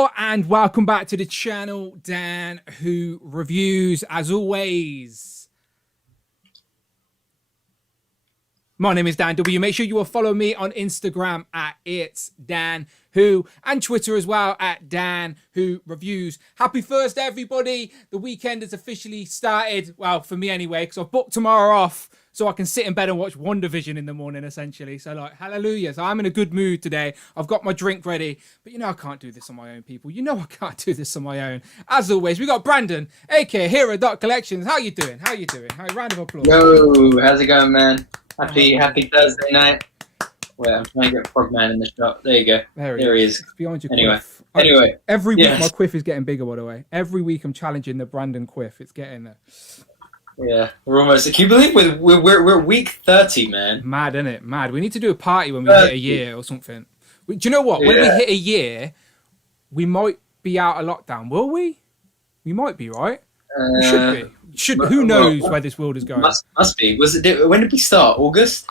Hello and welcome back to the channel, Dan Who Reviews. As always, my name is Dan W. Make sure you will follow me on Instagram at It's Dan Who and Twitter as well at Dan Who Reviews. Happy Thursday, everybody. The weekend has officially started. Well, for me anyway, because I've booked tomorrow off so I can sit in bed and watch WandaVision in the morning, essentially. So, like, hallelujah. So I'm in a good mood today. I've got my drink ready. But you know I can't do this on my own, people. You know I can't do this on my own. As always, we got Brandon, aka Hero Collections. How you doing? How you doing? Round of applause. Yo, how's it going, man? Happy Thursday night. Wait, I'm trying to get Frogman in the shot. There you go. There he is. It's behind your anyway, quiff. Anyway. Every week my quiff is getting bigger, by the way. Every week I'm challenging the Brandon quiff. It's getting there. Yeah, we're almost. Can you believe we're week 30, man? Mad, isn't it? Mad. We need to do a party when we hit a year or something. Do you know what? When we hit a year, we might be out of lockdown. Will we? We might be, right? We should be. Who knows where this world is going? Must be. When did we start? August?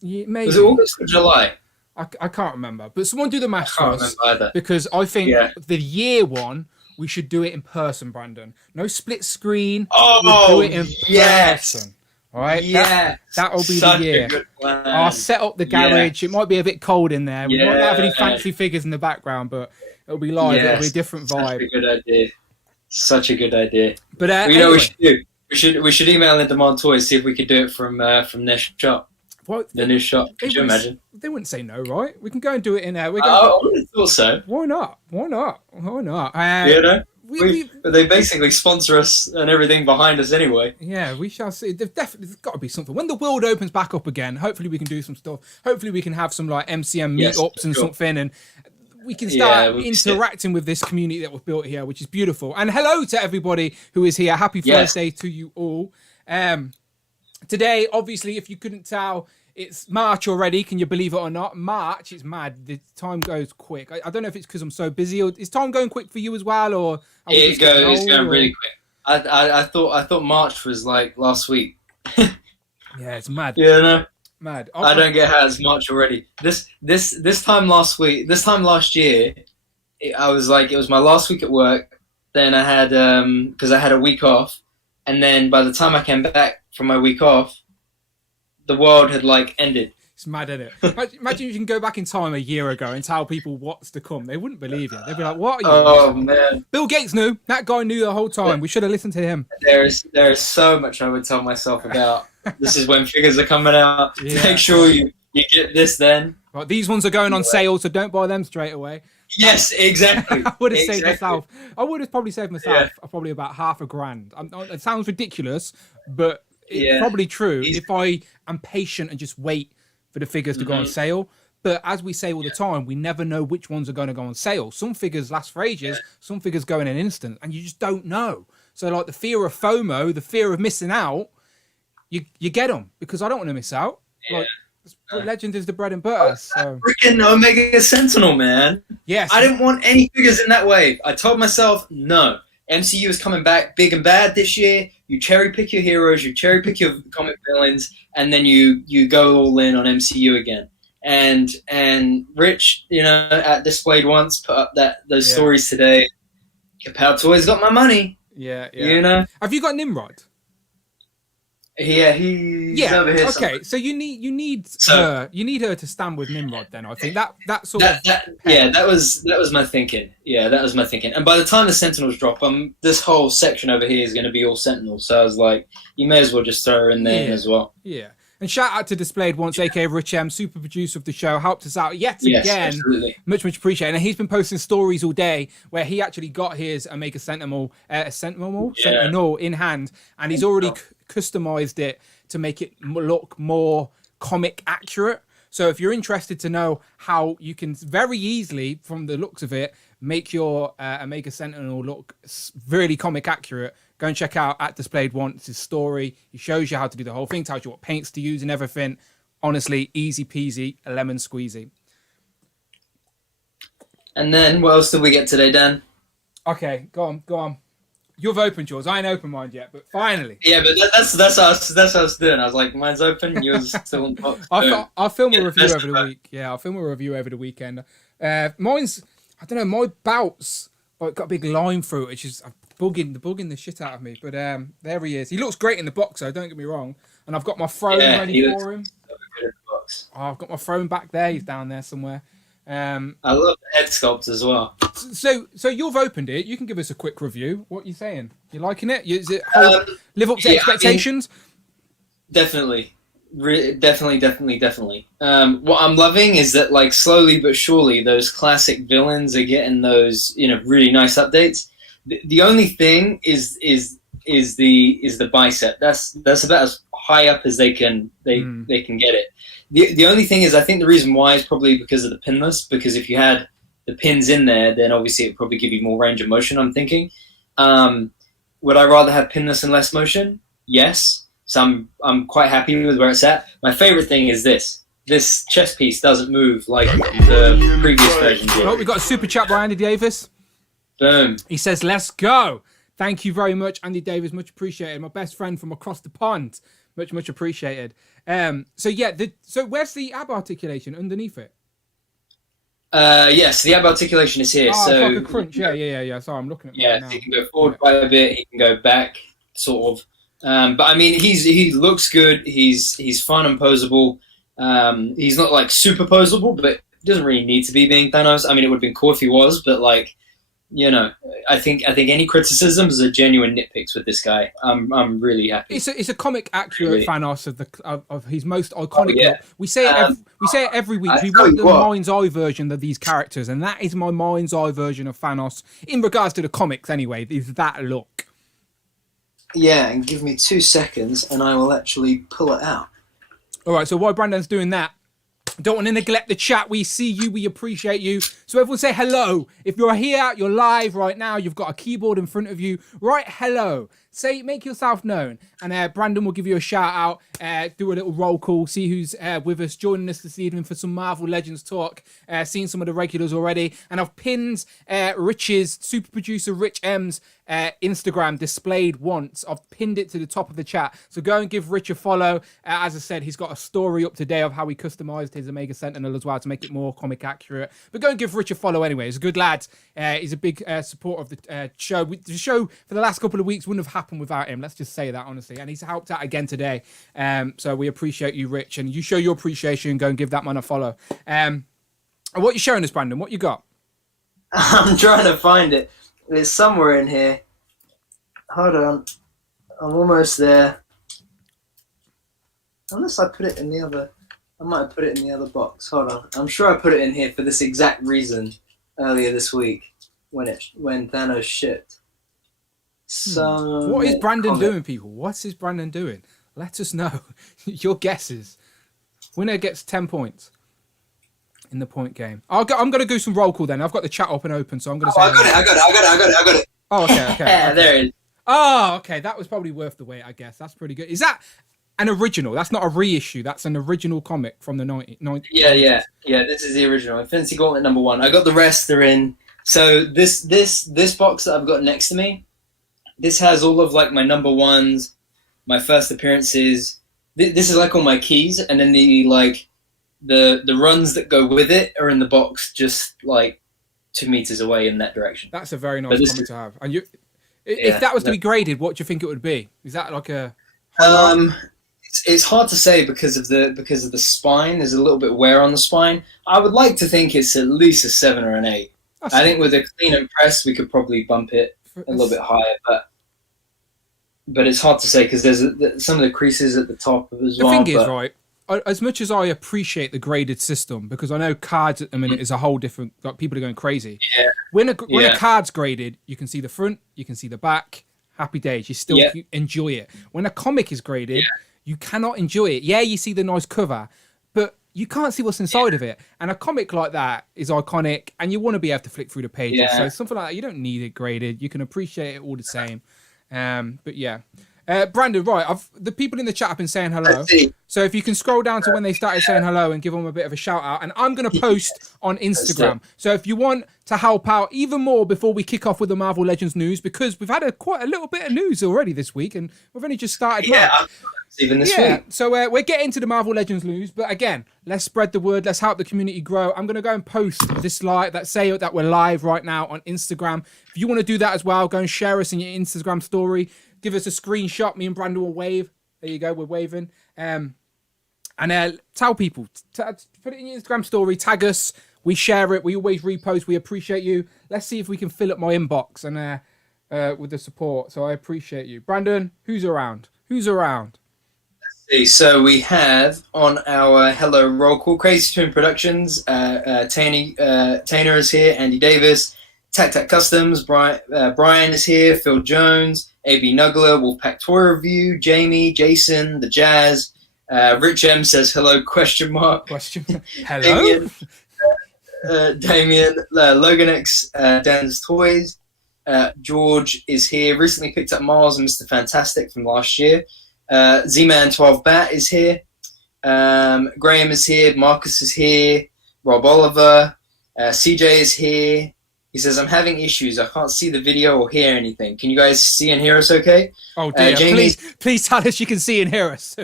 Yeah, maybe. Was it August or July? I can't remember. But someone do the maths I can't for us. remember either. Because I think the year one, we should do it in person, Brandon. No split screen. Oh, we'll do it in person. All right? Yeah. That'll be Such the year. a good plan. I'll set up the garage. It might be a bit cold in there. We won't have any Yeah. fancy figures in the background, but it'll be live. It'll be a different vibe. Such a good idea. Such a good idea. But you know what we should do? We should email In Demand Toys, see if we could do it from their shop. What? The new shop. Could you imagine? They wouldn't say no, right? We can go and do it in there. I would have thought so. Why not? Why not? Why not? You know? But they basically sponsor us and everything behind us anyway. Yeah, we shall see. There's got to be something. When the world opens back up again, hopefully we can do some stuff. Hopefully we can have some like MCM meetups and something, and we can start interacting with this community that we've built here, which is beautiful. And hello to everybody who is here. Happy Thursday to you all. Today, obviously, if you couldn't tell, it's March already. Can you believe it or not? March, it's mad. The time goes quick. I don't know if it's because I'm so busy, or is time going quick for you as well, or it's going really quick. I thought March was like last week. Yeah, it's mad. Yeah, no, mad. I don't get how it's March already. This time last year, it was my last week at work. Then I had because I had a week off, and then by the time I came back from my week off, the world had like ended. It's mad, isn't it? Imagine you can go back in time a year ago and tell people what's to come. They wouldn't believe you. They'd be like, "What are you?" Oh man! Bill Gates knew. That guy knew the whole time. We should have listened to him. There is so much I would tell myself about. This is when figures are coming out. Yeah. Make sure you get this then. Right, these ones are going on sale, so don't buy them straight away. Yes, exactly. I would have saved myself. I would have probably saved myself probably about $50,000. It sounds ridiculous, but it's probably true if I am patient and just wait for the figures to go on sale. But as we say all the time, we never know which ones are going to go on sale. Some figures last for ages, some figures go in an instant, and you just don't know. So like the fear of FOMO, the fear of missing out, you get them, because I don't want to miss out. Yeah. Like, Legend is the bread and butter. So. Freaking Omega Sentinel, man. Yes. I didn't want any figures in that wave. I told myself, no. MCU is coming back big and bad this year. You cherry pick your heroes, you cherry pick your comic villains, and then you go all in on MCU again. And Rich, at Displayed Once put up those stories today. Kapow Toys got my money. Yeah. Have you got Nimrod? Yeah, he's over here. Okay, somewhere. So you need her to stand with Nimrod. Then I think that was my thinking. Yeah, that was my thinking. And by the time the Sentinels drop, this whole section over here is going to be all Sentinels. So I was like, you may as well just throw her in there as well. Yeah. And shout out to Displayed Once, aka Rich M, super producer of the show, helped us out yet again. Absolutely. Much appreciated. And he's been posting stories all day where he actually got his Omega Sentinel in hand, and he's already customized it to make it look more comic accurate. So if you're interested to know how you can very easily, from the looks of it, make your Omega Sentinel look really comic accurate, go and check out at Displayed Once's story. He shows you how to do the whole thing, tells you what paints to use and everything. Honestly, easy peasy, a lemon squeezy. And then what else did we get today, Dan? Okay, go on. You've opened yours. I ain't opened mine yet, but finally. Yeah, but that's what I was doing. I was like, mine's open, yours still in the box. I'll film a review over the week. Yeah, I'll film a review over the weekend. Mine's I don't know, my bouts like got a big line through it, which is bugging the shit out of me. But there he is. He looks great in the box, though, don't get me wrong. And I've got my throne ready for him. So good in the box. Oh, I've got my throne back there. He's down there somewhere. I love the head sculpt as well. So you've opened it. You can give us a quick review. What are you saying? You liking it? Is it live up to expectations? Definitely. Definitely. What I'm loving is that, like, slowly but surely, those classic villains are getting those, really nice updates. The only thing is the bicep. That's about as high up as they can get it. The only thing is, I think the reason why is probably because of the pinless. Because if you had the pins in there, then obviously it would probably give you more range of motion. I'm thinking. Would I rather have pinless and less motion? Yes. So I'm quite happy with where it's at. My favorite thing is this. This chest piece doesn't move like the previous version did. Oh, we got a super chat by Andy Davis. Boom. He says, "Let's go." Thank you very much, Andy Davis. Much appreciated. My best friend from across the pond. Much appreciated. So where's the ab articulation underneath it? Yes, the ab articulation is here. So it's like a crunch. Yeah. Sorry, I'm looking at it now. So you can go forward quite a bit. He can go back, sort of. But I mean, he looks good. He's fun and posable. He's not like super posable, but doesn't really need to be being Thanos. I mean, it would have been cool if he was, but like, I think any criticisms are genuine nitpicks with this guy. I'm really happy. It's a comic accurate Thanos of his most iconic look. We say it every week. We want the mind's eye version of these characters, and that is my mind's eye version of Thanos in regards to the comics. Anyway, is that look? Yeah, and give me 2 seconds, and I will actually pull it out. All right. So while Brandon's doing that, don't want to neglect the chat. We see you. We appreciate you. So everyone say hello. If you're here, you're live right now. You've got a keyboard in front of you. Write hello. Make yourself known. And Brandon will give you a shout out. Do a little roll call. See who's with us, joining us this evening for some Marvel Legends talk. Seen some of the regulars already. And I've pinned Rich's, super producer Rich M's Instagram displayed once. I've pinned it to the top of the chat. So go and give Rich a follow. As I said, he's got a story up today of how he customized his Omega Sentinel as well to make it more comic accurate. But go and give Rich a follow anyway. He's a good lad. He's a big supporter of the show. The show for the last couple of weeks wouldn't have happened without him. Let's just say that honestly. And he's helped out again today. So we appreciate you, Rich. And you show your appreciation. Go and give that man a follow. And what you showing us, Brandon? What you got? I'm trying to find it. It's somewhere in here. Hold on. I'm almost there. Unless I put it in the other... I might have put it in the other box. Hold on. I'm sure I put it in here for this exact reason earlier this week when Thanos shipped. So what is Brandon doing, people? What is Brandon doing? Let us know. Your guesses. Winner gets 10 points in the point game. I'm going to do some roll call then. I've got the chat up and open, so I'm going to say... I got it. Oh, okay. Yeah, there it is. Oh, okay. That was probably worth the wait, I guess. That's pretty good. Is that an original? That's not a reissue. That's an original comic from the 90s. Yeah. This is the original. Infinity Gauntlet #1. I got the rest. They're in. So this box that I've got next to me, this has all of like my #1s, my first appearances. This is like all my keys, and then the runs that go with it are in the box, just like 2 meters away in that direction. That's a very nice comic to have. And if that was to be graded, what do you think it would be? Is that like a... It's hard to say because of the spine. There's a little bit wear on the spine. I would like to think it's at least a 7 or an 8. I think with a clean and press, we could probably bump it a little bit higher, but it's hard to say because there's some of the creases at the top as well. The thing is, right, as much as I appreciate the graded system, because I know cards at the minute is a whole different... Like, people are going crazy. Yeah. When a card's graded, you can see the front, you can see the back. Happy days. You still enjoy it. When a comic is graded, you cannot enjoy it. Yeah, you see the nice cover, but you can't see what's inside of it. And a comic like that is iconic, and you want to be able to flick through the pages. So something like that, you don't need it graded. You can appreciate it all the same. But yeah. Brandon, right? The people in the chat have been saying hello. Let's see. So if you can scroll down to when they started saying hello and give them a bit of a shout out, and I'm going to post on Instagram. So if you want to help out even more before we kick off with the Marvel Legends news, because we've had quite a little bit of news already this week, and we've only just started. Yeah, even this week. So we're getting to the Marvel Legends news, but again, let's spread the word. Let's help the community grow. I'm going to go and post this live that we're live right now on Instagram. If you want to do that as well, go and share us in your Instagram story. Give us a screenshot. Me and Brandon will wave. There you go. We're waving. And tell people. Put it in your Instagram story. Tag us. We share it. We always repost. We appreciate you. Let's see if we can fill up my inbox and with the support. So I appreciate you. Brandon, who's around? Who's around? Let's see. So we have on our Hello Roll Call, Crazy Twin Productions. Tainer is here. Andy Davis. Tac Customs. Brian is here. Phil Jones. AB Nuggler, Wolfpack Tour Review, Jamie, Jason, The Jazz, Rich M says hello, question mark. Hello? Damien, Logan X, Dan's Toys, George is here, recently picked up Miles and Mr. Fantastic from last year, Z-Man 12 Bat is here, Graham is here, Marcus is here, Rob Oliver, CJ is here. He says, I'm having issues. I can't see the video or hear anything. Can you guys see and hear us okay? Oh, dear. Jamie, please tell us you can see and hear us.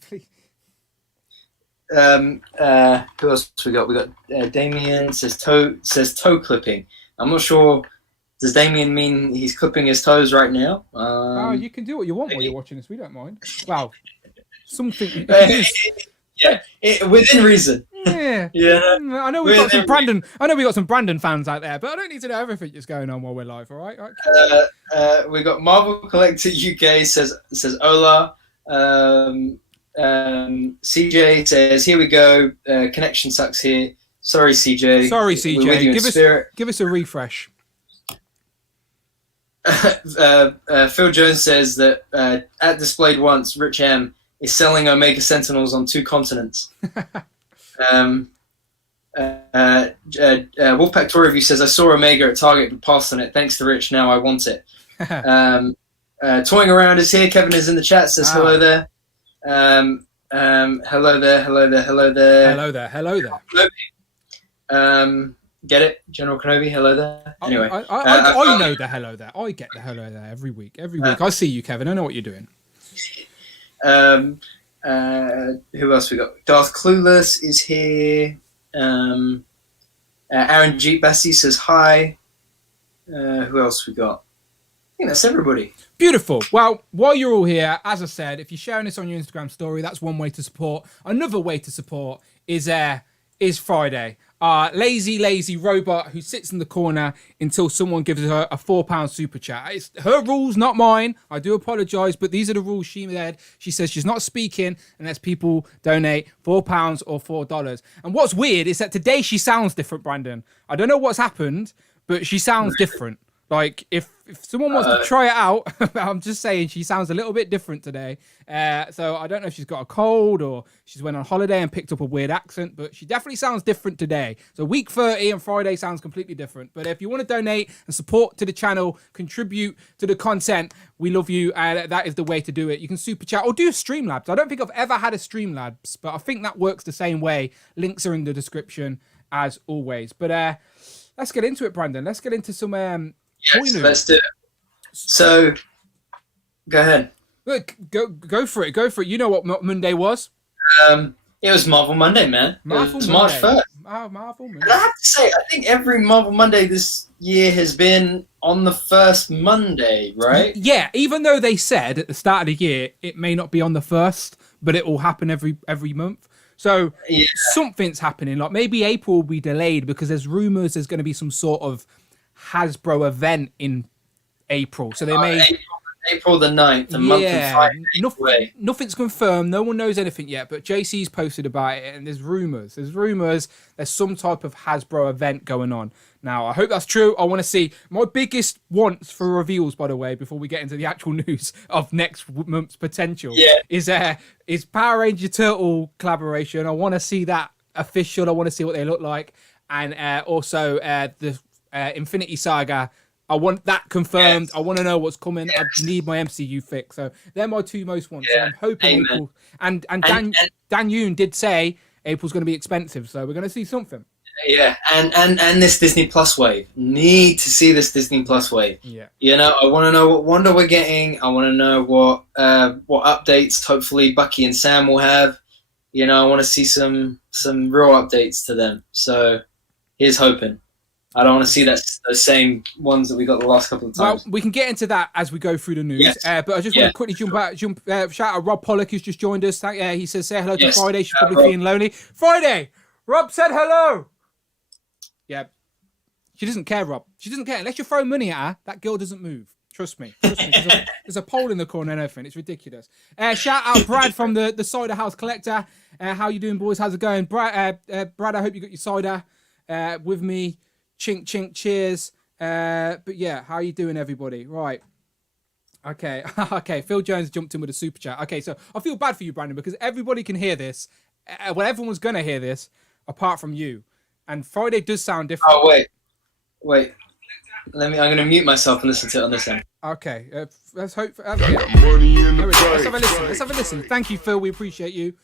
Please. Who else we got? We got Damien says toe clipping. I'm not sure. Does Damien mean he's clipping his toes right now? You can do what you want while you're watching this. We don't mind. Wow. Something. Within reason. Yeah. I know we got some Brandon fans out there, but I don't need to know everything that's going on while we're live. All right. We got Marvel Collector UK says hola. CJ says here we go. Connection sucks here. Sorry, CJ. Sorry, CJ. Give us a refresh. Phil Jones says that at Displayed Once, Rich M is selling Omega Sentinels on 2 continents. Wolfpack Tour Review says, I saw Omega at Target but passed on it. Thanks to Rich, now I want it. Toying Around is here. Kevin is in the chat, says hello there. Hello there. Get it? General Kenobi, hello there. Anyway. I know the hello there. I get the hello there every week. I see you, Kevin. I know what you're doing. Who else we got? Darth Clueless is here. Aaron Jeep Bassi says hi. Who else we got? I think that's everybody. Beautiful. Well, while you're all here, as I said, if you're sharing this on your Instagram story, that's one way to support. Another way to support is Friday. Lazy robot who sits in the corner until someone gives her a £4 super chat. It's her rules, not mine. I do apologise, but these are the rules she made. She says she's not speaking unless people donate £4 or $4. And what's weird is that today she sounds different, Brandon. I don't know what's happened, but she sounds different. Like, if someone wants to try it out, I'm just saying she sounds a little bit different today. So I don't know if she's got a cold or she's went on holiday and picked up a weird accent, but she definitely sounds different today. So week 30 and Friday sounds completely different. But if you want to donate and support to the channel, contribute to the content, we love you. And that is the way to do it. You can super chat or do Streamlabs. I don't think I've ever had a Streamlabs, but I think that works the same way. Links are in the description as always. But let's get into it, Brandon. Let's get into some... Yes, let's do it. So, go ahead. Look, go for it. Go for it. You know what Monday was? It was Marvel Monday, man. It was March 1st. Marvel Monday. And I have to say, I think every Marvel Monday this year has been on the first Monday, right? Yeah, even though they said at the start of the year it may not be on the first, but it will happen every month. So something's happening. Like maybe April will be delayed because there's rumors there's going to be some sort of Hasbro event in April, so they may April the 9th, a month and 5 days. Nothing's confirmed. No one knows anything yet, but JC's posted about it, and there's rumors. There's some type of Hasbro event going on. Now, I hope that's true. I want to see my biggest wants for reveals, by the way, before we get into the actual news of next month's potential. Is Power Ranger Turtle collaboration. I want to see that official. I want to see what they look like, and also the Infinity Saga I want that confirmed. Yes. I want to know what's coming. Yes. I need my MCU fix. So they're my two most wants. Yeah. So I'm hoping Amen. April. And Dan Yoon did say April's going to be expensive, so we're going to see something. Yeah, and this Disney Plus wave. Need to see this Disney Plus wave. Yeah. You know, I want to know what Wanda we're getting. I want to know what updates hopefully Bucky and Sam will have. You know, I want to see some real updates to them. So here's hoping. I don't want to see those same ones that we got the last couple of times. Well, we can get into that as we go through the news. Yes. But I just want to quickly shout out Rob Pollock, who's just joined us. He says, say hello to Yes. Friday. She's probably feeling lonely. Friday! Rob said hello! Yeah. She doesn't care, Rob. She doesn't care. Unless you throw money at her, that girl doesn't move. Trust me. There's a pole in the corner and everything. It's ridiculous. Shout out Brad from the Cider House Collector. How you doing, boys? How's it going? Brad, I hope you got your cider with me. Chink, chink, cheers. But yeah, how you doing, everybody? Right. Okay. Okay. Phil Jones jumped in with a super chat. Okay, so I feel bad for you, Brandon, because everybody can hear this. Well, everyone's going to hear this apart from you. And Friday does sound different. Oh, wait. I'm going to mute myself and listen to it on this end. Okay. Let's hope. Let's have a listen. Thank you, Phil. We appreciate you.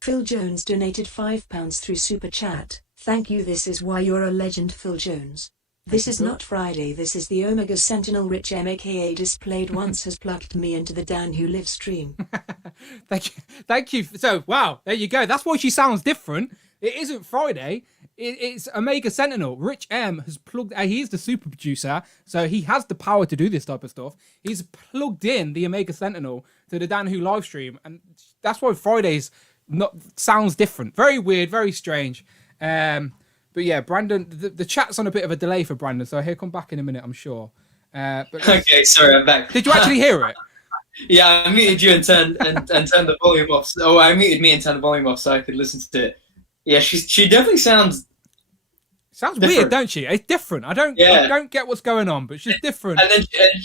Phil Jones donated £5 through Super Chat. Thank you. This is why you're a legend, Phil Jones. This is not Friday. This is the Omega Sentinel. Rich M, aka Displayed Once, has plucked me into the Dan Who Live stream. Thank you. So, wow, there you go. That's why she sounds different. It isn't Friday. It's Omega Sentinel. Rich M has plugged. He's the super producer, so he has the power to do this type of stuff. He's plugged in the Omega Sentinel to the Dan Who live stream, and that's why Fridays sounds different. Very weird, very strange. But yeah, Brandon, the chat's on a bit of a delay for Brandon, so he'll come back in a minute, I'm sure. Okay, sorry, I'm back. Did you actually hear it? Yeah, I muted you and turned the volume off. Oh, I muted me and turned the volume off so I could listen to it. Yeah, she definitely sounds different. Weird, don't she? It's different. I don't get what's going on, but she's different.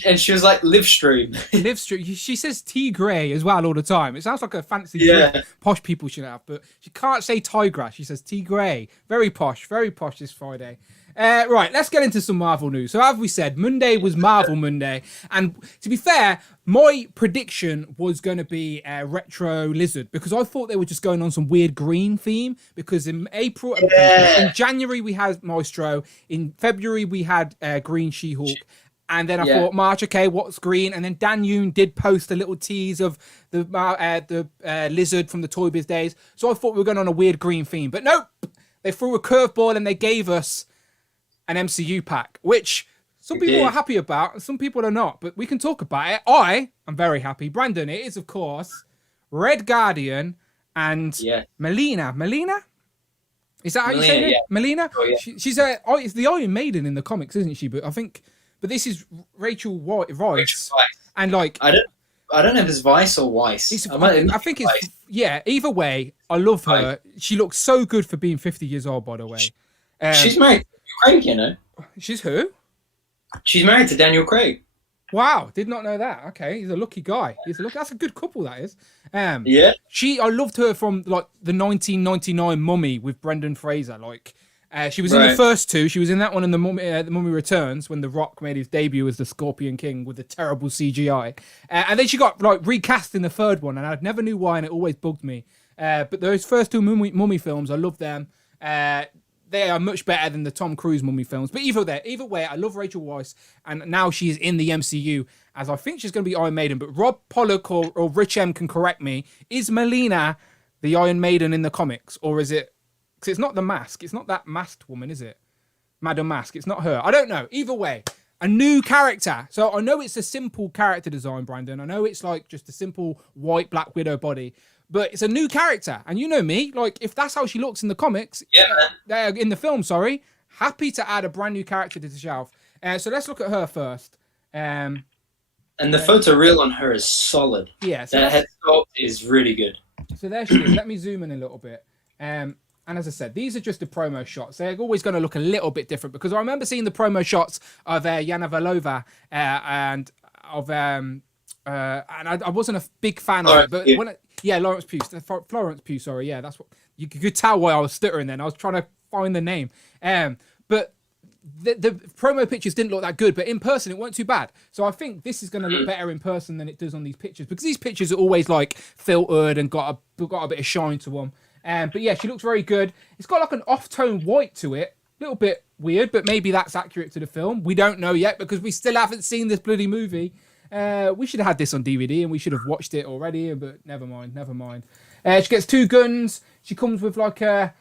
And she was like live stream. Live stream. She says T Grey as well all the time. It sounds like a fancy drink posh people should have, but she can't say Tigra. She says T Grey. Very posh this Friday. Right, let's get into some Marvel news. So, as we said, Monday was Marvel Monday. And to be fair, my prediction was going to be Retro Lizard because I thought they were just going on some weird green theme. Because in in January, we had Maestro. In February, we had Green She-Hulk. And then I thought, March, okay, what's green? And then Dan Yoon did post a little tease of the Lizard from the Toy Biz days. So I thought we were going on a weird green theme. But nope, they threw a curveball and they gave us an MCU pack, which some people are happy about and some people are not, but we can talk about it. I am very happy. Brandon, it is, of course, Red Guardian and Melina. Melina? Is that how you say it? Melina? Oh, yeah. She's it's the Iron Maiden in the comics, isn't she? But this is Rachel Weisz. And like, I don't know if it's Vice or Weiss. I think it's either way, I love her. She looks so good for being 50 years old, by the way. She's married to Craig, you know. She's who? She's married to Daniel Craig. Wow, did not know that. Okay, he's a lucky guy. That's a good couple, that is. I loved her from like the 1999 Mummy with Brendan Fraser. Like, she was in the first two. She was in that one in the Mummy Returns when The Rock made his debut as the Scorpion King with the terrible CGI. And then she got like recast in the third one, and I never knew why, and it always bugged me. But those first two Mummy films, I love them. They are much better than the Tom Cruise Mummy films. But either way, I love Rachel Weisz, and now she is in the MCU, as I think she's going to be Iron Maiden. But Rob Pollock or Rich M can correct me. Is Melina the Iron Maiden in the comics? Or is it... Because it's not the Mask. It's not that masked woman, is it? Madam Mask. It's not her. I don't know. Either way, a new character. So I know it's a simple character design, Brandon. I know it's like just a simple white Black Widow body. But it's a new character. And you know me, like, if that's how she looks in the comics, in the film, happy to add a brand new character to the shelf. So let's look at her first. And the photo reel on her is solid. Yeah. So that head sculpt is really good. So there she is. Let me zoom in a little bit. And as I said, these are just the promo shots. They're always going to look a little bit different because I remember seeing the promo shots of Yana Valova and of... and I wasn't a big fan of it, but Lawrence Pugh, Florence Pugh. Sorry, that's what you could tell why I was stuttering. Then I was trying to find the name. But the promo pictures didn't look that good, but in person it weren't too bad. So I think this is going to look better in person than it does on these pictures, because these pictures are always like filtered and got a bit of shine to them. But yeah, she looks very good. It's got like an off-tone white to it, a little bit weird, but maybe that's accurate to the film. We don't know yet because we still haven't seen this bloody movie. We should have had this on DVD and we should have watched it already, but never mind. She gets 2 guns. She comes with like a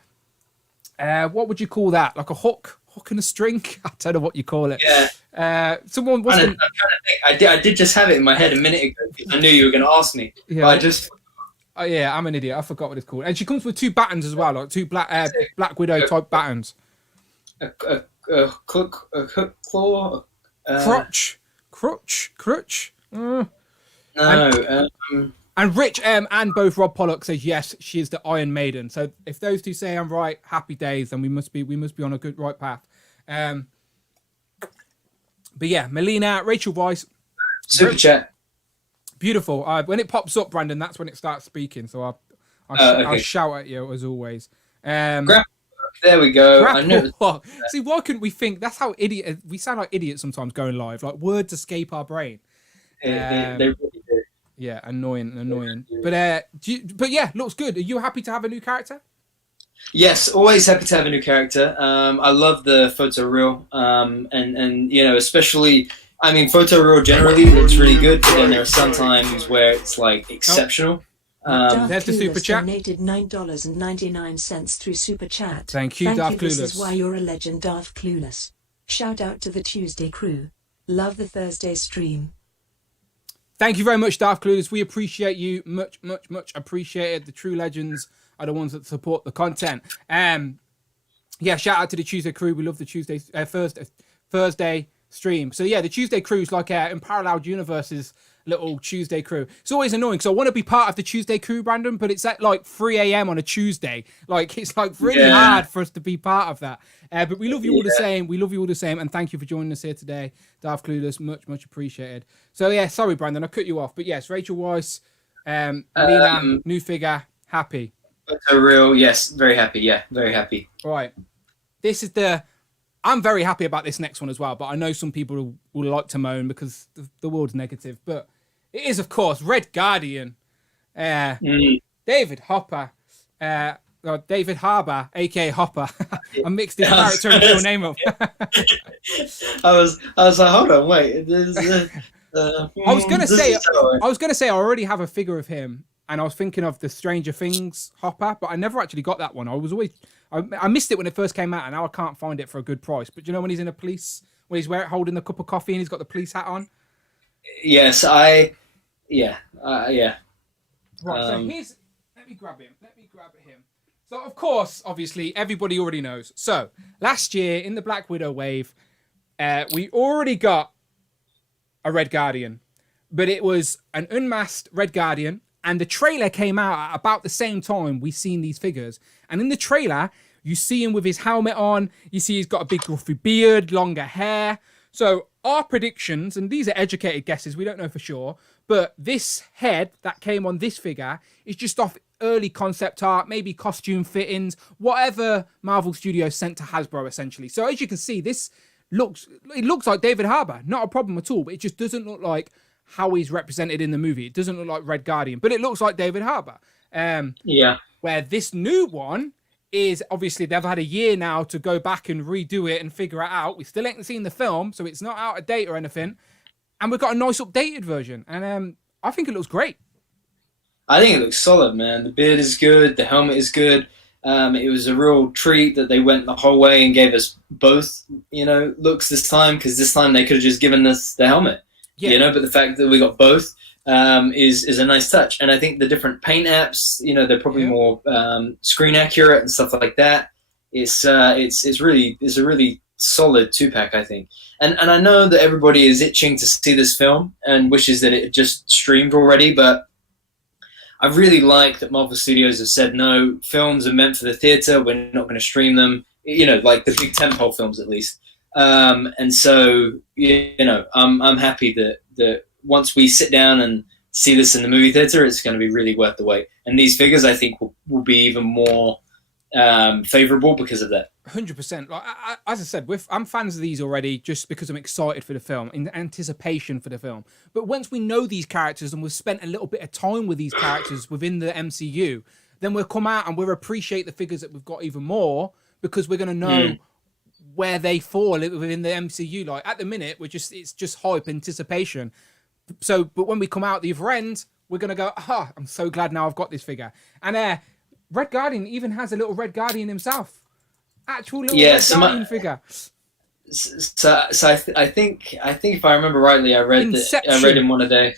what would you call that? Like a hook and a string? I don't know what you call it. Yeah. Someone was. I'm trying to think. I did just have it in my head a minute ago because I knew you were going to ask me. Yeah. But I just. Oh yeah, I'm an idiot. I forgot what it's called. And she comes with 2 battens as well, like 2 Black Widow type battens. A hook claw. Crutch. No. And Rich and both Rob Pollock says yes, she is the Iron Maiden. So if those 2 say I'm right, happy days, then we must be on a good right path. But yeah, Melina, Rachel Weisz, Super chat. Beautiful. When it pops up, Brandon, that's when it starts speaking. So I'll shout at you as always. There we go. I knew See, why couldn't we think? That's how we sound like idiots sometimes going live. Like words escape our brain. They really do. Yeah, annoying. But yeah, looks good. Are you happy to have a new character? Yes, always happy to have a new character. I love the photo reel, and you know, especially. I mean, photo reel generally looks really good, but then there are some times where it's like exceptional. There's the super chat. Donated $9.99 through super chat. Thank you, Darth Clueless. This is why you're a legend, Darth Clueless. Shout out to the Tuesday crew. Love the Thursday stream. Thank you very much, Darth Clueless. We appreciate you. Much appreciated. The true legends are the ones that support the content. Yeah, shout out to the Tuesday crew. We love the Thursday stream. So yeah, the Tuesday crew is like in Parallel Universe's little Tuesday crew. It's always annoying. So I want to be part of the Tuesday crew, Brandon, but it's at like 3 a.m. on a Tuesday. Like it's like really hard for us to be part of that. But we love you all the same. We love you all the same. And thank you for joining us here today, Darth Clueless. Much appreciated. So yeah, sorry, Brandon, I cut you off. But yes, Rachel Weisz, Lena, new figure, happy. Photo reel, yes, very happy. Yeah, very happy. All right. I'm very happy about this next one as well, but I know some people will like to moan because the world's negative. But it is, of course, Red Guardian. David Hopper. David Harbour, a.k.a. Hopper. I mixed his character and real name up. I was like, hold on, wait. I was going to say I already have a figure of him, and I was thinking of the Stranger Things Hopper, but I never actually got that one. I missed it when it first came out, and now I can't find it for a good price. But you know when he's in a police, when he's holding the cup of coffee and he's got the police hat on? Yes, yeah. Right, so let me grab him. So, of course, obviously, everybody already knows. So, last year in the Black Widow wave, we already got a Red Guardian, but it was an unmasked Red Guardian. And the trailer came out at about the same time we seen these figures. And in the trailer, you see him with his helmet on. You see he's got a big gruffy beard, longer hair. So our predictions, and these are educated guesses, we don't know for sure, but this head that came on this figure is just off early concept art, maybe costume fittings, whatever Marvel Studios sent to Hasbro, essentially. So as you can see, it looks like David Harbour. Not a problem at all, but it just doesn't look like how he's represented in the movie. It doesn't look like Red Guardian, but it looks like David Harbour. Where this new one is, obviously they've had a year now to go back and redo it and figure it out. We still ain't seen the film, so it's not out of date or anything. And we've got a nice updated version. And I think it looks great. I think it looks solid, man. The beard is good. The helmet is good. It was a real treat that they went the whole way and gave us both, looks this time, because this time they could have just given us the helmet. Yeah. But the fact that we got both is a nice touch. And I think the different paint apps, they're probably more screen accurate and stuff like that. It's a really solid 2-pack, I think. And I know that everybody is itching to see this film and wishes that it just streamed already, but I really like that Marvel Studios have said, no, films are meant for the theater. We're not going to stream them, like the big tentpole films at least. And so, I'm happy that once we sit down and see this in the movie theater, it's going to be really worth the wait. And these figures, I think, will be even more favorable because of that. 100%. Like, as I said, I'm fans of these already just because I'm excited for the film, in anticipation for the film. But once we know these characters and we've spent a little bit of time with these characters within the MCU, then we'll come out and we'll appreciate the figures that we've got even more because we're going to know where they fall within the MCU. Like at the minute, it's just hype, anticipation. So, but when we come out the other end, we're going to go, I'm so glad now I've got this figure. And Red Guardian even has a little Red Guardian himself. Actual little Red Guardian figure. So I think if I remember rightly, I read in one of the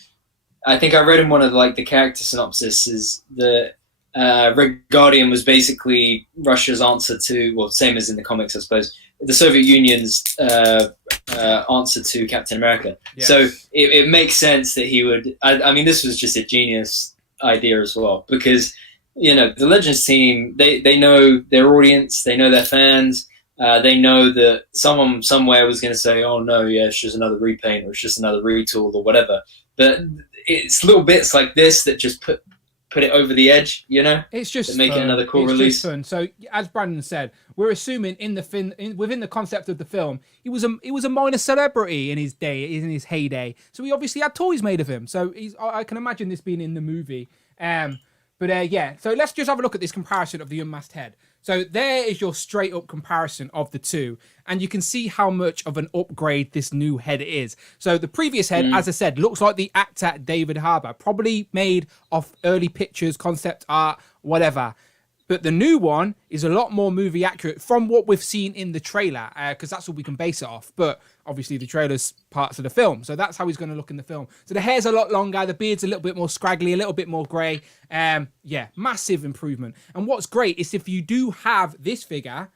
character synopsis is the Red Guardian was basically Russia's answer to, well, same as in the comics, I suppose, the Soviet Union's answer to Captain America. Yes. So it makes sense that he would. I mean, this was just a genius idea as well because the Legends team they know their audience, they know their fans. They know that someone somewhere was going to say, "Oh no, yeah, it's just another repaint or it's just another retool or whatever." But it's little bits like this that just put it over the edge, It's just make it another cool release. Just fun. So, as Brandon said, we're assuming within the concept of the film, he was a minor celebrity in his heyday. So he obviously had toys made of him. So I can imagine this being in the movie. So let's just have a look at this comparison of the unmasked head. So there is your straight up comparison of the two. And you can see how much of an upgrade this new head is. So the previous head, as I said, looks like the actor David Harbour, probably made off early pictures, concept art, whatever. But the new one is a lot more movie accurate from what we've seen in the trailer, because that's what we can base it off. But obviously the trailer's parts of the film. So that's how he's going to look in the film. So the hair's a lot longer. The beard's a little bit more scraggly, a little bit more grey. Massive improvement. And what's great is if you do have this figure,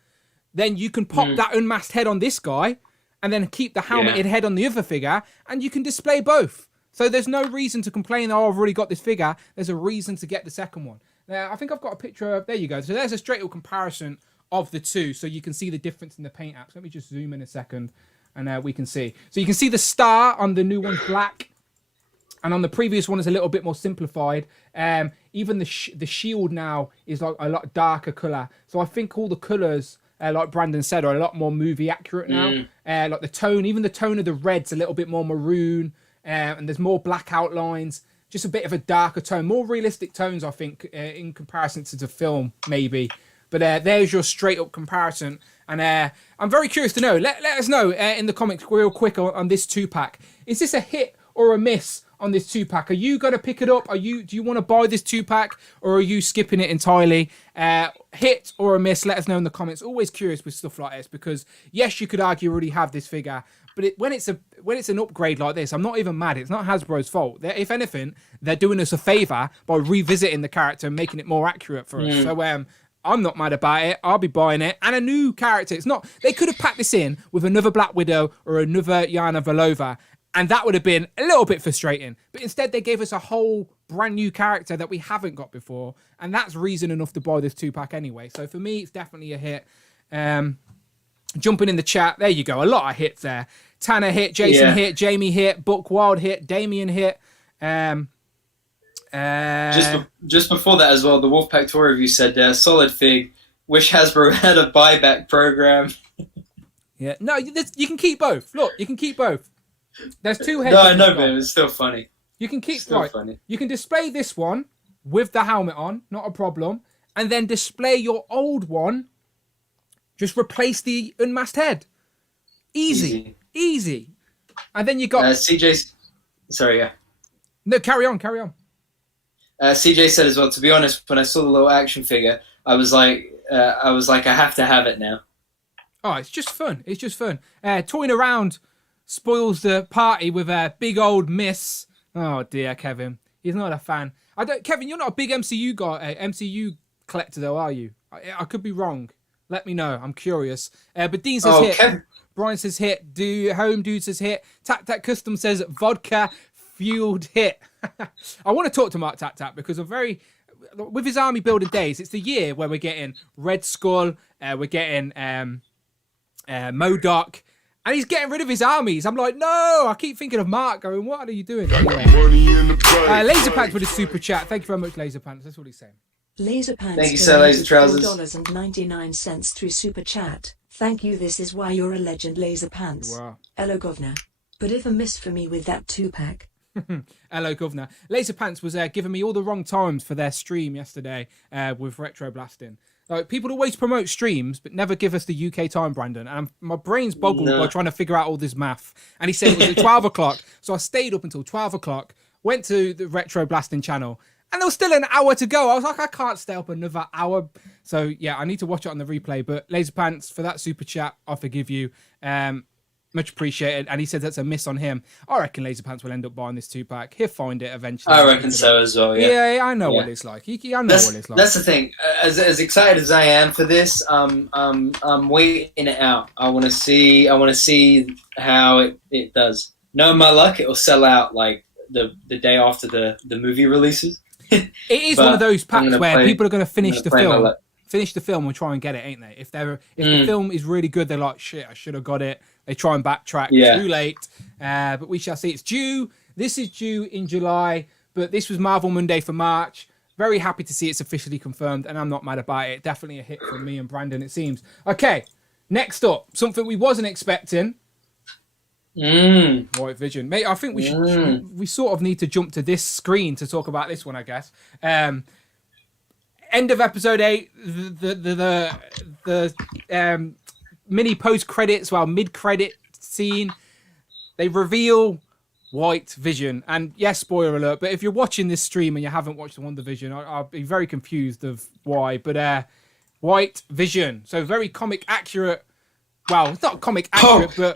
then you can pop that unmasked head on this guy and then keep the helmeted head on the other figure, and you can display both. So there's no reason to complain, I've already got this figure. There's a reason to get the second one. Now, I think I've got a picture of... There you go. So there's a straight-up comparison of the two, so you can see the difference in the paint apps. Let me just zoom in a second, and we can see. So you can see the star on the new one's black, and on the previous one is a little bit more simplified. Even the shield now is like a lot darker colour. So I think all the colours, like Brandon said, are a lot more movie accurate now. Like the tone, even the tone of the red's a little bit more maroon, and there's more black outlines. Just a bit of a darker tone, more realistic tones, I think, in comparison to the film, maybe. But there's your straight-up comparison. And I'm very curious to know. Let us know in the comments real quick on this 2-pack. Is this a hit or a miss on this 2-pack? Are you going to pick it up? Do you want to buy this 2-pack, or are you skipping it entirely? Hit or a miss? Let us know in the comments. Always curious with stuff like this because, yes, you could argue you already have this figure. But when it's an upgrade like this, I'm not even mad. It's not Hasbro's fault. If anything, they're doing us a favour by revisiting the character and making it more accurate for us. So I'm not mad about it. I'll be buying it. And a new character. It's not. They could have packed this in with another Black Widow or another Yana Belova, and that would have been a little bit frustrating. But instead, they gave us a whole brand new character that we haven't got before, and that's reason enough to buy this 2-pack anyway. So for me, it's definitely a hit. Jumping in the chat, there you go. A lot of hits there. Tanner hit, Jason hit, Jamie hit, Buck Wild hit, Damien hit. Just before that as well, the Wolfpack Tour review said, solid fig. Wish Hasbro had a buyback program. Yeah, no, you can keep both. Look, you can keep both. There's two heads. No, I know, but it's still funny. You can keep funny. You can display this one with the helmet on, not a problem, and then display your old one. Just replace the unmasked head. Easy. And then you got CJ. Sorry, yeah. No, carry on. CJ said as well. To be honest, when I saw the little action figure, I was like, I have to have it now. Oh, it's just fun. Toying around spoils the party with a big old miss. Oh dear, Kevin. He's not a fan. Kevin, you're not a big MCU guy, MCU collector though, are you? I could be wrong. Let me know. I'm curious. But Dean says hit. Kevin. Brian says hit. Home Dude says hit. Tat Custom says vodka fueled hit. I want to talk to Mark Tat because I'm very... With his army building days, it's the year where we're getting Red Skull, we're getting MODOK, and he's getting rid of his armies. I'm like, no! I keep thinking of Mark going, what are you doing? Anyway. Laser Pants with a super chat. Thank you very much, Laser Pants. That's what he's saying. Laser Pants Thank you, Sir Laser Trousers. $4.99 through Super Chat. Thank you, this is why you're a legend, Laser Pants. Wow. Hello, Governor. But if a miss for me with that 2-pack. Hello, Governor. Laser Pants was giving me all the wrong times for their stream yesterday with Retro Blasting. Like, people always promote streams, but never give us the UK time, Brandon. And my brain's boggled by trying to figure out all this math. And he said it was at 12 o'clock. So I stayed up until 12 o'clock, went to the Retro Blasting channel, and there was still an hour to go. I was like, I can't stay up another hour. So, yeah, I need to watch it on the replay. But Laser Pants, for that super chat, I forgive you. Much appreciated. And he said that's a miss on him. I reckon Laser Pants will end up buying this 2-pack. He'll find it eventually. I reckon so as well, yeah. Yeah, I know what it's like. I know what it's like. That's the thing. As excited as I am for this, I'm waiting it out. I want to see how it does. Knowing my luck, it will sell out like the day after the movie releases. It is one of those packs where people are going to finish the film and try and get it, ain't they? If the film is really good, they're like, shit, I should have got it. They try and backtrack. Yeah. Too late. But we shall see. It's due. This is due in July, but this was Marvel Monday for March. Very happy to see it's officially confirmed, and I'm not mad about it. Definitely a hit from me and Brandon, it seems. Okay, next up, something we wasn't expecting. White Vision, mate. I think we should. We sort of need to jump to this screen to talk about this one, I guess. End of episode 8. The mini post credits, mid credit scene. They reveal White Vision, and yes, spoiler alert. But if you're watching this stream and you haven't watched the WandaVision, I'll be very confused of why. But White Vision, so very comic accurate. Well, it's not comic accurate, but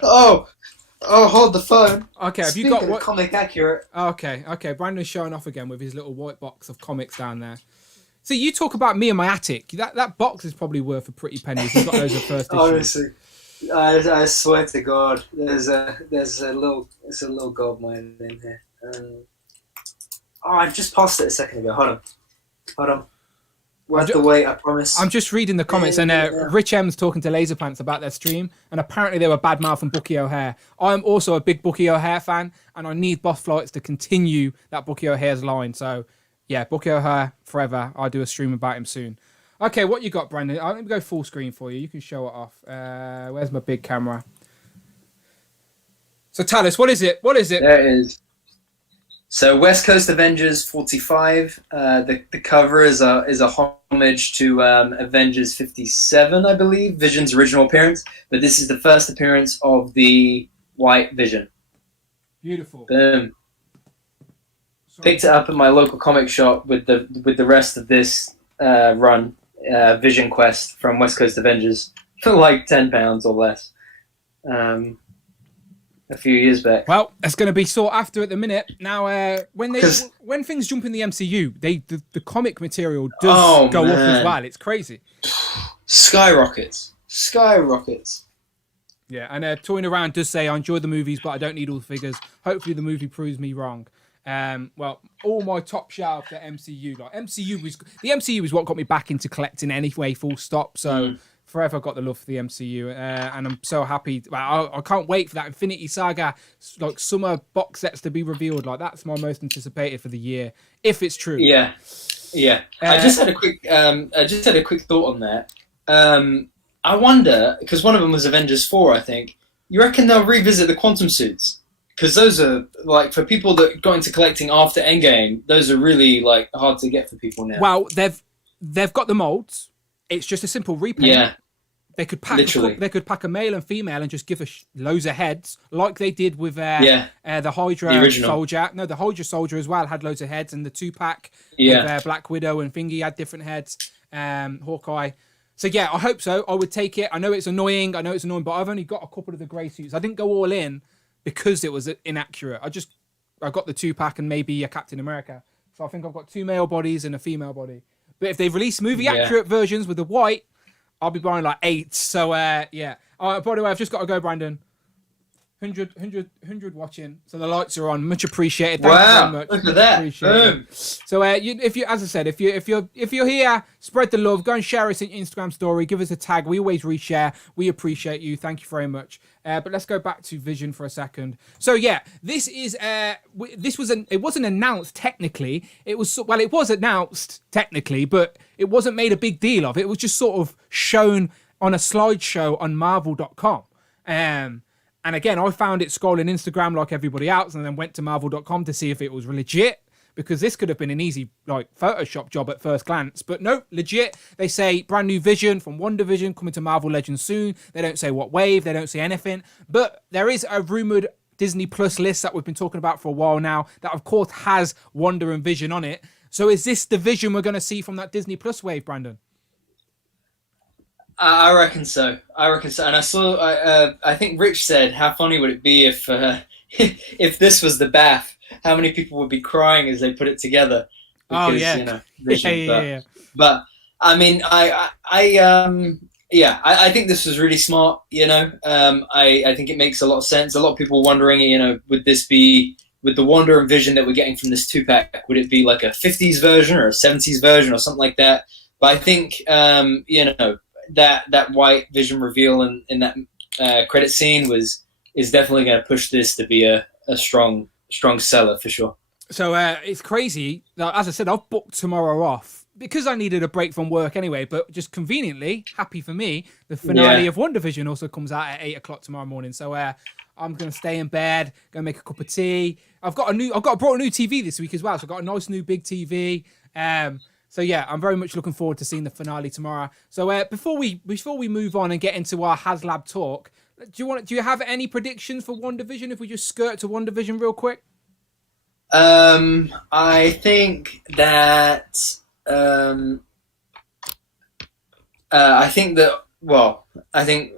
hold the phone. Okay, have Speaking you got of what? comic accurate? Okay. Brandon's showing off again with his little white box of comics down there. So you talk about me and my attic. That box is probably worth a pretty penny if you've got those of first issue. Honestly, I swear to God, there's a little gold mine in here. I just passed it a second ago. Hold on. We'll have to wait, I promise. I'm just reading the comments, and Rich M's talking to Laser Pants about their stream, and apparently they were bad mouthing Bucky O'Hare. I'm also a big Bucky O'Hare fan, and I need Boss Flights to continue that Bucky O'Hare's line. So, yeah, Bucky O'Hare forever. I'll do a stream about him soon. Okay, what you got, Brandon? Let me go full screen for you. You can show it off. Where's my big camera? So tell us, what is it? There it is. So West Coast Avengers 45. The cover is a homage to Avengers 57, I believe, Vision's original appearance. But this is the first appearance of the White Vision. Beautiful. Boom. Picked it up at my local comic shop with the rest of this run, Vision Quest from West Coast Avengers, for like £10 or less. A few years back. Well, it's going to be sought after at the minute. Now, when things jump in the MCU, the comic material does go up as well. It's crazy. Skyrockets. Yeah, and Toying Around does say, I enjoy the movies, but I don't need all the figures. Hopefully the movie proves me wrong. Well, all my top shelf for MCU. The MCU is what got me back into collecting anyway, full stop. So forever got the love for the MCU, and I'm so happy. I can't wait for that Infinity Saga summer box sets to be revealed. That's my most anticipated for the year, if it's true. Yeah. I just had a quick thought on that. I wonder, because one of them was Avengers 4, I think. You reckon they'll revisit the quantum suits? Because those are, for people that got into collecting after Endgame, those are really, hard to get for people now. Well, they've got the molds. It's just a simple repaint. Yeah. They could pack a male and female and just give us loads of heads, like they did with the Hydra soldier. No, the Hydra soldier as well had loads of heads, and the 2-pack with Black Widow and Thingy had different heads. Hawkeye. So yeah, I hope so. I would take it. I know it's annoying, but I've only got a couple of the grey suits. I didn't go all in because it was inaccurate. I got the 2-pack and maybe a Captain America. So I think I've got 2 male bodies and a female body. But if they release movie-accurate versions with the white, I'll be buying 8. So, yeah. By the way, I've just got to go, Brandon. 100 watching. So the lights are on. Much appreciated. Thank you Wow, very much. look at that. Appreciate Boom. it. So if you, as I said, if you're here, spread the love. Go and share us in your Instagram story. Give us a tag. We always reshare. We appreciate you. Thank you very much. But let's go back to Vision for a second. So yeah, this it wasn't announced technically. It was announced technically, but it wasn't made a big deal of. It was just sort of shown on a slideshow on Marvel.com. And again, I found it scrolling Instagram like everybody else, and then went to Marvel.com to see if it was legit, because this could have been an easy Photoshop job at first glance. But no, legit. They say brand new Vision from WandaVision coming to Marvel Legends soon. They don't say what wave. They don't say anything. But there is a rumored Disney Plus list that we've been talking about for a while now that, of course, has Wanda and Vision on it. So is this the Vision we're going to see from that Disney Plus wave, Brandon? I reckon so. And I saw. I think Rich said, "How funny would it be if if this was the BAF? How many people would be crying as they put it together?" Because, Vision, yeah. But I mean, I think this was really smart. I think it makes a lot of sense. A lot of people wondering, would this be with the Wanda and Vision that we're getting from this 2-pack? Would it be like a 50s version or a 70s version or something like that? But I think that white Vision reveal in that credit scene is definitely going to push this to be a strong seller for sure. So it's crazy. Now, as I said, I've booked tomorrow off because I needed a break from work anyway, but just conveniently, happy for me, the finale of WandaVision also comes out at 8 o'clock tomorrow morning. So I'm going to stay in bed, go make a cup of tea. I brought a new TV this week as well. So I've got a nice new big TV. So yeah, I'm very much looking forward to seeing the finale tomorrow. So before we move on and get into our Haslab talk, do you have any predictions for WandaVision? If we just skirt to WandaVision real quick. I think that I think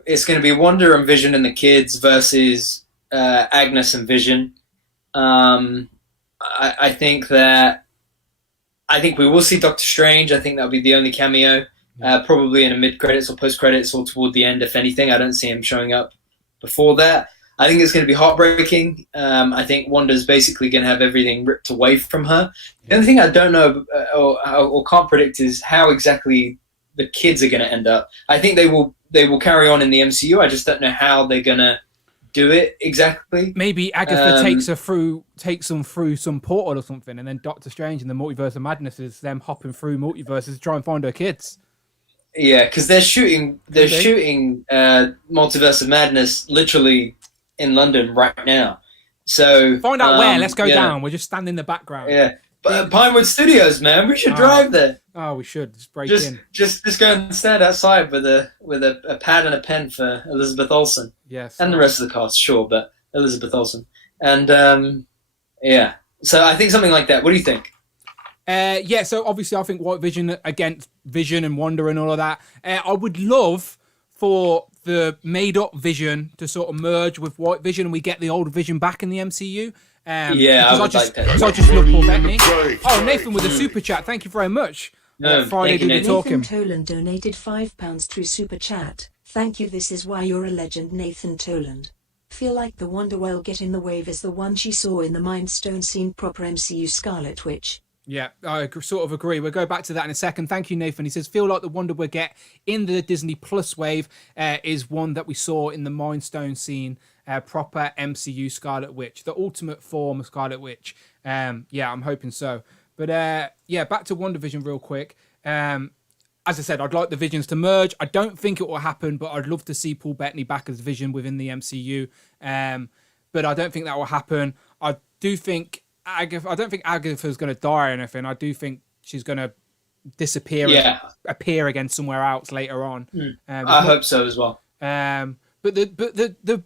it's going to be Wanda and Vision and the kids versus Agnes and Vision. I think we will see Doctor Strange. I think that'll be the only cameo, probably in a mid-credits or post-credits or toward the end, if anything. I don't see him showing up before that. I think it's going to be heartbreaking. I think Wanda's basically going to have everything ripped away from her. The only thing I don't know or can't predict is how exactly the kids are going to end up. I think they will carry on in the MCU. I just don't know how they're going to do it exactly. Maybe Agatha takes them through some portal or something, and then Doctor Strange and the Multiverse of Madness is them hopping through multiverses to try and find her kids. Yeah, because they're shooting Multiverse of Madness literally in London right now. So find out where. Let's go down. We're just standing in the background. Yeah, but Pinewood Studios, man. We should drive there. Oh, we should just break in. Just go and stand outside with a pad and a pen for Elizabeth Olsen. Yes, and the rest of the cast, sure, but Elizabeth Olsen. And so I think something like that. What do you think? So obviously I think White Vision against Vision and Wanda and all of that. I would love for the made-up Vision to sort of merge with White Vision and we get the old Vision back in the MCU. I would like that. Because I just love Paul Bettany. Oh, Nathan with the super chat. Thank you very much. Friday do the talking. Nathan Toland donated £5 through super chat. Thank you. This is why you're a legend, Nathan Toland. Feel like the Wonder will get in the wave is the one she saw in the Mind Stone scene, proper MCU Scarlet Witch. Yeah, I sort of agree. We'll go back to that in a second. Thank you, Nathan. He says, feel like the Wonder we'll get in the Disney Plus wave is one that we saw in the Mind Stone scene, proper MCU Scarlet Witch, the ultimate form of Scarlet Witch. I'm hoping so. But back to WandaVision real quick. As I said, I'd like the Visions to merge. I don't think it will happen, but I'd love to see Paul Bettany back as Vision within the MCU. But I don't think that will happen. I don't think Agatha's going to die or anything. I do think she's going to disappear and appear again somewhere else later on. I hope so as well. But the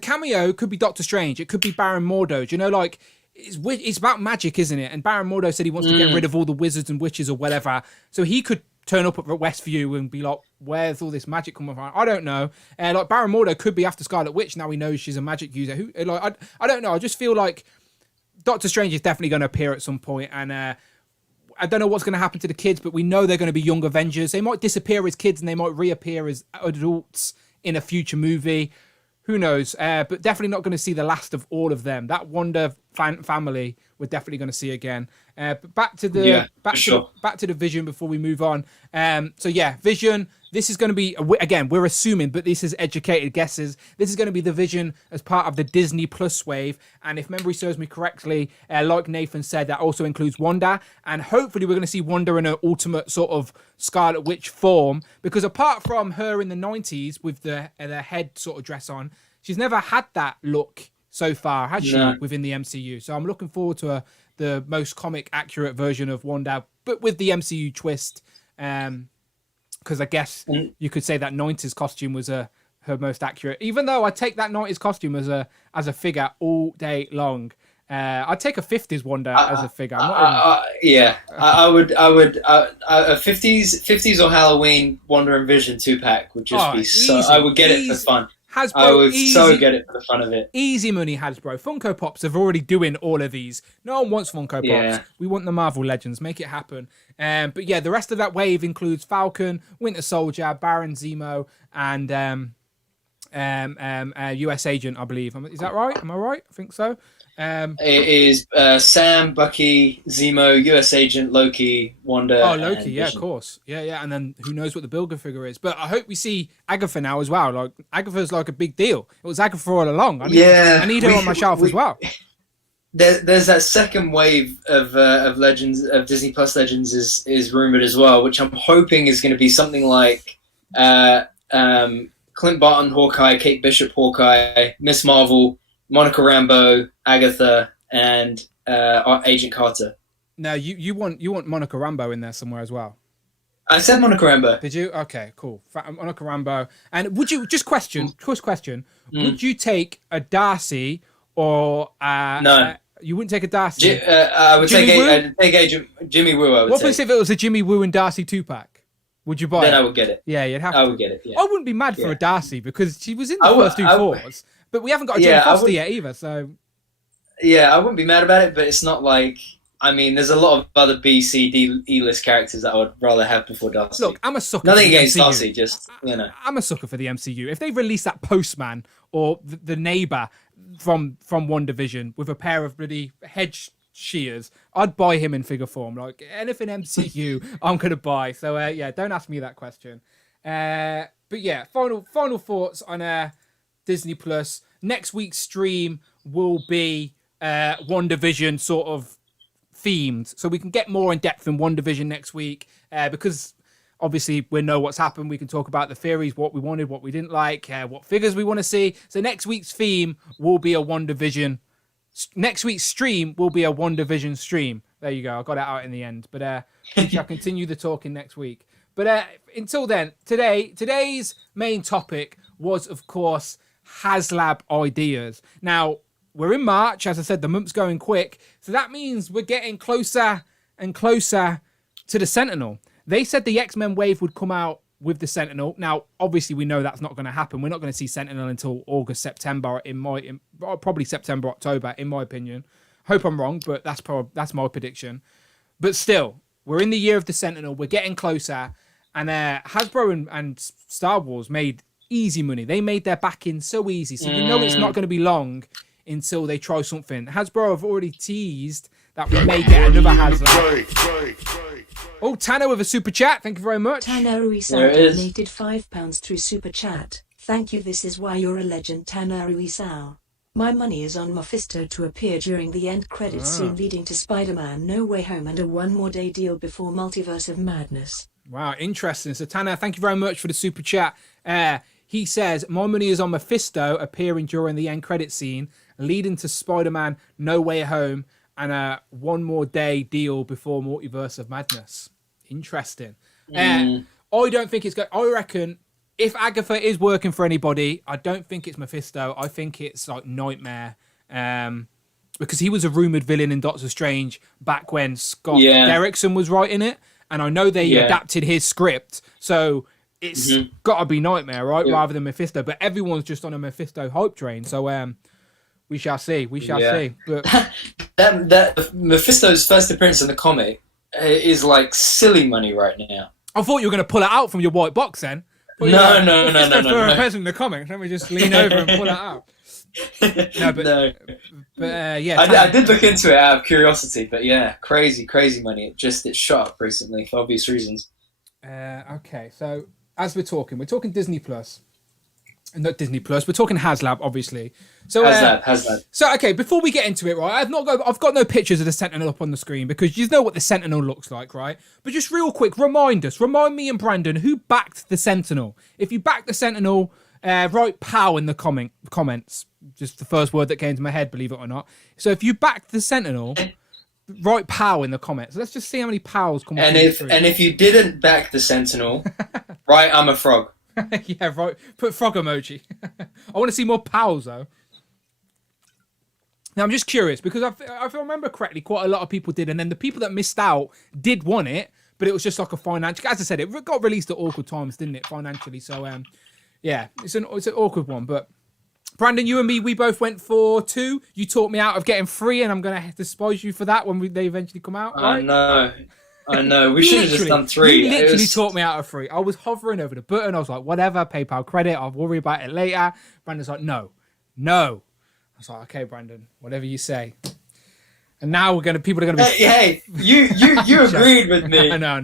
cameo could be Doctor Strange. It could be Baron Mordo. Do you know, it's about magic, isn't it? And Baron Mordo said he wants to get rid of all the wizards and witches or whatever. So he could turn up at Westview and be like, where's all this magic coming from? I don't know. Baron Mordo could be after Scarlet Witch. Now he knows she's a magic user. I don't know. I just feel like Doctor Strange is definitely going to appear at some point, and I don't know what's going to happen to the kids, but we know they're going to be young Avengers. They might disappear as kids and they might reappear as adults in a future movie. who knows? But definitely not going to see the last of all of them. That Wanda family we're definitely going to see again. But back to the back to the Vision before we move on. So yeah, Vision. This is going to be, again, we're assuming, but this is educated guesses. This is going to be the Vision as part of the Disney Plus wave. And if memory serves me correctly, like Nathan said, that also includes Wanda. And hopefully we're going to see Wanda in her ultimate sort of Scarlet Witch form. Because apart from her in the 90s with the head sort of dress on, she's never had that look so far, has she, within the MCU? So I'm looking forward to the most comic accurate version of Wanda, but with the MCU twist. Because I guess you could say that 90s costume was her most accurate. Even though I take that 90s costume as a figure all day long. I'd take a 50s Wanda as a figure. I would a 50s or Halloween Wanda and Vision 2-pack would just be so. I would get it for fun. Hasbro, I would so get it for the fun of it. Easy money, Hasbro. Funko Pops are already doing all of these. No one wants Funko Pops. Yeah. We want the Marvel Legends. Make it happen. But yeah, the rest of that wave includes Falcon, Winter Soldier, Baron Zemo, and US Agent, I believe. Is that right? Am I right? I think so. It is Sam, Bucky, Zemo, US Agent, Loki, Wanda. Oh, Loki, yeah, of course. Yeah. And then who knows what the Builder figure is. But I hope we see Agatha now as well. Like, Agatha's like a big deal. It was Agatha all along. I need her on my shelf as well. There's that second wave of Legends, of Disney Plus Legends is rumored as well, which I'm hoping is going to be something like Clint Barton, Hawkeye, Kate Bishop, Hawkeye, Miss Marvel, Monica Rambeau, Agatha, and Agent Carter. No, you want Monica Rambeau in there somewhere as well. I said Monica Rambeau. Did you? Okay, cool. Monica Rambeau. And would you would you take a Darcy or no? You wouldn't take a Darcy. I would take Agent Jimmy Woo. What if it was a Jimmy Woo and Darcy 2-pack? Would you buy it? Then I would get it. Yeah, you'd have to. I would get it. Yeah. I wouldn't be mad for a Darcy because she was in the first two fours. But we haven't got a Jane Foster yet either, so... Yeah, I wouldn't be mad about it, but it's not like... I mean, there's a lot of other B, C, D, E-list characters that I would rather have before Darcy. Look, I'm a sucker Nothing for the against MCU. Darcy, just, you know. I'm a sucker for the MCU. If they release that Postman or the neighbour from WandaVision with a pair of bloody hedge shears, I'd buy him in figure form. Like, anything MCU, I'm going to buy. So, yeah, don't ask me that question. But, yeah, final thoughts on... Disney Plus. Next week's stream will be WandaVision sort of themed, so we can get more in depth in WandaVision next week because obviously we know what's happened. We can talk about the theories, what we wanted, what we didn't like, what figures we want to see. So next week's theme will be a WandaVision. Next week's stream will be a WandaVision stream. There you go. I got it out in the end, but we shall continue the talking next week. But until then, today's main topic was, of course, Haslab ideas. Now, we're in March. As I said, the month's going quick. So that means we're getting closer and closer to the Sentinel. They said the X-Men wave would come out with the Sentinel. Now, obviously, we know that's not going to happen. We're not going to see Sentinel until August, September, probably September, October, in my opinion. Hope I'm wrong, but that's my prediction. But still, we're in the year of the Sentinel. We're getting closer. And Hasbro and Star Wars made easy money. They made their backing so easy. So you know it's not going to be long until they try something. Hasbro have already teased that we may get another Haslab. Oh, Tanner with a super chat. Thank you very much. Tanner Uisal donated £5 through super chat. Thank you. This is why you're a legend, Tanner Uisal. My money is on Mephisto to appear during the end credits scene leading to Spider-Man No Way Home and a one more day deal before Multiverse of Madness. Wow, interesting. So Tanner, thank you very much for the super chat. He says, my money is on Mephisto appearing during the end credit scene, leading to Spider-Man No Way Home and a one more day deal before Multiverse of Madness. Interesting. I don't think it's good. I reckon if Agatha is working for anybody, I don't think it's Mephisto. I think it's like Nightmare. Because he was a rumoured villain in Doctor Strange back when Scott Derrickson was writing it. And I know they adapted his script. So... it's got to be Nightmare, right? Rather than Mephisto. But everyone's just on a Mephisto hype train. So we shall see. We shall see. But that Mephisto's first appearance in the comic is like silly money right now. I thought you were going to pull it out from your white box then. No. Present in the comics. Let me just lean over and pull it out. No, but yeah. I did look into it out of curiosity, but yeah, crazy money. It's shot up recently for obvious reasons. Okay, so as we're talking Disney Plus. Not Disney Plus. We're talking Haslab, obviously. So Haslab. So okay, before we get into it, right? I've got no pictures of the Sentinel up on the screen because you know what the Sentinel looks like, right? But just real quick, remind me and Brandon who backed the Sentinel. If you backed the Sentinel, write "pow" in the comments. Just the first word that came to my head, believe it or not. So if you backed the Sentinel, write "pow" in the comments. Let's just see how many pows come. And if you didn't back the Sentinel, write "I'm a frog." Yeah, right. Put frog emoji. I want to see more pals though. Now I'm just curious because if I remember correctly, quite a lot of people did, and then the people that missed out did want it, but it was just like a financial. As I said, it got released at awkward times, didn't it, financially? So yeah, it's an awkward one. But Brandon, you and me, we both went for 2. You talked me out of getting 3, and I'm gonna despise you for that when they eventually come out. Right? I know. We should have just done 3. You literally taught me out of 3. I was hovering over the button. I was like, whatever, PayPal credit. I'll worry about it later. Brandon's like, no. I was like, okay, Brandon, whatever you say. And now people are gonna be. Hey, you agreed with me. I know.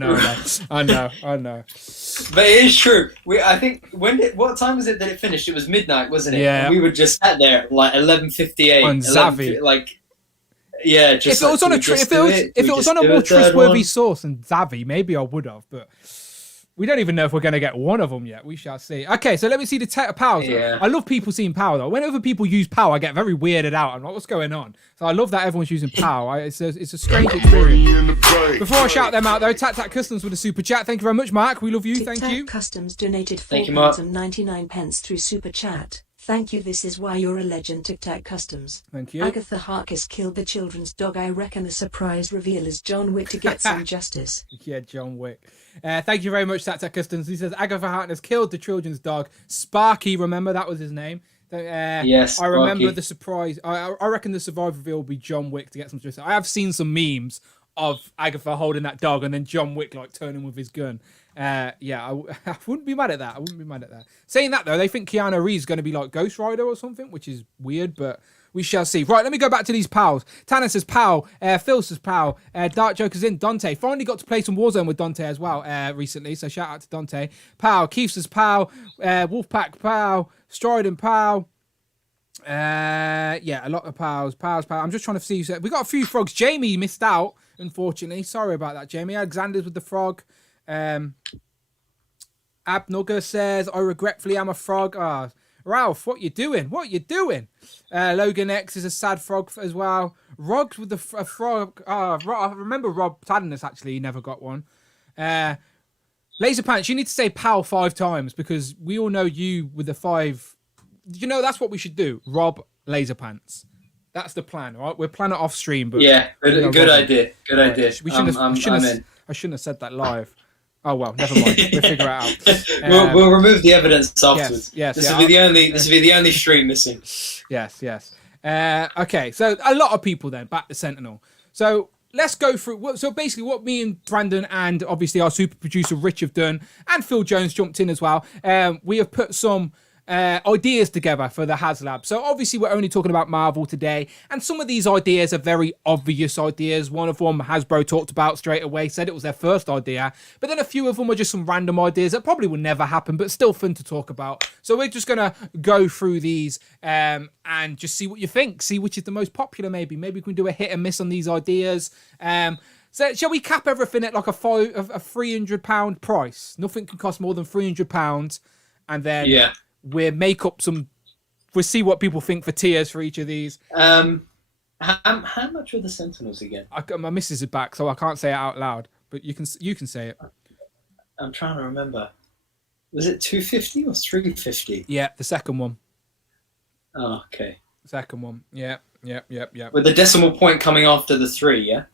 But it is true. I think what time was it that it finished? It was midnight, wasn't it? Yeah. And we were just sat there like 11:58 on Zavi. Yeah, just if it was on a more trustworthy source than Zavi, maybe I would have, but we don't even know if we're going to get one of them yet. We shall see. Okay, so let me see the powers. Yeah. I love people seeing power though. Whenever people use power, I get very weirded out. I'm like, what's going on? So I love that everyone's using power. It's a strange experience. Before I shout them out though, Tat Customs with a super chat. Thank you very much, Mark. We love you. Thank you. Customs donated £4.99 through super chat. Thank you. This is why you're a legend. Tic Tac Customs. Thank you. Agatha Harkness killed the children's dog. I reckon the surprise reveal is John Wick to get some justice. Yeah, John Wick. Thank you very much, Tat Customs. He says Agatha Harkness killed the children's dog. Sparky, remember that was his name. Yes, I remember the surprise. I reckon the surprise reveal will be John Wick to get some justice. I have seen some memes of Agatha holding that dog and then John Wick like turning with his gun. I wouldn't be mad at that. Saying that though, they think Keanu Reeves is going to be like Ghost Rider or something, which is weird, but we shall see. Right, let me go back to these pals. Tanner says pal, Phil says pal, Dark Joker's in, Dante. Finally got to play some Warzone with Dante as well recently, so shout out to Dante. Pal, Keith says pal, Wolfpack pal, Strident pal. A lot of pals. I'm just trying to see. We got a few frogs. Jamie missed out, unfortunately. Sorry about that, Jamie. Alexander's with the frog. Abnugger says, I regretfully am a frog. Ralph, what you doing? Logan X is a sad frog as well. Rogs with the frog. I remember Rob Sadness actually. He never got one. Laser Pants, you need to say pal 5 times because we all know you with the 5. You know, that's what we should do. Rob Laser Pants. That's the plan, right? We'll plan it off stream. But yeah, good idea. Good idea. I shouldn't have said that live. Oh well, never mind. We'll figure it out. We'll remove the evidence afterwards. Yes. This will be the only stream missing. Yes. Okay, so a lot of people then back to Sentinel. So let's go through. So basically, what me and Brandon and obviously our super producer Rich have done, and Phil Jones jumped in as well. We have put some ideas together for the Haslab. So obviously we're only talking about Marvel today, and some of these ideas are very obvious ideas. One of them Hasbro talked about straight away, said it was their first idea, but then a few of them were just some random ideas that probably will never happen, but still fun to talk about. So we're just gonna go through these and just see what you think, see which is the most popular. Maybe we can do a hit and miss on these ideas. So shall we cap everything at like a £300 price? Nothing can cost more than £300, and then we'll make up some. We'll see what people think for tiers for each of these. How much are the Sentinels again? My missus is back, so I can't say it out loud. But you can say it. I'm trying to remember. Was it 250 or 350? Yeah, the second one. Oh, okay. Second one. Yeah. With the decimal point coming after the 3, yeah.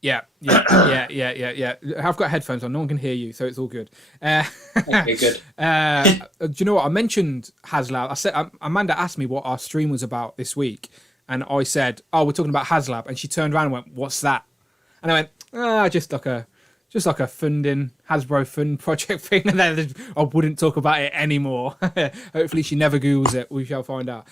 Yeah. I've got headphones on. No one can hear you, so it's all good. Okay, good. Do you know what? I mentioned Haslab. I said Amanda asked me what our stream was about this week, and I said, "Oh, we're talking about Haslab," and she turned around and went, "What's that?" And I went, just like a Just like a Hasbro fund project thing, and then I wouldn't talk about it anymore. Hopefully she never Googles it. We shall find out.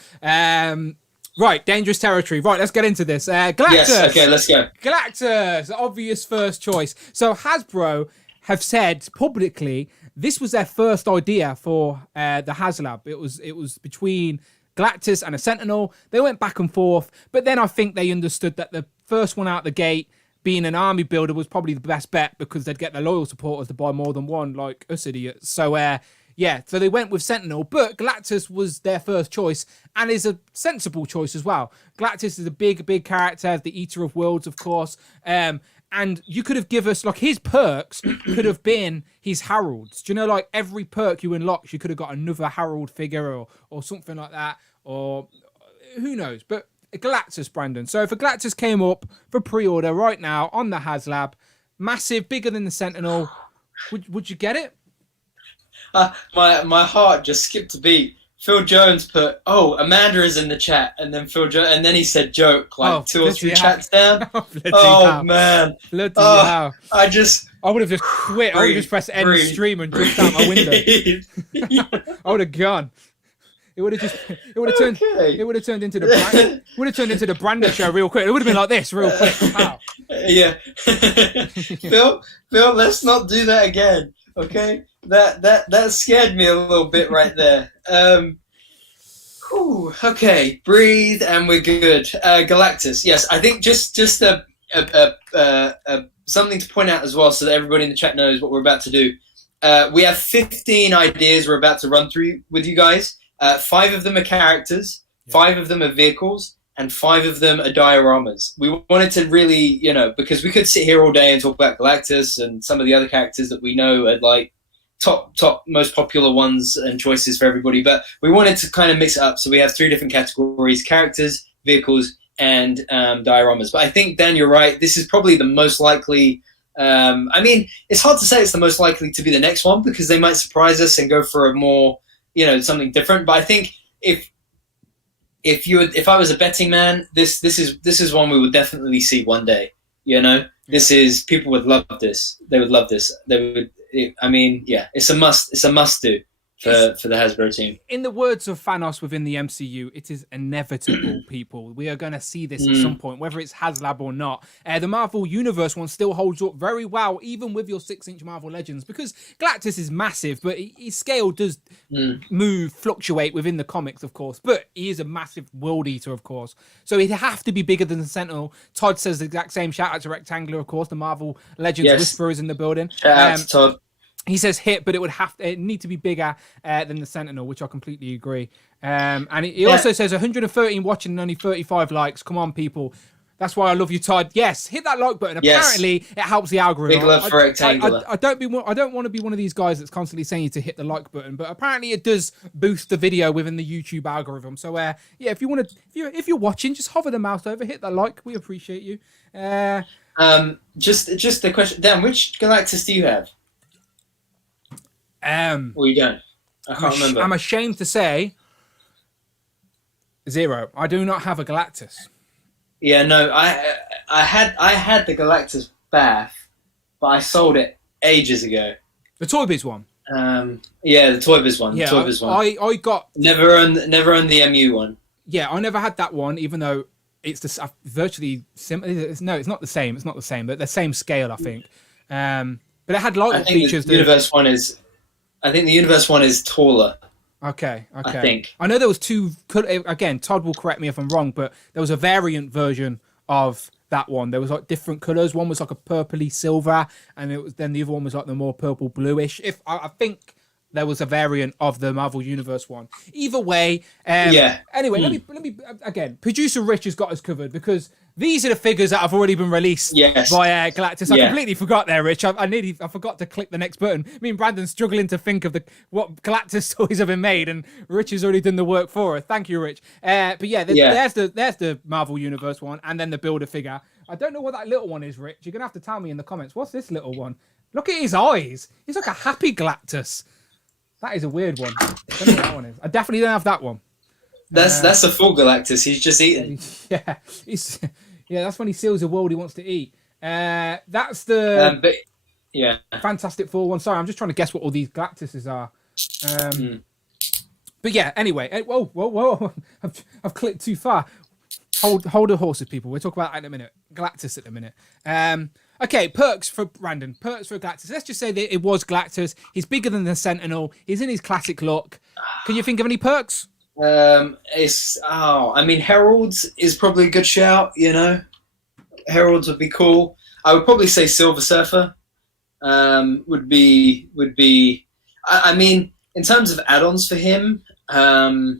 Right, dangerous territory. Right, let's get into this. Galactus. Yes, okay, let's go. Galactus, obvious first choice. So Hasbro have said publicly this was their first idea for the Haslab. It was between Galactus and a Sentinel. They went back and forth, but then I think they understood that the first one out the gate, being an army builder, was probably the best bet because they'd get their loyal supporters to buy more than one, like us idiots. So, so they went with Sentinel, but Galactus was their first choice and is a sensible choice as well. Galactus is a big character, the Eater of Worlds, of course. And you could have given us, like, his perks could have been his heralds. Do you know, like, every perk you unlocked, you could have got another herald figure or something like that, or who knows. But Galactus, Brandon. So if a Galactus came up for pre-order right now on the Haslab, massive, bigger than the Sentinel, would you get it? My heart just skipped a beat. Phil Jones put, Amanda is in the chat, and then and then he said joke, like 2 or 3 chats down. Man. Bloody hell. I would have just quit. I would have just pressed end stream and jumped out my window. I would have gone. It would have turned into the Brandon show real quick. It would have been like this real quick. Wow. Yeah. Phil, let's not do that again. Okay? That scared me a little bit right there. Okay, breathe and we're good. Galactus. Yes, I think just something to point out as well, so that everybody in the chat knows what we're about to do. We have 15 ideas we're about to run through with you guys. 5 of them are characters, 5 of them are vehicles, and 5 of them are dioramas. We wanted to really, because we could sit here all day and talk about Galactus and some of the other characters that we know are like top most popular ones and choices for everybody, but we wanted to kind of mix it up. So we have 3 different categories: characters, vehicles, and dioramas. But I think, Dan, you're right. This is probably the most likely. It's hard to say it's the most likely to be the next one because they might surprise us and go for a more, something different. But I think if I was a betting man, this is one we would definitely see one day. This is, people would love this. They would love this. It's a must. It's a must do for the Hasbro team. In the words of Thanos within the MCU, it is inevitable, people. We are going to see this at some point, whether it's Haslab or not. The Marvel Universe one still holds up very well, even with your 6-inch Marvel Legends, because Galactus is massive, but his scale does fluctuate within the comics, of course. But he is a massive world eater, of course. So he'd have to be bigger than the Sentinel. Todd says the exact same. Shout out to Rectangular, of course. The Marvel Legends Whisperer is in the building. Shout out to Todd. He says hit, but it need to be bigger than the Sentinel, which I completely agree. And he also says 113 watching and only 35 likes. Come on, people. That's why I love you, Todd. Yes, hit that like button. Apparently, it helps the algorithm. Big love for Rectangular. I don't want to be one of these guys that's constantly saying you to hit the like button, but apparently it does boost the video within the YouTube algorithm. So if you're watching, just hover the mouse over, hit that like. We appreciate you. Just the question, Dan. Which Galactus do you have? Well, you don't. I can't remember. I'm ashamed to say 0. I do not have a Galactus. Yeah, no, I had the Galactus Bath, but I sold it ages ago. The Toy Biz one. The Toy Biz one. Yeah, the Toy Biz one. I got never owned the MU one. Yeah, I never had that one, even though it's virtually similar. No, it's not the same. It's not the same, but the same scale, I think. But it had light features. I think the Universe one is taller. Okay. I think. I know there was 2. Again, Todd will correct me if I'm wrong, but there was a variant version of that one. There was like different colours. One was like a purpley silver, and then the other one was like the more purple bluish. I think there was a variant of the Marvel Universe one. Either way, Anyway, let me again. Producer Rich has got us covered because these are the figures that have already been released by Galactus. I completely forgot there, Rich. I forgot to click the next button. Me and Brandon struggling to think of what Galactus toys have been made, and Rich has already done the work for us. Thank you, Rich. There's the Marvel Universe one, and then the Builder figure. I don't know what that little one is, Rich. You're gonna have to tell me in the comments. What's this little one? Look at his eyes. He's like a happy Galactus. That is a weird one. I don't know what that one is. I definitely don't have that one. That's a full Galactus. He's just eating. Yeah, that's when he seals the world he wants to eat. That's the. Yeah. Fantastic Four one. Sorry, I'm just trying to guess what all these Galactuses are. But yeah, anyway. Whoa. I've clicked too far. Hold the horses, people. We'll talk about that in a minute. Galactus at a minute. Okay, perks for Brandon. Perks for Galactus. Let's just say that it was Galactus. He's bigger than the Sentinel. He's in his classic look. Can you think of any perks? Heralds is probably a good shout, you know. Heralds would be cool. I would probably say Silver Surfer would be I mean, in terms of add-ons for him, I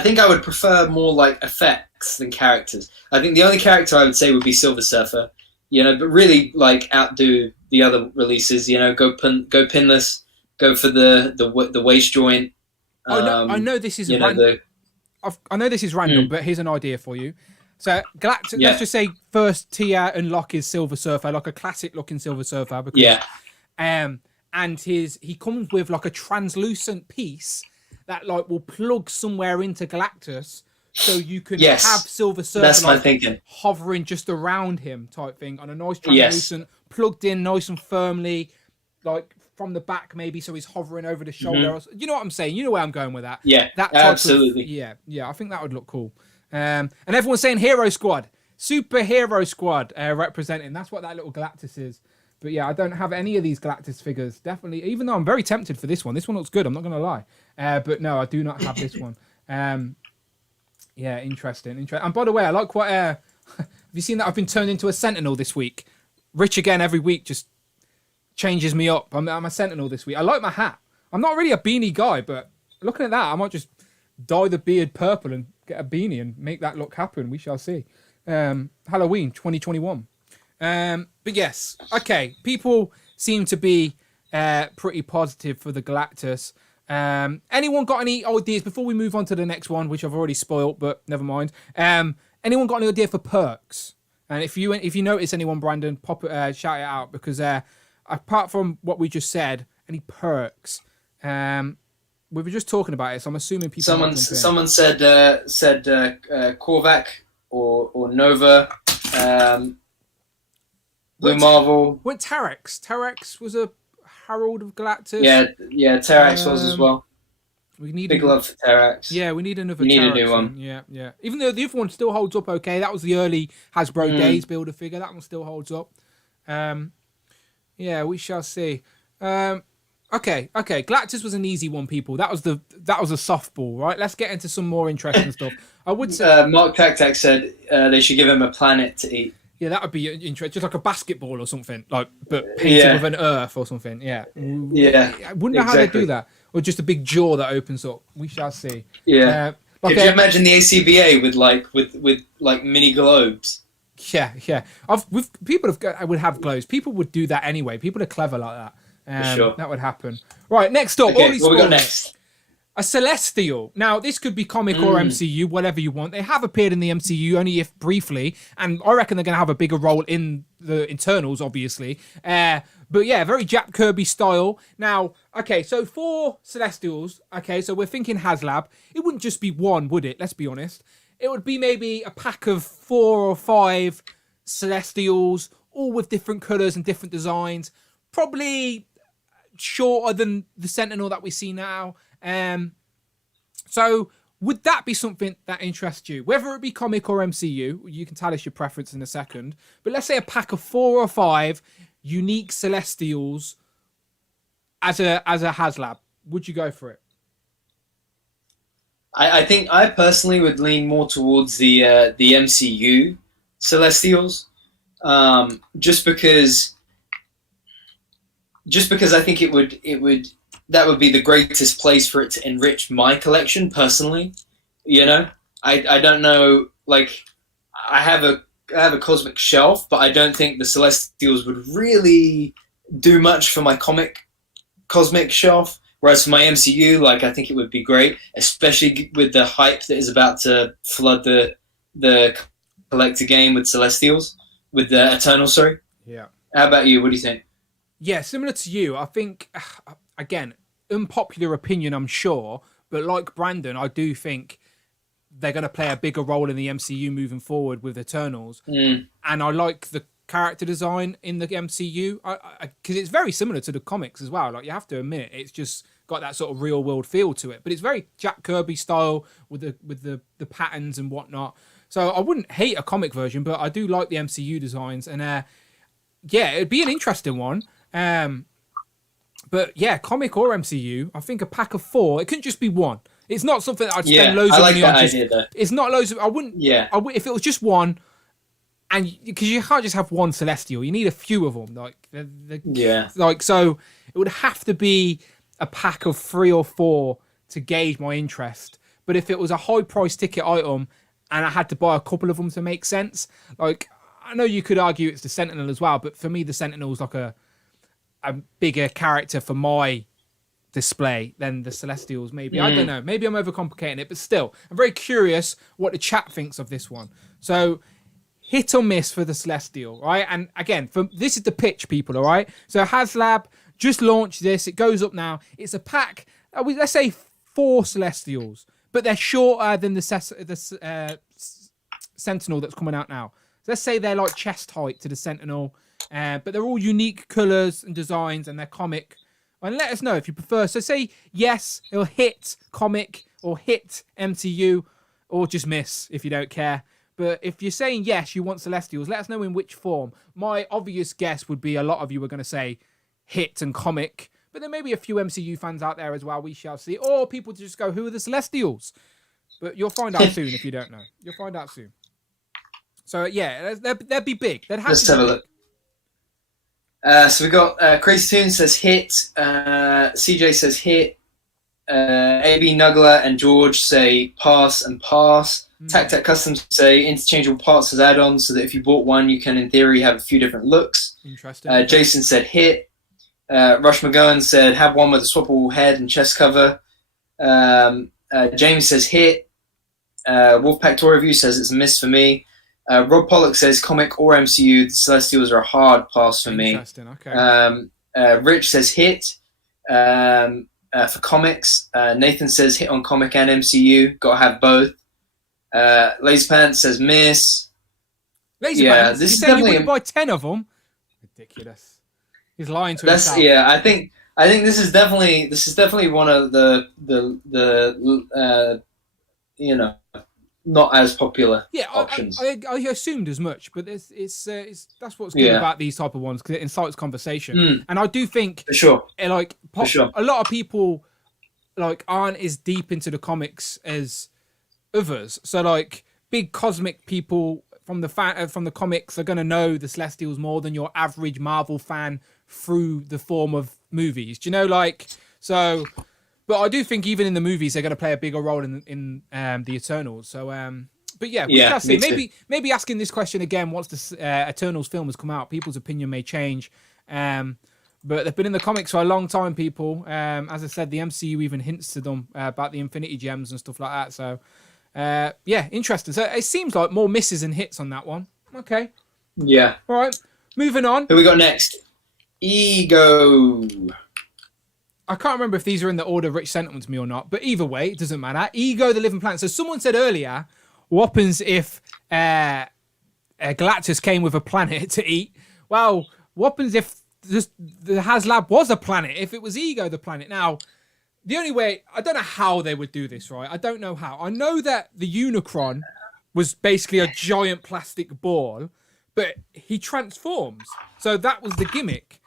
think I would prefer more like effects than characters. I think the only character I would say would be Silver Surfer, you know, but really like outdo the other releases, you know, go pinless, go for the waist joint. I know this is random. I know this is random, but here's an idea for you. So Galactus, let's just say first tier unlock is Silver Surfer, like a classic looking Silver Surfer. Because, and he comes with like a translucent piece that like will plug somewhere into Galactus, so you can have Silver Surfer. That's my thinking. Hovering just around him, type thing, on a nice translucent, plugged in nice and firmly, like from the back maybe, so he's hovering over the shoulder. You know what I'm saying? You know where I'm going with that. Yeah, that absolutely. Yeah. I think that would look cool. And everyone's saying Hero Squad, Superhero Squad representing. That's what that little Galactus is. But yeah, I don't have any of these Galactus figures. Definitely, even though I'm very tempted for this one. This one looks good. I'm not going to lie. But no, I do not have this one. Yeah, interesting. And by the way, I like what... have you seen that I've been turned into a Sentinel this week? Rich again every week just changes me up. I'm a Sentinel this week. I like my hat. I'm not really a beanie guy, but looking at that, I might just dye the beard purple and get a beanie and make that look happen. We shall see. Halloween 2021. But yes, okay. People seem to be pretty positive for the Galactus. Anyone got any ideas before we move on to the next one, which I've already spoiled, but never mind. Anyone got any idea for perks? And if you notice anyone, Brandon, pop it, shout it out, because apart from what we just said, any perks? We were just talking about it, so I'm assuming people. Someone said Korvac or Nova. Blue Marvel. What Terex? Terex was a Herald of Galactus. Yeah, Terex was as well. We need big love for Terex. Yeah, we need another. We need Terex a new one. Yeah. Even though the other one still holds up okay. That was the early Hasbro days builder figure. That one still holds up. Yeah, we shall see. Okay. Galactus was an easy one, people. That was a softball, right? Let's get into some more interesting stuff. I would say Mark Tac said they should give him a planet to eat. Yeah, that would be interesting. Just like a basketball or something, like but painted with an earth or something. Yeah. I wouldn't know how they do that, or just a big jaw that opens up. We shall see. Yeah. Could you imagine the ACBA with mini globes? Yeah. People would have globes. People would do that anyway. People are clever like that. For sure. That would happen. Right, next up. Okay, what we got next? A Celestial. Now, this could be comic or MCU, whatever you want. They have appeared in the MCU, only if briefly, and I reckon they're going to have a bigger role in the Eternals, obviously. But yeah, very Jack Kirby style. Now, okay, so for Celestials, okay, so we're thinking Haslab. It wouldn't just be one, would it? Let's be honest. It would be maybe a pack of 4 or 5 Celestials, all with different colours and different designs. Probably shorter than the Sentinel that we see now. So would that be something that interests you? Whether it be comic or MCU, you can tell us your preference in a second. But let's say a pack of 4 or 5 unique Celestials as a Haslab. Would you go for it? I think I personally would lean more towards the MCU Celestials, just because I think that would be the greatest place for it to enrich my collection personally. You know, I don't know, like I have a cosmic shelf, but I don't think the Celestials would really do much for my cosmic shelf. Whereas for my MCU, like I think it would be great, especially with the hype that is about to flood the collector game with Celestials, with the Eternals. Sorry. Yeah. How about you? What do you think? Yeah, similar to you. I think, again, unpopular opinion, I'm sure, but like Brandon, I do think they're going to play a bigger role in the MCU moving forward with Eternals. And I like the character design in the MCU, because it's very similar to the comics as well. Like, you have to admit, it's just got that sort of real world feel to it, but it's very Jack Kirby style with the patterns and whatnot. So I wouldn't hate a comic version, but I do like the MCU designs, and yeah, it'd be an interesting one. But yeah, comic or MCU, I think a pack of 4. It couldn't just be one. It's not something that I'd spend loads of money on. Idea, though. It's not loads of. I wouldn't. Yeah. If it was just one, and because you can't just have one Celestial, you need a few of them. Like so, it would have to be a pack of 3 or 4 to gauge my interest. But if it was a high price ticket item and I had to buy a couple of them to make sense, like, I know you could argue it's the Sentinel as well, but for me the Sentinel is like a bigger character for my display than the Celestials. Maybe I don't know. Maybe I'm overcomplicating it, but still, I'm very curious what the chat thinks of this one. So, hit or miss for the Celestial, right? And again, this is the pitch, people. All right. So Haslab just launched this. It goes up now. It's a pack. Let's say 4 Celestials, but they're shorter than the Sentinel that's coming out now. So let's say they're like chest height to the Sentinel, but they're all unique colours and designs, and they're comic. And let us know if you prefer. So say yes, it'll hit comic or hit MCU, or just miss if you don't care. But if you're saying yes, you want Celestials, let us know in which form. My obvious guess would be a lot of you are going to say hit and comic, but there may be a few MCU fans out there as well. We shall see. Or people just go, who are the Celestials? But you'll find out soon if you don't know. You'll find out soon. So yeah, they'd be big. Let's have a look. So we got Crazy Toon says hit. CJ says hit. AB Nuggler and George say pass and pass. Tac Tac Customs say interchangeable parts as add-ons, so that if you bought one, you can in theory have a few different looks. Interesting. Jason said hit. Rush McGowan said have one with a swappable head and chest cover. James says hit. Wolfpack Toy Review says it's a miss for me. Rob Pollock says comic or MCU. The Celestials are a hard pass for me. Interesting. Okay. Rich says hit for comics. Nathan says hit on comic and MCU. Got to have both. Lazy Pants says miss. Lazy Pants? This is definitely you wouldn't buy 10 of them. Ridiculous. He's lying to himself. Yeah, I think this is definitely one of the not as popular options. I assumed as much, but it's that's what's good about these type of ones, because it incites conversation. And I do think for sure, a lot of people like aren't as deep into the comics as others. So like big cosmic people from the comics are going to know the Celestials more than your average Marvel fan through the form of movies. Do you know, like, so? But I do think even in the movies they're going to play a bigger role in the Eternals. So, but yeah, we shall see. Maybe asking this question again once the Eternals film has come out, people's opinion may change. But they've been in the comics for a long time, people. As I said, the MCU even hints to them about the Infinity Gems and stuff like that. So, yeah, interesting. So it seems like more misses and hits on that one. Okay. Yeah. All right. Moving on. Who we got next? Ego. I can't remember if these are in the order Rich sent them to me or not, but either way, it doesn't matter. Ego, the living planet. So someone said earlier, what happens if Galactus came with a planet to eat? Well, what happens if the Haslab was a planet, if it was Ego, the planet? Now, the only way, I don't know how they would do this, right? I don't know how. I know that the Unicron was basically a giant plastic ball, but he transforms. So that was the gimmick.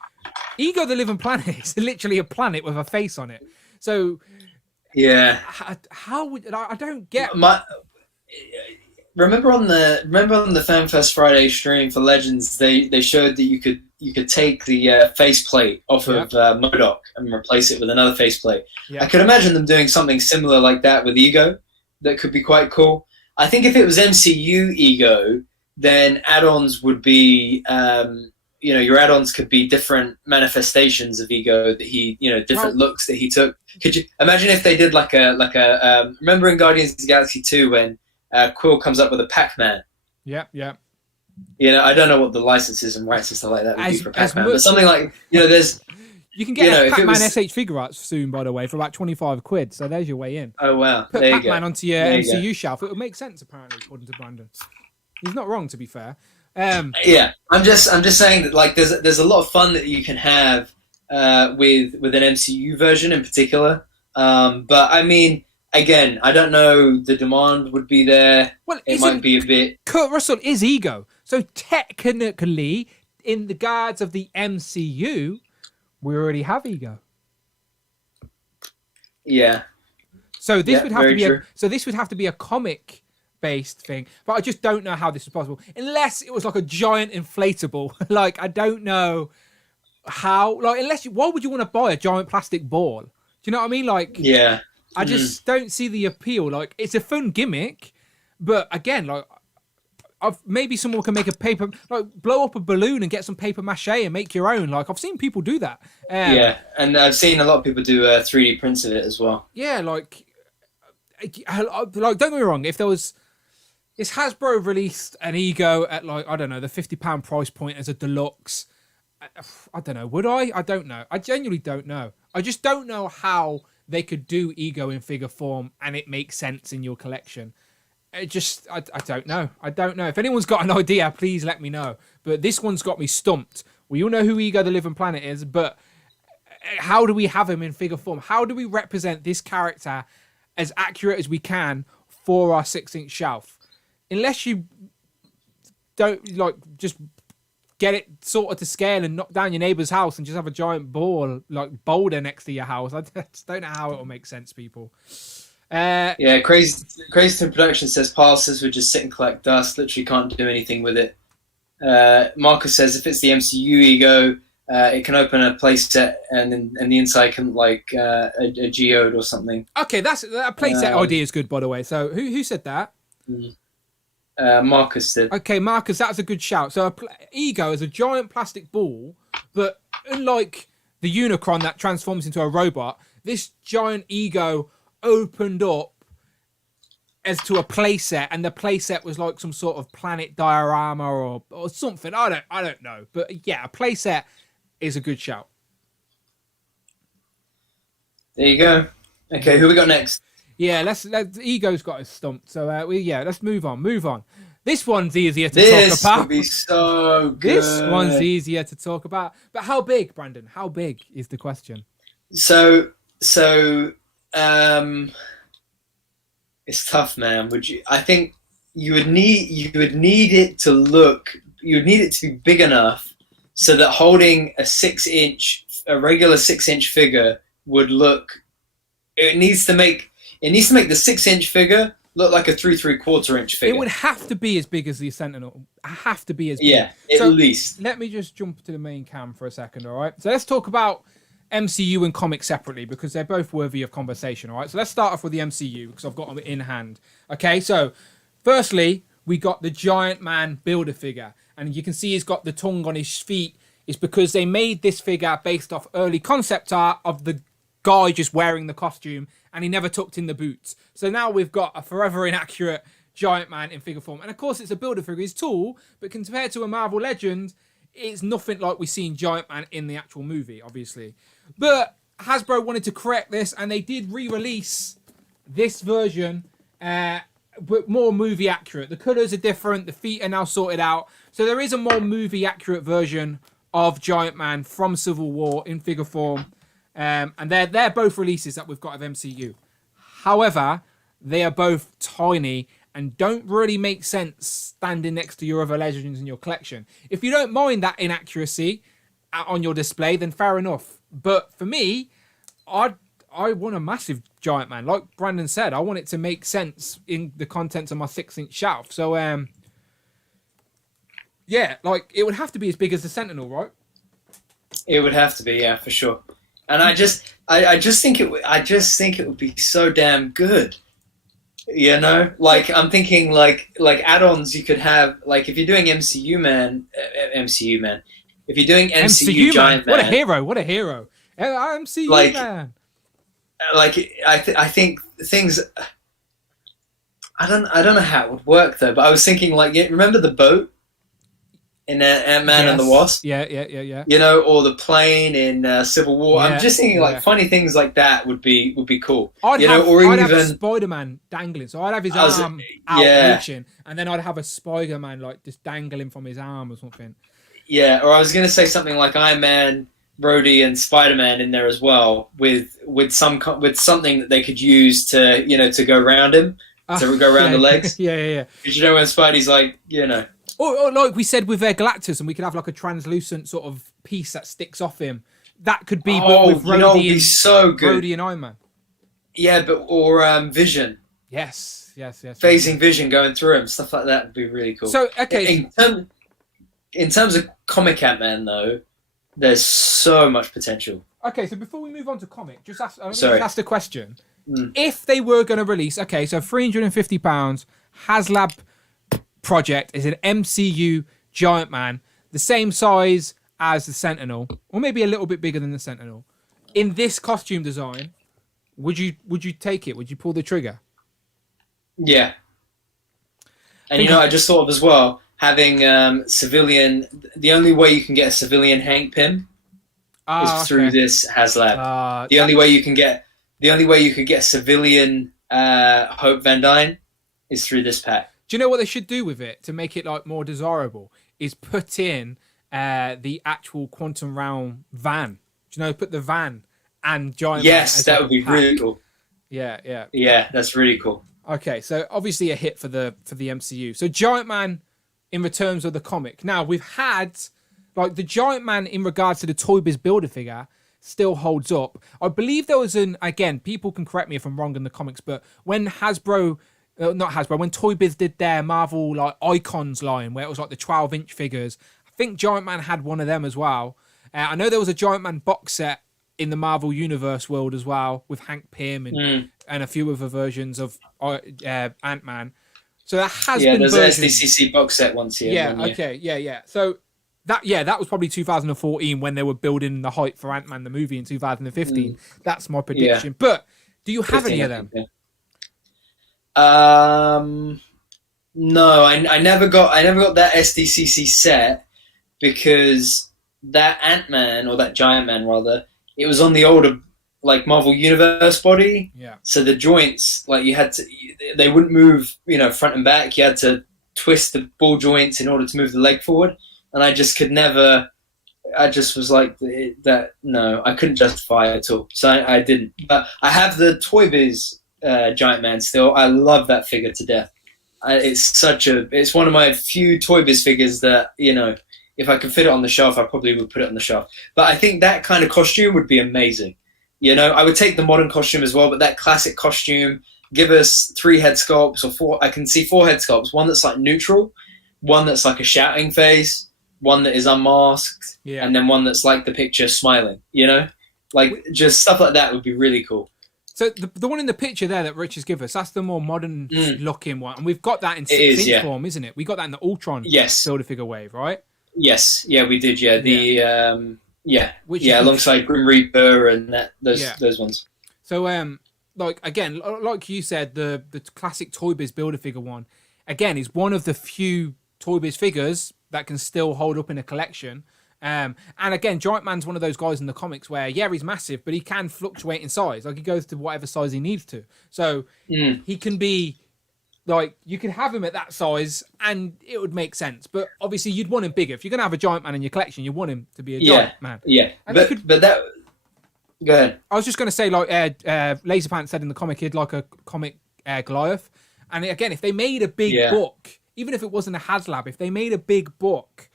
Ego, the living planet, is literally a planet with a face on it. So, yeah, how would I don't get? Remember on the FanFest Friday stream for Legends, they showed that you could take the faceplate off of MODOK and replace it with another faceplate. I could imagine them doing something similar like that with Ego. That could be quite cool. I think if it was MCU Ego, then add-ons would be. Your add-ons could be different manifestations of Ego that he, different looks that he took. Could you imagine if they did like a remember in Guardians of the Galaxy 2 when Quill comes up with a Pac-Man? Yeah. I don't know what the licenses and rights and stuff like that would be for Pac-Man, but something like, there's... You can get a Pac-Man SH figure arts soon, by the way, for about £25. So there's your way in. Oh, wow. Put Pac-Man onto your MCU shelf. It would make sense, apparently, according to Brandon. He's not wrong, to be fair. Yeah, I'm just saying that like there's a lot of fun that you can have with an MCU version in particular. But I mean, again, I don't know the demand would be there. Well, it might be a bit. Kurt Russell is Ego, so technically, in the guards of the MCU, we already have Ego. Yeah. So this would have to be true. this would have to be a comic based thing, but I just don't know how this is possible unless it was like a giant inflatable. Like I don't know how. Like why would you want to buy a giant plastic ball? Do you know what I mean? Like yeah, I just don't see the appeal. Like it's a fun gimmick, but again, like maybe someone can make a paper, like blow up a balloon and get some paper mache and make your own. Like I've seen people do that. Yeah, and I've seen a lot of people do 3D prints of it as well. Yeah, like don't get me wrong. If there was, is Hasbro released an Ego at like I don't know the £50 price point as a deluxe? I don't know. Would I? I don't know. I genuinely don't know. I just don't know how they could do Ego in figure form and it makes sense in your collection. I don't know. I don't know. If anyone's got an idea, please let me know. But this one's got me stumped. We all know who Ego the Living Planet is, but how do we have him in figure form? How do we represent this character as accurate as we can for our 6-inch shelf? Unless you don't like just get it sorted to scale and knock down your neighbor's house and just have a giant ball like boulder next to your house. I just don't know how it will make sense, people. Yeah, Crazy to Production says passes would just sit and collect dust. Literally can't do anything with it. Marcus says if it's the MCU Ego, it can open a playset and the inside can look like a geode or something. Okay, that playset idea is good, by the way. So who said that? Marcus did. Okay, Marcus, that's a good shout. So Ego is a giant plastic ball, but unlike the Unicron that transforms into a robot, this giant Ego opened up as to a playset, and the playset was like some sort of planet diorama or something. I don't know, but yeah, a playset is a good shout. There you go. Okay, who we got next? Yeah, let's Ego's got us stumped. So let's move on. This one's easier to talk about. This will be so good. This one's easier to talk about. But how big, Brandon? How big is the question? So it's tough, man. I think you would need it to look. You would need it to be big enough so that holding a regular 6-inch figure would look. It needs to make the 6-inch figure look like a 3 3/4 inch figure. It would have to be as big as the Sentinel. Have to be as big. Yeah, at least. Let me just jump to the main cam for a second, all right? So let's talk about MCU and comics separately because they're both worthy of conversation, all right? So let's start off with the MCU because I've got them in hand. Okay, so firstly, we got the Giant Man Build-A-Figure, and you can see he's got the tongue on his feet. It's because they made this figure based off early concept art of the guy just wearing the costume, and he never tucked in the boots. So now we've got a forever inaccurate Giant Man in figure form. And of course, it's a Build-A-Figure. He's tall, but compared to a Marvel Legend, it's nothing like we see in Giant Man in the actual movie, obviously. But Hasbro wanted to correct this, and they did re-release this version, but more movie accurate. The colours are different. The feet are now sorted out. So there is a more movie accurate version of Giant Man from Civil War in figure form. And they're both releases that we've got of MCU. However, they are both tiny and don't really make sense standing next to your other Legends in your collection. If you don't mind that inaccuracy on your display, then fair enough. But for me, I want a massive Giant Man. Like Brandon said, I want it to make sense in the contents of my 6-inch shelf. So, yeah, like it would have to be as big as the Sentinel, right? It would have to be, yeah, for sure. And I just think it would be so damn good. You know, like I'm thinking like add-ons you could have, like if you're doing MCU man. If you're doing MCU Giant Man, what a hero! MCU like, man. Like I think things. I don't know how it would work though, but I was thinking like, remember the boat? in Ant-Man and the Wasp. Yeah. You know, or the plane in Civil War. Yeah, I'm just thinking like funny things like that would be cool. I'd Or have a Spider-Man dangling. So I'd have his arm out reaching, and then I'd have a Spider-Man like just dangling from his arm or something. Yeah, or I was gonna say something like Iron Man, Rhodey, and Spider-Man in there as well, with something that they could use to to go around him, to go around the legs. Yeah. Because when Spidey's like Or like we said with Galactus, and we could have like a translucent sort of piece that sticks off him. That could be with Rhodey so good. Rhodey and Iron Man. Yeah, or Vision. Yes. Phasing Vision going through him, stuff like that would be really cool. So okay. In terms of comic Ant-Man though, there's so much potential. Okay, so before we move on to comic, just ask the question. If they were going to release, so £350, Haslab project is an MCU Giant Man, the same size as the Sentinel, or maybe a little bit bigger than the Sentinel. In this costume design, would you take it? Would you pull the trigger? Yeah. And I just thought of as well, having civilian. The only way you can get a civilian Hank Pym is through this Haslab. The only way you could get civilian Hope Van Dyne is through this pack. Do you know what they should do with it to make it like more desirable? Is put in the actual Quantum Realm van. Do you know? Put the van and Giant. Yes, that would be really cool. Yeah. Yeah, that's really cool. Okay, so obviously a hit for the MCU. So Giant Man in terms of the comic. Now we've had like the Giant Man in regards to the Toy Biz Build-A-Figure still holds up. I believe there was again, people can correct me if I'm wrong in the comics, but when when Toy Biz did their Marvel like Icons line, where it was like the 12-inch figures, I think Giant Man had one of them as well. I know there was a Giant Man box set in the Marvel Universe world as well, with Hank Pym and a few other versions of Ant-Man. So that has been there's versions. an SDCC box set once here. Yeah, okay, yeah. So that was probably 2014 when they were building the hype for Ant-Man the movie in 2015. That's my prediction. Yeah. But do you have any of them? No, I never got that SDCC set because that Ant-Man, or that Giant Man rather, it was on the older like Marvel Universe body. Yeah. So the joints, like they wouldn't move, front and back. You had to twist the ball joints in order to move the leg forward. And I just could never, I just was like that. No, I couldn't justify it at all. So I didn't, but I have the Toy Biz Giant Man still. I love that figure to death. It's one of my few Toy Biz figures that, if I could fit it on the shelf, I probably would put it on the shelf. But I think that kind of costume would be amazing. I would take the modern costume as well, but that classic costume, give us 3 head sculpts or 4. I can see 4 head sculpts. One that's like neutral, one that's like a shouting face, one that is unmasked, and then one that's like the picture smiling, Like just stuff like that would be really cool. So the one in the picture there that Rich has given us, that's the more modern looking one. And we've got that in 6-inch form, isn't it? We got that in the Ultron Build-A-Figure wave, right? Yes. Yeah, we did. Yeah. Alongside Grim Reaper and those ones. So, like you said, the classic Toy Biz Build-A-Figure one, again, is one of the few Toy Biz figures that can still hold up in a collection. And again, Giant Man's one of those guys in the comics where, he's massive, but he can fluctuate in size. Like, he goes to whatever size he needs to. So, he can be, like, you can have him at that size and it would make sense. But obviously, you'd want him bigger. If you're going to have a Giant Man in your collection, you want him to be a Giant Man. Yeah, and but that... Go ahead. I was just going to say, like, Laserpants said in the comic, he'd like a comic Goliath. And again, if they made a big book, even if it wasn't a Haslab, if they made a big book,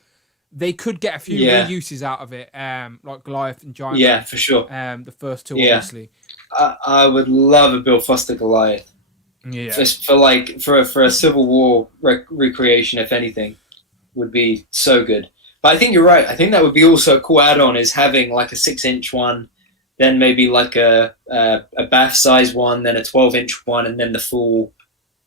they could get a few reuses out of it, like Goliath and Giant Man. Yeah, for sure. The first two, obviously. I would love a Bill Foster Goliath. Yeah. Just for a Civil War recreation, if anything, would be so good. But I think you're right. I think that would be also a cool add-on, is having like a 6-inch one, then maybe like a Bath size one, then a 12-inch one, and then the full,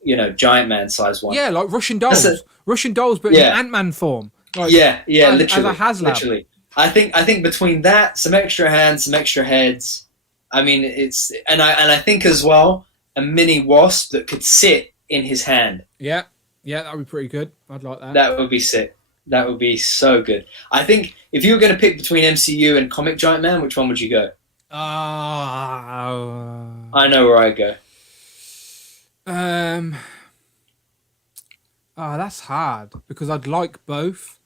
Giant Man size one. Yeah, like Russian dolls. Russian dolls, but in Ant-Man form. Like, literally. As a Haslab. Literally. I think between that, some extra hands, some extra heads. I mean, and I think as well, a mini Wasp that could sit in his hand. Yeah, that would be pretty good. I'd like that. That would be sick. That would be so good. I think if you were going to pick between MCU and Comic Giant Man, which one would you go? I know where I go. That's hard because I'd like both.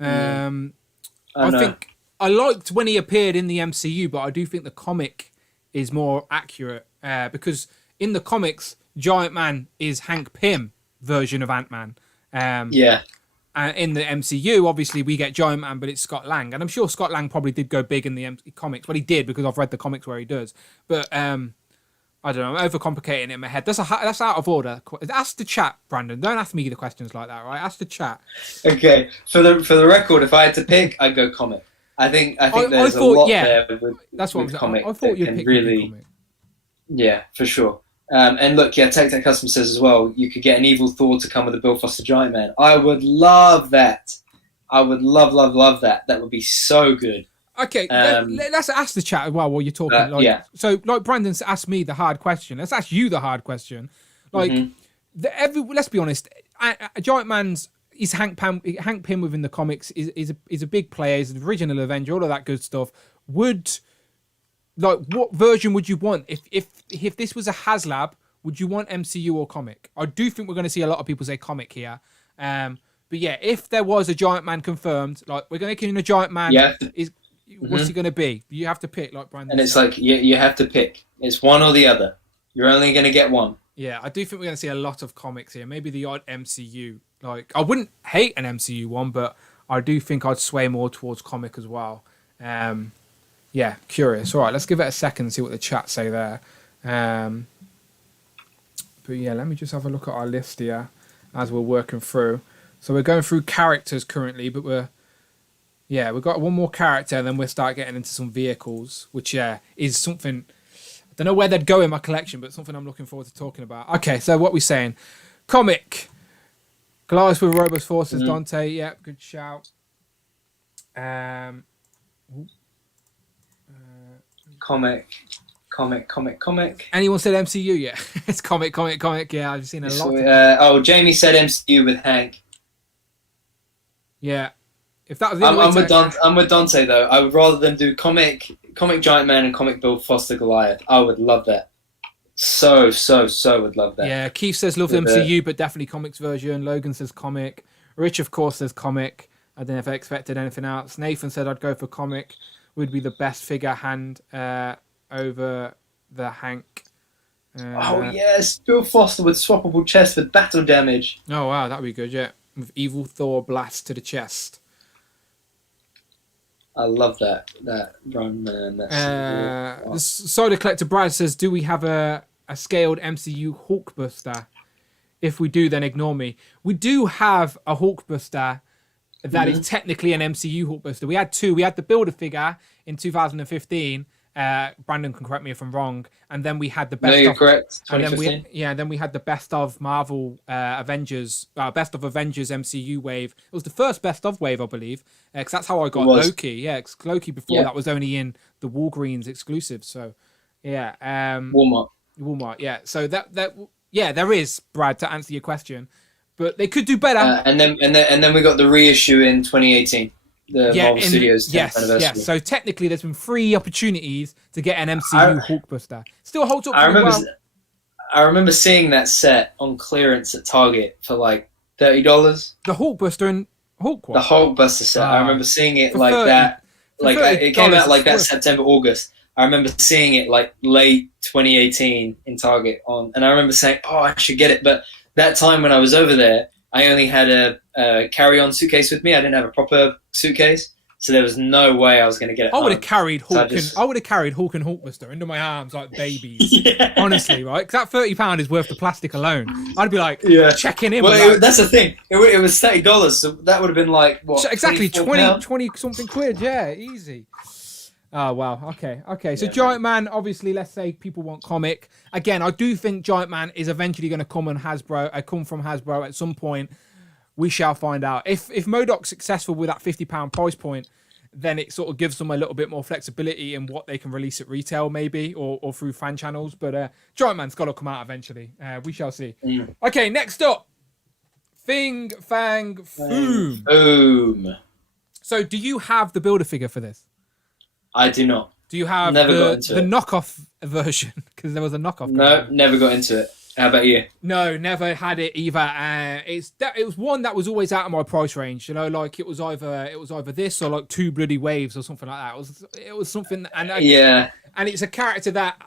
I know. think I liked when he appeared in the MCU, but I do think the comic is more accurate because in the comics, Giant Man is Hank Pym version of Ant-Man. Yeah. And in the MCU, obviously, we get Giant Man, but it's Scott Lang. And I'm sure Scott Lang probably did go big in the comics. Well, he did because I've read the comics where he does. But I don't know. I'm overcomplicating it in my head. That's out of order. Ask the chat, Brandon. Don't ask me the questions like that, right? Ask the chat. Okay. For the record, if I had to pick, I'd go comic. I think there's a lot there with comic. I thought you'd pick really comic. Yeah, for sure. And look, Take That Custom says as well, you could get an evil Thor to come with a Bill Foster Giant Man. I would love that. I would love that. That would be so good. Okay, let's ask the chat as well while you're talking. Yeah. So, like Brandon's asked me the hard question. Let's ask you the hard question. Like, let's be honest. Giant Man's is Hank Pym within the comics is a big player. He's an original Avenger. All of that good stuff. What version would you want if this was a Haslab? Would you want MCU or comic? I do think we're going to see a lot of people say comic here. But yeah, if there was a Giant Man confirmed, like we're going to get in a Giant Man, what's he going to be? You have to pick, like Brandon. And it's like you have to pick. It's one or the other. You're only going to get one. Yeah, I do think we're going to see a lot of comics here. Maybe the odd MCU. Like I wouldn't hate an MCU one, but I do think I'd sway more towards comic as well. Yeah, curious. All right, let's give it a second and see what the chat say there. But yeah, let me just have a look at our list here as we're working through. So we're going through characters currently, but we've got one more character, and then we'll start getting into some vehicles, which is something, I don't know where they'd go in my collection, but something I'm looking forward to talking about. Okay, so what we're saying. Comic. Goliath with robust forces, Dante. Yep, good shout. Comic. Anyone said MCU yet? It's comic. Yeah, I've seen a lot. Jamie said MCU with Hank. Yeah, if that was the I'm with Dante though. I would rather them do comic Giant Man and comic Bill Foster Goliath. I would love that. So would love that. Yeah, Keith says love the MCU, but definitely comics version. Logan says comic. Rich, of course, says comic. I don't know if I expected anything else. Nathan said I'd go for comic. Would be the best figure hand over the Hank. Oh yes, Bill Foster with swappable chest with battle damage. Oh wow, that'd be good. Yeah, with evil Thor blast to the chest. I love that run, man. The Soda Collector Brad says, "Do we have a scaled MCU Hulkbuster? If we do, then ignore me. We do have a Hulkbuster." That is technically an MCU Hulkbuster. We had two. We had the Build-A-Figure in 2015. Brandon can correct me if I'm wrong. And then we had the best. No, you're of, correct. And then we had the best of Marvel Avengers, best of Avengers MCU wave. It was the first best of wave, I believe, because that's how I got Loki. Yeah, because Loki before that was only in the Walgreens exclusive. So, yeah. Walmart. Yeah. So there is, Brad, to answer your question. But they could do better. And then we got the reissue in 2018, the Marvel Studios 10th anniversary. Yes. So technically, there's been 3 opportunities to get an MCU Hulkbuster. Still holds up pretty well. I remember seeing that set on clearance at Target for like $30. The Hulkbuster and Hulk one. The Hulkbuster set. I remember seeing it like 30, that. Like it came out like that September, August. I remember seeing it like late 2018 in Target and I remember saying, "Oh, I should get it," but that time when I was over there, I only had a carry-on suitcase with me. I didn't have a proper suitcase, so there was no way I was going to get it. I would have carried Hulk and Hulkbuster into my arms like babies. Honestly, right? Because that £30 is worth the plastic alone. I'd be like checking in. Well, that's the thing. It was $30, so that would have been like what? Exactly 20 something quid. Yeah, easy. Oh, wow. Okay. So Giant Man, obviously, let's say people want comic. Again, I do think Giant Man is eventually going to come from Hasbro at some point. We shall find out. If MODOK's successful with that £50 price point, then it sort of gives them a little bit more flexibility in what they can release at retail, maybe, or through fan channels. But Giant Man's got to come out eventually. We shall see. Okay, next up. Fing Fang Foom. Boom. So, do you have the Build-A-Figure for this? I do not. Do you have Never got the into it. knockoff version? Because there was a knockoff. No, version. never got into it. How about you? No, never had it either. It was one that was always out of my price range. You know, like it was either this or like Two Bloody Waves or something like that. It was something, and it's a character that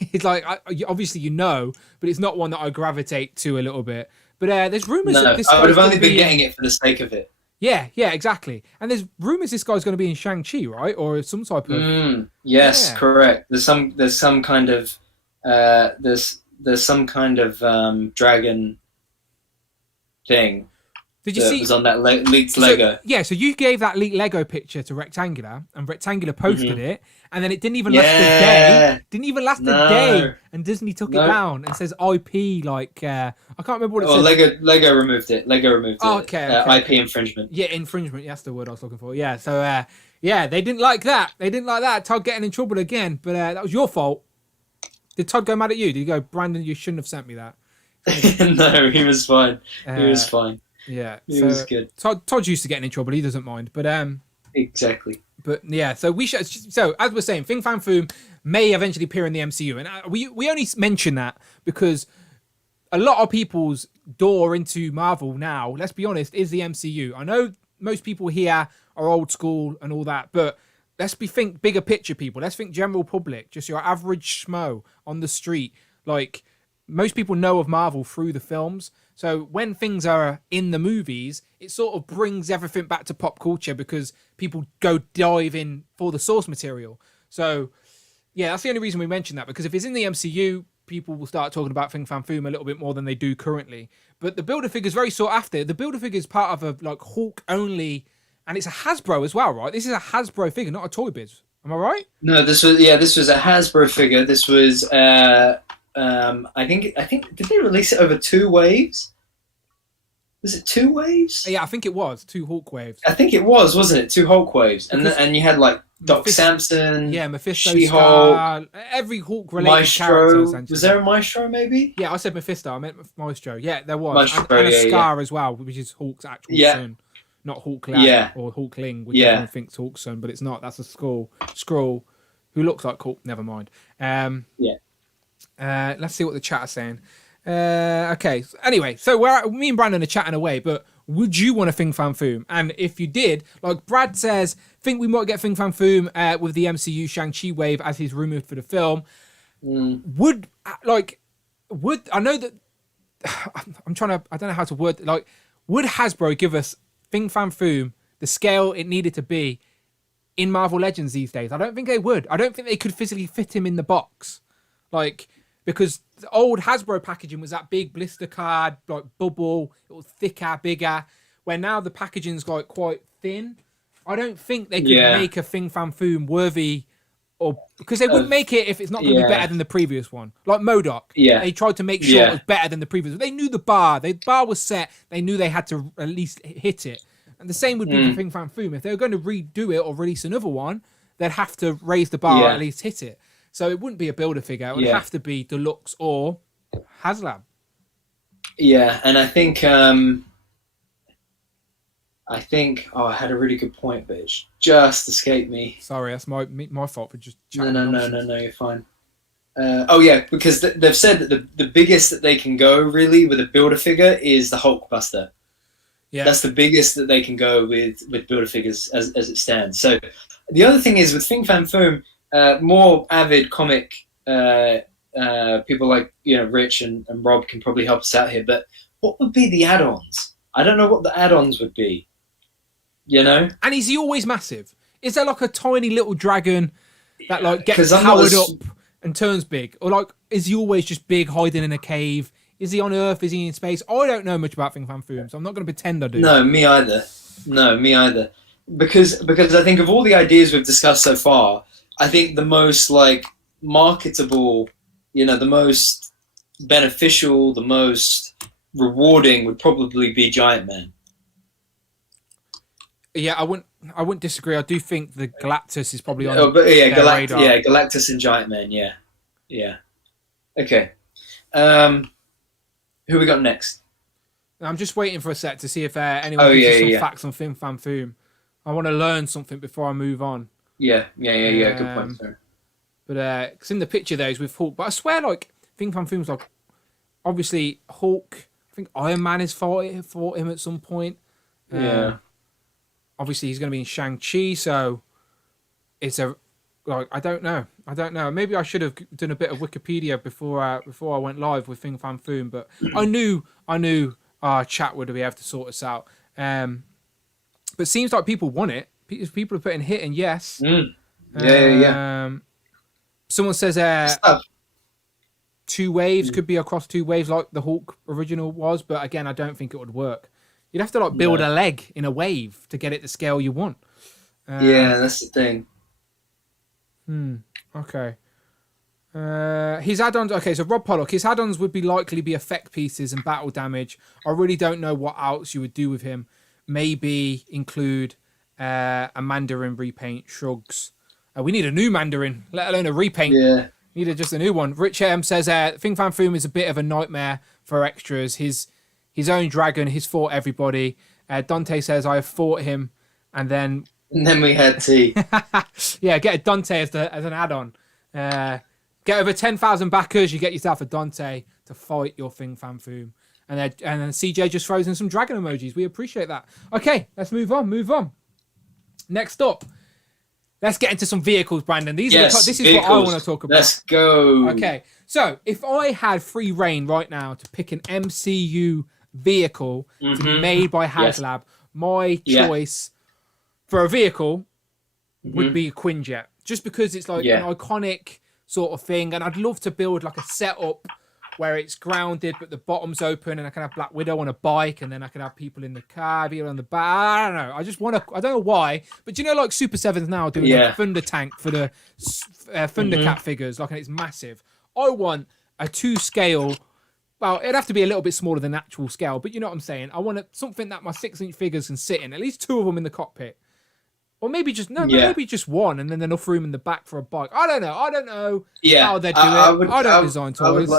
it's like obviously you know, but it's not one that I gravitate to a little bit. But there's rumors that this I would have guy's only gonna been be getting it for the sake of it. Yeah, exactly. And there's rumors this guy's going to be in Shang-Chi, right? Or some type of yes, correct. There's some kind of there's some kind of dragon thing. Did you that see? Was on that leaked Lego. So you gave that leaked Lego picture to Rectangular, and Rectangular posted it, and then it didn't even last a day. Didn't even last a day, and Disney took it down and says IP. Like I can't remember what it said. Lego removed it. Okay. IP infringement. Yeah, infringement. That's the word I was looking for. Yeah. So they didn't like that. Todd getting in trouble again, but that was your fault. Did Todd go mad at you? Did he go, Brandon, you shouldn't have sent me that? No, he was fine. He was fine. Yeah, he was good. Todd's used to getting in trouble. He doesn't mind, but exactly. But yeah, so we should. So as we're saying, Fing Fang Foom may eventually appear in the MCU, and we only mention that because a lot of people's door into Marvel now, let's be honest, is the MCU. I know most people here are old school and all that, but think bigger picture, people. Let's think general public, just your average schmo on the street. Like most people know of Marvel through the films. So when things are in the movies, it sort of brings everything back to pop culture because people go dive in for the source material. So yeah, that's the only reason we mention that, because if it's in the MCU, people will start talking about Fing Fang Foom a little bit more than they do currently. But the Build-A-Figure is very sought after. The Build-A-Figure is part of a like Hulk only, and it's a Hasbro as well, right? This is a Hasbro figure, not a Toy Biz. Am I right? No, this was a Hasbro figure. This was I think did they release it over 2 waves? Was it 2 waves? Yeah, I think it was 2 Hulk waves. I think it was, wasn't it? 2 Hulk waves, and you had like Doc Samson, Mephisto, She-Hulk, every Hulk related character. Was there a Maestro maybe? Yeah, I said Mephisto. I meant Maestro. Yeah, there was, Maestro, and a Scar as well, which is Hulk's actual son, not Hulk Lad or Hulkling, which everyone thinks Hulk's son, but it's not. That's a Skrull who looks like Hulk. Never mind. Let's see what the chat is saying. Okay. Anyway, so me and Brandon are chatting away, but would you want a Fing Fang Foom? And if you did, like Brad says, think we might get Fing Fang Foom with the MCU Shang-Chi wave as he's rumored for the film. Would I know that I don't know how to word it. Like, would Hasbro give us Fing Fang Foom the scale it needed to be in Marvel Legends these days? I don't think they would. I don't think they could physically fit him in the box. Like, because the old Hasbro packaging was that big blister card, like bubble. It was thicker, bigger. Where now the packaging's like quite thin. I don't think they could make a Fing Fang Foom worthy, or because they wouldn't make it if it's not going to be better than the previous one. Like MODOK, they tried to make sure it was better than the previous one. They knew the bar was set. They knew they had to at least hit it. And the same would be for Fing Fang Foom. If they were going to redo it or release another one, they'd have to raise the bar or at least hit it. So it wouldn't be a Build-A-Figure. It would have to be Deluxe or Haslab. Yeah, and I think I had a really good point, but it's just escaped me. Sorry, that's my fault for just chatting. No, you're fine. Because they've said that the biggest that they can go really with a Build-A-Figure is the Hulkbuster. Yeah, that's the biggest that they can go with Build-A-Figures as it stands. So the other thing is with Fing Fang Foom, more avid comic people like Rich and Rob can probably help us out here. But what would be the add-ons? I don't know what the add-ons would be. And is he always massive? Is there like a tiny little dragon that like gets powered up and turns big, or like is he always just big hiding in a cave? Is he on Earth? Is he in space? I don't know much about Fing Fang Foom, so I'm not going to pretend I do. No, me either. Because I think of all the ideas we've discussed so far, I think the most like marketable, the most beneficial, the most rewarding would probably be Giant Man. Yeah, I wouldn't disagree. I do think the Galactus is probably on. Radar. Yeah, Galactus and Giant Man. Yeah. Okay. Who we got next? I'm just waiting for a sec to see if anyone gives us some facts on Fin Fan Foom. I want to learn something before I move on. Yeah. Good point, sir. But because in the picture there is with Hulk, but I swear, like Fin Fan Foom's like obviously Hulk. I think Iron Man has fought him at some point. Obviously he's going to be in Shang-Chi, so it's a like I don't know. Maybe I should have done a bit of Wikipedia before I went live with Fin Fan Foom, but I knew our chat would be able to sort us out. But it seems like people want it. People are putting hit and yes. Someone says 2 waves could be across 2 waves like the Hulk original was, but again, I don't think it would work. You'd have to like build a leg in a wave to get it the scale you want. That's the thing. Okay. His add-ons. Okay, so Rob Pollock, his add-ons would be likely be effect pieces and battle damage. I really don't know what else you would do with him. Maybe include a Mandarin repaint. Shrugs. We need a new Mandarin, let alone a repaint. Yeah. Needed just a new one. Rich M says, Fin Fan Foom is a bit of a nightmare for extras. His own dragon, he's fought everybody. Dante says, I have fought him, and then we had tea. Yeah, get a Dante as an add-on. Get over 10,000 backers, you get yourself a Dante to fight your Fin Fan Foom. And then CJ just throws in some dragon emojis. We appreciate that. Okay, let's move on. Next up, let's get into some vehicles, Brandon. This is what I want to talk about. Let's go. Okay, so if I had free reign right now to pick an MCU vehicle to be made by Haslab, my choice for a vehicle would be a Quinjet, just because it's like an iconic sort of thing, and I'd love to build like a setup where it's grounded but the bottom's open, and I can have Black Widow on a bike, and then I can have people in the car, people on the back. I don't know. I don't know why, but you know, like Super 7's now doing a Thunder Tank for the Thundercat figures, like, and it's massive. I want a 2 scale. Well, it'd have to be a little bit smaller than actual scale, but you know what I'm saying. I want something that my 6-inch figures can sit in, at least 2 of them in the cockpit. Or maybe just maybe just 1, and then enough room in the back for a bike. I don't know how they do it. I don't design toys.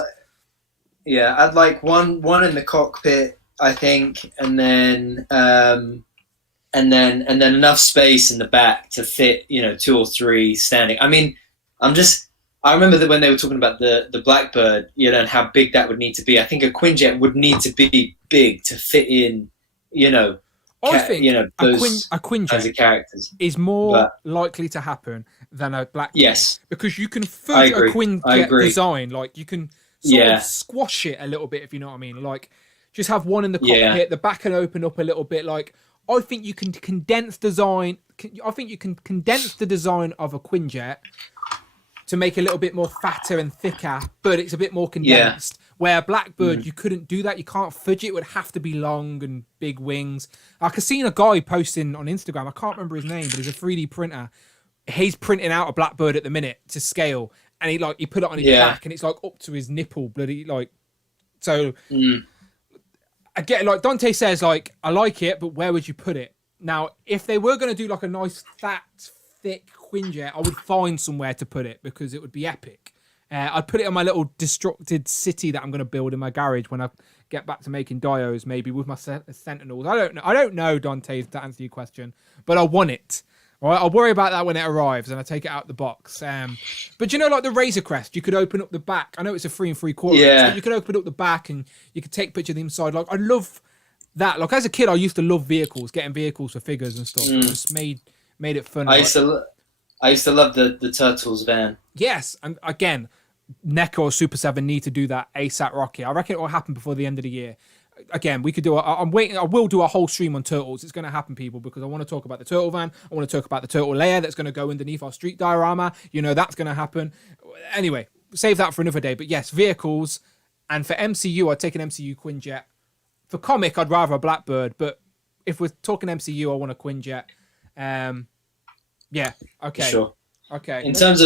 I'd like one in the cockpit, I think, and then enough space in the back to fit, 2 or 3 standing. I mean, I remember that when they were talking about the Blackbird, and how big that would need to be. I think a Quinjet would need to be big to fit in, I think a Quinjet kinds of characters is more likely to happen than a Blackbird. Yes. Because you can foot a Quinjet design, like you can sort of squash it a little bit, if you know what I mean. Like, just have 1 in the cockpit, the back can open up a little bit. Like, I think you can condense the design of a Quinjet to make it a little bit more fatter and thicker, but it's a bit more condensed. Where Blackbird, you couldn't do that. You can't fudge it. It would have to be long and big wings. I could see a guy posting on Instagram. I can't remember his name, but he's a 3D printer. He's printing out a Blackbird at the minute to scale, and he put it on his back, and it's like up to his nipple, bloody like. So I get like Dante says, like, I like it, but where would you put it? Now, if they were going to do like a nice fat, thick Quinjet, I would find somewhere to put it because it would be epic. I'd put it on my little destructed city that I'm going to build in my garage when I get back to making dios, maybe with my Sentinels. I don't know, Dante, to answer your question, but I want it. All right, I'll worry about that when it arrives and I take it out the box. But like the Razor Crest, you could open up the back. I know it's a 3 3/4 inch, but you could open up the back and you could take pictures of the inside. Like, I love that. Like, as a kid, I used to love vehicles, getting vehicles for figures and stuff. It just made it fun. I used to love the Turtles van. Yes, and again, NECA or Super 7 need to do that ASAP Rocky. I reckon it will happen before the end of the year. Again, we could do I'm waiting. I will do a whole stream on Turtles. It's going to happen, people, because I want to talk about the Turtle van. I want to talk about the Turtle layer that's going to go underneath our street diorama. That's going to happen. Anyway, save that for another day. But yes, vehicles. And for MCU, I'd take an MCU Quinjet. For comic, I'd rather a Blackbird. But if we're talking MCU, I want a Quinjet. Yeah. Okay. Sure. Okay. In terms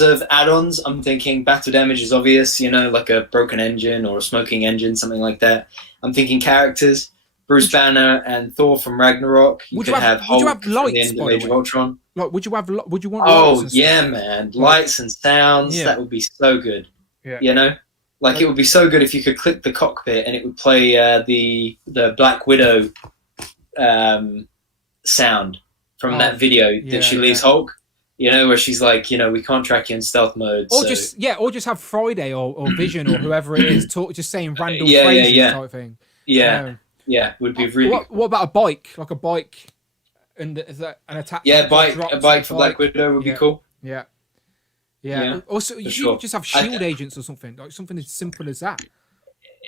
of add-ons, I'm thinking battle damage is obvious, like a broken engine or a smoking engine, something like that. I'm thinking characters, Bruce Banner and Thor from Ragnarok. Would you have lights, from the Age of Ultron. Like, would you want lights? Oh yeah, man, lights and sounds. Yeah. That would be so good. Yeah. Like it would be so good if you could click the cockpit and it would play the Black Widow sound from that video that she leaves Hulk. You know, where she's like, you know, we can't track you in stealth mode. Or so. just have Friday or Vision or whoever it is just saying random phrases type thing. Yeah, would be really. What about a bike? Like a bike, and is that an attack? Yeah, a bike for Black Widow would be cool. Yeah. Also, you could just have shield agents or something, like something as simple as that.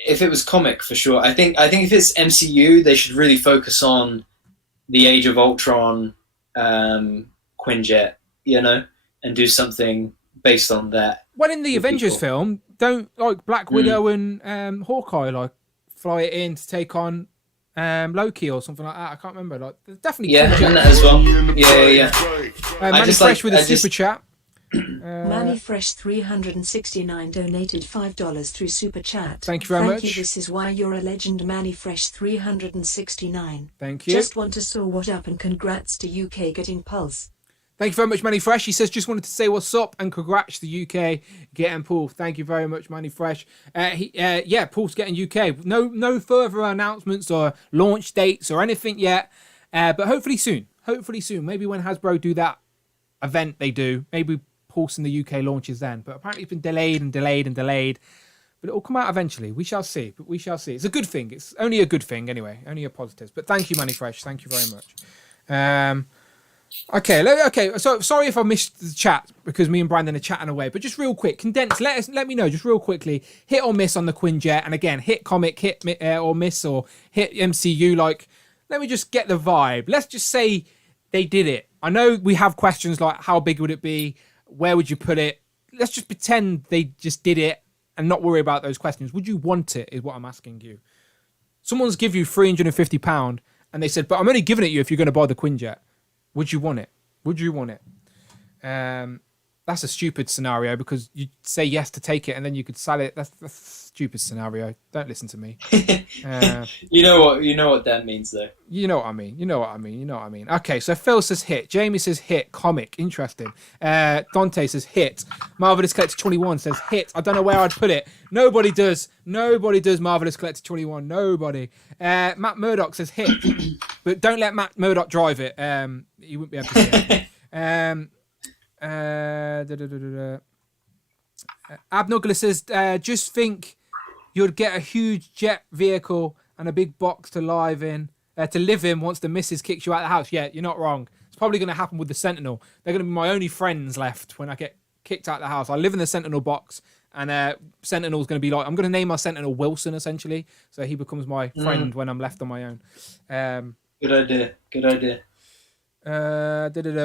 If it was comic, for sure. I think if it's MCU, they should really focus on the Age of Ultron, Quinjet, you know, and do something based on that. Well, in the Avengers film, don't like Black Widow and Hawkeye like fly it in to take on Loki or something like that. I can't remember. Like, there's definitely and that as well. Yeah. Manny Fresh with a super chat. Manny Fresh 369 donated $5 through super chat. Thank you very much. Thank you. This is why you're a legend. Manny Fresh 369. Thank you. Just want to say what up and congrats to UK getting Pulse. Thank you very much, Manny Fresh. He says, just wanted to say what's up and congrats to the UK getting Paul. Thank you very much, Manny Fresh. Paul's getting UK. No further announcements or launch dates or anything yet, but hopefully soon. Maybe when Hasbro do that event they do, maybe Pulse in the UK launches then. But apparently it's been delayed. But it will come out eventually. We shall see. It's a good thing. It's only a good thing anyway. Only a positives. But thank you, Manny Fresh. Thank you very much. Okay. So sorry if I missed the chat because me and Brandon are chatting away. But just real quick, condense. Let me know just real quickly. Hit or miss on the Quinjet, and again, hit comic, hit or miss, or hit MCU. Like, let me just get the vibe. Let's just say they did it. I know we have questions like how big would it be, where would you put it? Let's just pretend they just did it and not worry about those questions. Would you want it? Is what I'm asking you. Someone's give you £350, and they said, but I'm only giving it you if you're going to buy the Quinjet. Would you want it? That's a stupid scenario because you'd say yes to take it and then you could sell it. That's a stupid scenario. Don't listen to me. You know what that means though. You know what I mean. Okay, so Phil says hit. Jamie says hit. Comic. Interesting. Dante says hit. Marvelous Collector 21 says hit. I don't know where I'd put it. Nobody does Marvelous Collector 21. Nobody. Matt Murdoch says hit. But don't let Matt Murdoch drive it. He wouldn't be able to see it. Abnugler says, just think you'd get a huge jet vehicle and a big box to live in once the missus kicks you out of the house. Yeah, you're not wrong. It's probably going to happen with the Sentinel. They're going to be my only friends left when I get kicked out of the house. I live in the Sentinel box, and Sentinel's going to be like, I'm going to name my Sentinel Wilson, essentially, so he becomes my friend when I'm left on my own. Good idea.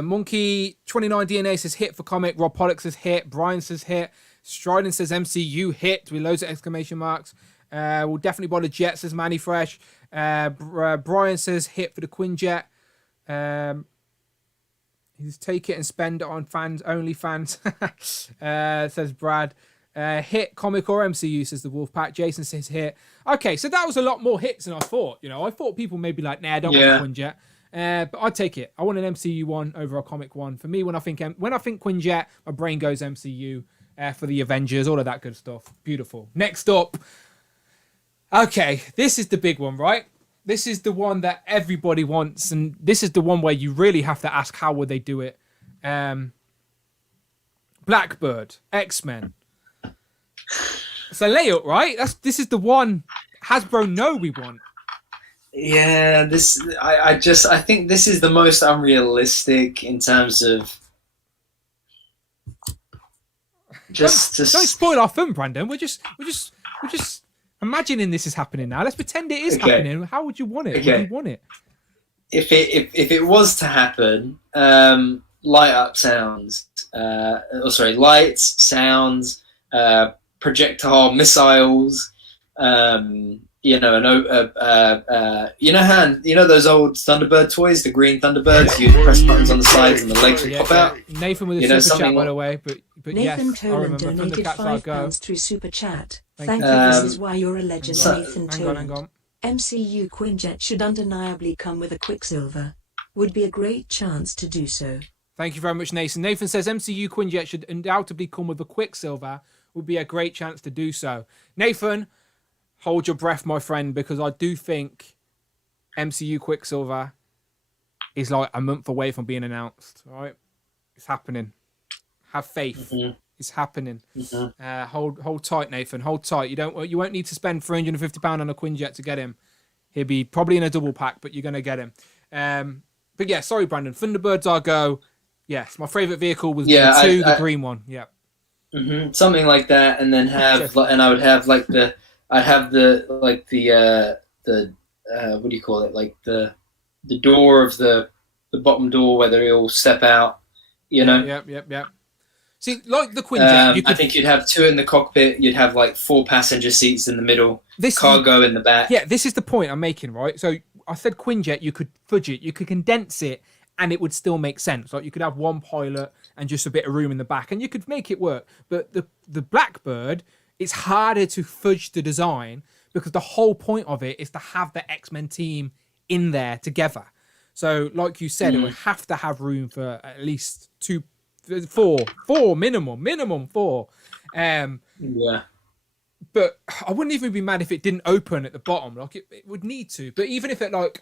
Monkey 29 DNA says hit for comic. Rob Pollock says hit. Brian says hit. Strident says MCU hit with loads of exclamation marks. We'll definitely buy the jet, says Manny Fresh. Brian says hit for the Quinjet. He's take it and spend it on fans, only fans, says Brad. Hit comic or MCU, says the Wolf Pack. Jason says hit. Okay, so that was a lot more hits than I thought. You know, I thought people may be like, nah, I don't want the Quinjet. But I'd take it. I want an MCU one over a comic one. For me, when I think Quinjet, my brain goes MCU for the Avengers, all of that good stuff. Beautiful. Next up. Okay, this is the big one, right? This is the one that everybody wants, and this is the one where you really have to ask how would they do it. Blackbird X-Men. It's a layup, right? This is the one Hasbro know we want. Yeah, I think this is the most unrealistic in terms of don't spoil our film, Brandon. We're just imagining this is happening now. Let's pretend it is happening. How would you want it? Okay. Would you want it? If it was to happen, lights, sounds, projectile missiles, you know those old Thunderbird toys, the green Thunderbirds. You press buttons on the sides and the legs would pop out. Nathan with a super chat, by the way, but Nathan yes, Tolan donated £5 through super chat. Thank you. This is why you're a legend, Nathan Tolan. Hang on. MCU Quinjet should undeniably come with a Quicksilver. Would be a great chance to do so. Thank you very much, Nathan. Nathan says MCU Quinjet should undoubtedly come with a Quicksilver. would be a great chance to do so. Nathan, hold your breath, my friend, because I do think MCU Quicksilver is like a month away from being announced. All right, it's happening. Have faith. It's happening. Hold tight, Nathan. Hold tight. You won't need to spend £350 on a Quinjet to get him. He'll be probably in a double pack, but you're gonna get him. But yeah, sorry, Brandon. Thunderbirds are go. Yes, my favorite vehicle was the green one. Yeah. Something like that, and then and I would have what do you call it? Like the door of the bottom door where they all step out. You know. Yep. See, like the Quinjet, I think you'd have 2 in the cockpit. You'd have like 4 passenger seats in the middle. Cargo in the back. Yeah, this is the point I'm making, right? So I said Quinjet, you could fudge it, you could condense it, and it would still make sense. Like you could have one pilot and just a bit of room in the back, and you could make it work. But the Blackbird, it's harder to fudge the design because the whole point of it is to have the X-Men team in there together. So, like you said, it would have to have room for at least 4 minimum 4. But I wouldn't even be mad if it didn't open at the bottom. Like it would need to. But even if it like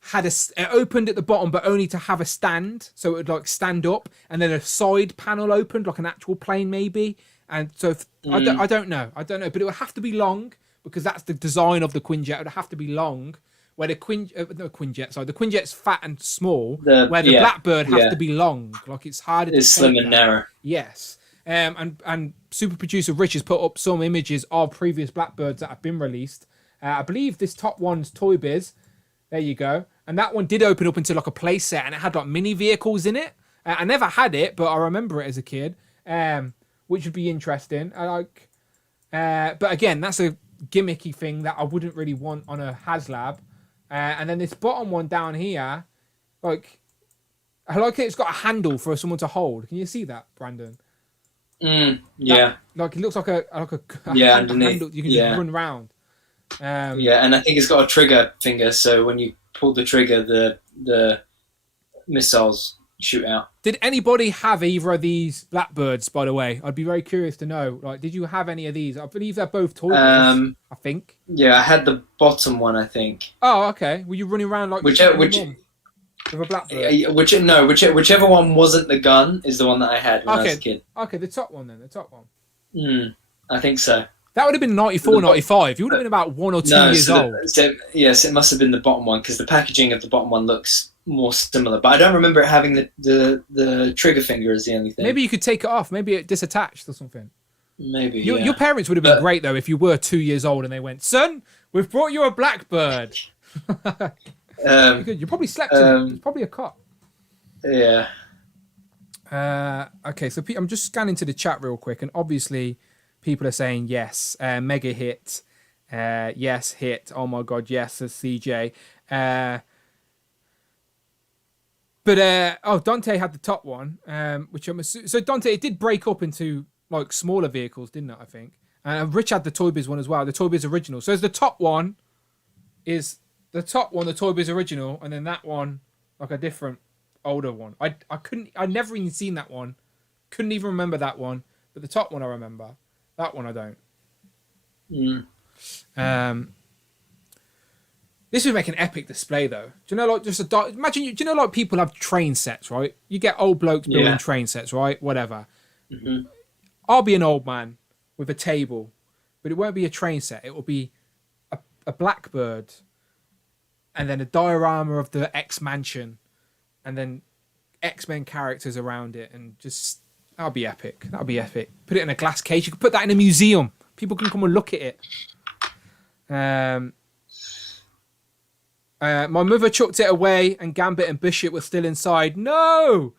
had it opened at the bottom, but only to have a stand, so it would like stand up, and then a side panel opened, like an actual plane maybe. And so I don't know, but it would have to be long because that's the design of the Quinjet. It would have to be long. Where the Quinjet's fat and small. The Blackbird has to be long, like it's harder. It's slim and narrow. Yes, and super producer Rich has put up some images of previous Blackbirds that have been released. I believe this top one's Toy Biz. There you go, and that one did open up into like a play set, and it had like mini vehicles in it. I never had it, but I remember it as a kid, which would be interesting. But again, that's a gimmicky thing that I wouldn't really want on a Haslab. And then this bottom one down here, like, I like it. It's got a handle for someone to hold. Can you see that, Brandon? Yeah. Like it looks like a underneath. Handle you can just run round. And I think it's got a trigger finger, so when you pull the trigger, the missiles shoot out. Did anybody have either of these Blackbirds, by the way? I'd be very curious to know. Like, did you have any of these? I believe they're both toys, I think. Yeah, I had the bottom one, I think. Oh, okay. Were you running around like with a Blackbird? Whichever one wasn't the gun is the one that I had when I was a kid. Okay, the top one then, the top one. I think so. That would have been 94, 95. You would have been about 1 or 2 years old. Yes, it must have been the bottom one because the packaging of the bottom one looks more similar. But I don't remember it having the trigger finger as the only thing. Maybe you could take it off. Maybe it disattached or something. Maybe, Your parents would have been great, though, if you were 2 years old and they went, son, we've brought you a Blackbird. You probably slept in it. It's probably a cot. Yeah. Okay, so I'm just scanning to the chat real quick, and obviously people are saying yes, mega hit, yes, hit, oh my god, yes, says CJ. But Dante had the top one, which I'm assuming. So Dante, it did break up into like smaller vehicles, didn't it? I think. And Rich had the Toy Biz one as well, the Toy Biz original. So the top one is the Toy Biz original, and then that one like a different older one. I'd never even seen that one, couldn't even remember that one. But the top one I remember, that one I don't. This would make an epic display, though. Do you know, like, imagine, do you know, like, people have train sets, right? You get old blokes building train sets, right? Whatever. Mm-hmm. I'll be an old man with a table, but it won't be a train set. It will be a Blackbird, and then a diorama of the X Mansion, and then X-Men characters around it, and just, that'll be epic. That'll be epic. Put it in a glass case. You could put that in a museum. People can come and look at it. My mother chucked it away and Gambit and Bishop were still inside. No!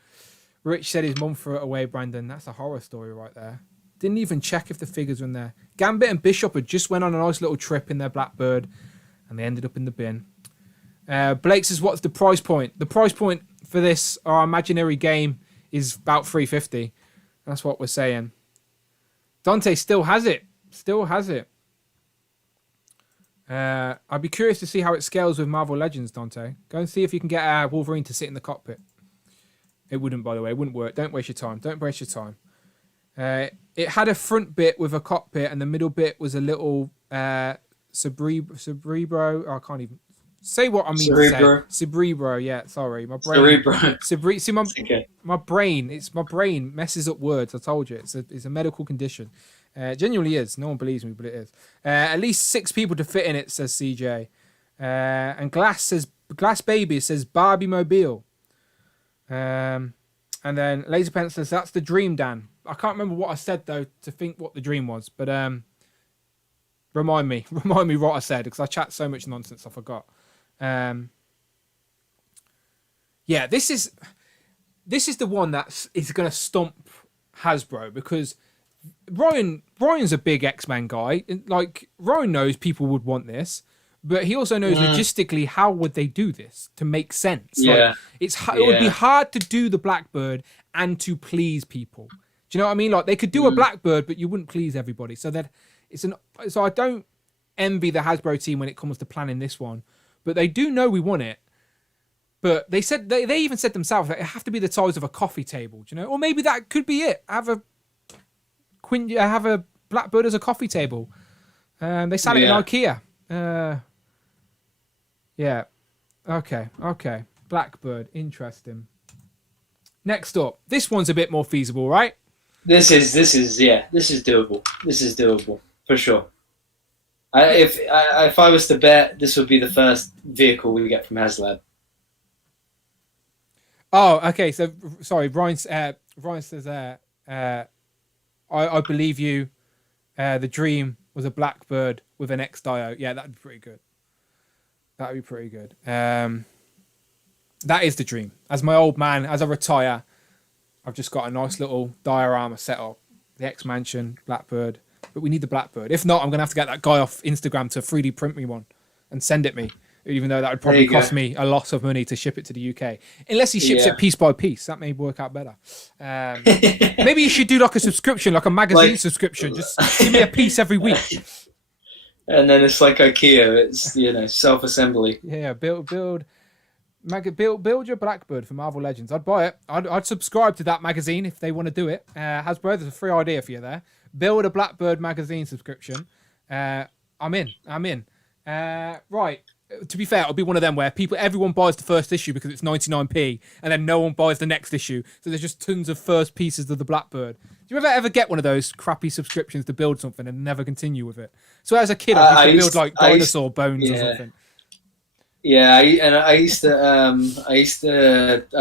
Rich said his mum threw it away, Brandon. That's a horror story right there. Didn't even check if the figures were in there. Gambit and Bishop had just went on a nice little trip in their Blackbird and they ended up in the bin. Blake says, what's the price point? The price point for this, our imaginary game, is about $350. That's what we're saying. Dante still has it. Still has it. I'd be curious to see how it scales with Marvel Legends, Dante. Go and see if you can get Wolverine to sit in the cockpit. It wouldn't, by the way. It wouldn't work. Don't waste your time. Don't waste your time. It had a front bit with a cockpit, and the middle bit was a little cerebro. I can't even say what I mean Cerebro. to say. Cerebro, yeah. Sorry, my brain. Cerebro. See, my brain. It's my brain messes up words. I told you, it's a medical condition. It genuinely is. No one believes me, but it is. At least 6 people to fit in it, says CJ. And Glass Baby says Barbie Mobile. And then Laser Pencil says that's the dream, Dan. I can't remember what I said though to think what the dream was, but remind me what I said, because I chat so much nonsense I forgot. Yeah, this is the one that is going to stomp Hasbro, because Ryan's a big X-Men guy. Like, Ryan knows people would want this, but he also knows logistically how would they do this to make sense. Yeah, like, it would be hard to do the Blackbird and to please people. Do you know what I mean? Like, they could do a Blackbird, but you wouldn't please everybody. So I don't envy the Hasbro team when it comes to planning this one, but they do know we want it. But they said they even said themselves that it have to be the size of a coffee table. Do you know? Or maybe that could be it. Have a Blackbird as a coffee table. They sell it in IKEA. Yeah. Okay. Blackbird. Interesting. Next up, this one's a bit more feasible, right? This is doable. This is doable for sure. If I was to bet, this would be the first vehicle we get from Haslab. Oh, okay. So sorry, Ryan says, I believe you. The dream was a Blackbird with an X-Dio. Yeah, that'd be pretty good. That is the dream. As my old man, as I retire, I've just got a nice little diorama set up. The X-Mansion, Blackbird. But we need the Blackbird. If not, I'm going to have to get that guy off Instagram to 3D print me one and send it me. Even though that would probably cost me a lot of money to ship it to the UK. Unless he ships it piece by piece. That may work out better. Maybe you should do like a subscription, like a magazine subscription. Just give me a piece every week. And then it's like IKEA. It's, self-assembly. Yeah, build your Blackbird for Marvel Legends. I'd buy it. I'd subscribe to that magazine if they want to do it. Hasbro, there's a free idea for you there. Build a Blackbird magazine subscription. I'm in. Right. To be fair, it'll be one of them where everyone buys the first issue because it's 99p, and then no one buys the next issue. So there's just tons of first pieces of the Blackbird. Do you ever get one of those crappy subscriptions to build something and never continue with it? So as a kid, I used to build dinosaur bones or something. Yeah, I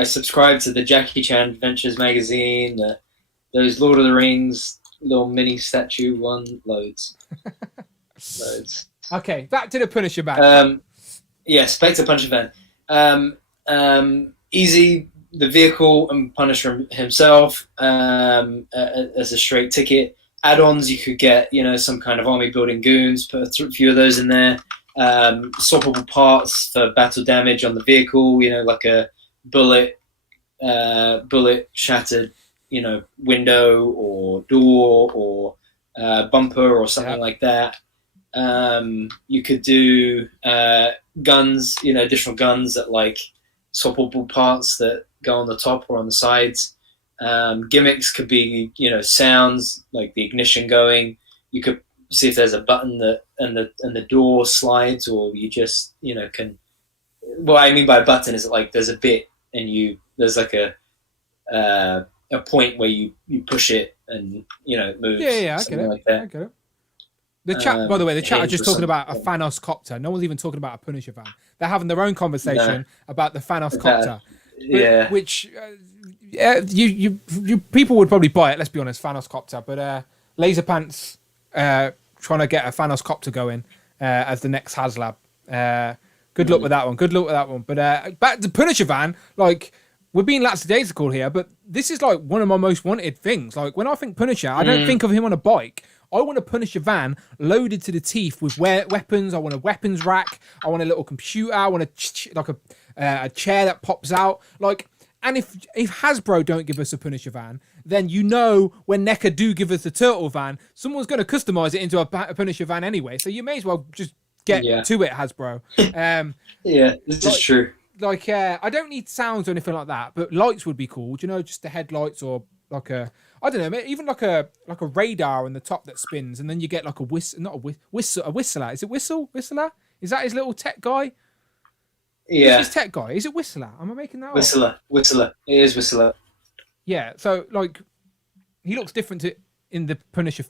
subscribed to the Jackie Chan Adventures magazine, those Lord of the Rings little mini statue one, loads. Okay, back to the Punisher Van. Spectre Punisher Van. Easy, the vehicle and Punisher himself as a straight ticket. Add-ons, you could get, some kind of army building goons, put a few of those in there. Swappable parts for battle damage on the vehicle, like a bullet shattered, window or door or bumper or something like that. You could do guns, additional guns that like swappable parts that go on the top or on the sides. Gimmicks could be, sounds like the ignition going. You could see if there's a button that and the door slides, or you just can. What I mean by a button is like there's a bit and there's like a point where you push it and it moves. Yeah, I get it. Like that. I get it. The chat, by the way, are just talking about a Thanos copter. No one's even talking about a Punisher van. They're having their own conversation about the Thanos copter. Which you people would probably buy it. Let's be honest, Thanos copter. But Laser Pants trying to get a Thanos copter going as the next Haslab. Good luck with that one. But back to Punisher van, like. We're being lackadaisical here, but this is like one of my most wanted things. Like when I think Punisher, I don't think of him on a bike. I want a Punisher van loaded to the teeth with weapons. I want a weapons rack. I want a little computer. I want a chair that pops out. And if Hasbro don't give us a Punisher van, then when NECA do give us the Turtle van, someone's going to customize it into a Punisher van anyway. So you may as well just get to it, Hasbro. This is true. I don't need sounds or anything like that, but lights would be cool. Just the headlights or like a, I don't know, even like a radar on the top that spins, and then you get like a whistler. Is it whistler? Is that his little tech guy? Yeah. Who's his tech guy? Is it Whistler? Am I making that up? Whistler. It is Whistler. Yeah. So like, he looks different in the Punisher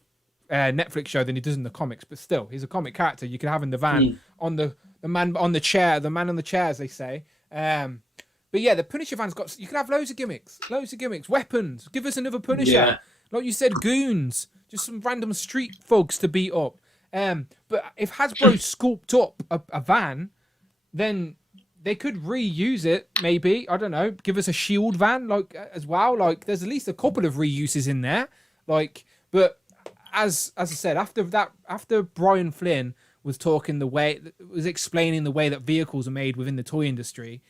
Netflix show than he does in the comics, but still, he's a comic character you can have in the van on the man on the chair, the man on the chair, as they say. But yeah, the Punisher van's got, you can have loads of gimmicks, weapons. Give us another Punisher. Yeah. Like you said, goons, just some random street thugs to beat up. But if Hasbro sculpt up a van, then they could reuse it, maybe. I don't know. Give us a shield van, like, as well. Like, there's at least a couple of reuses in there. Like, but as I said, after Brian Flynn was explaining the way that vehicles are made within the toy industry,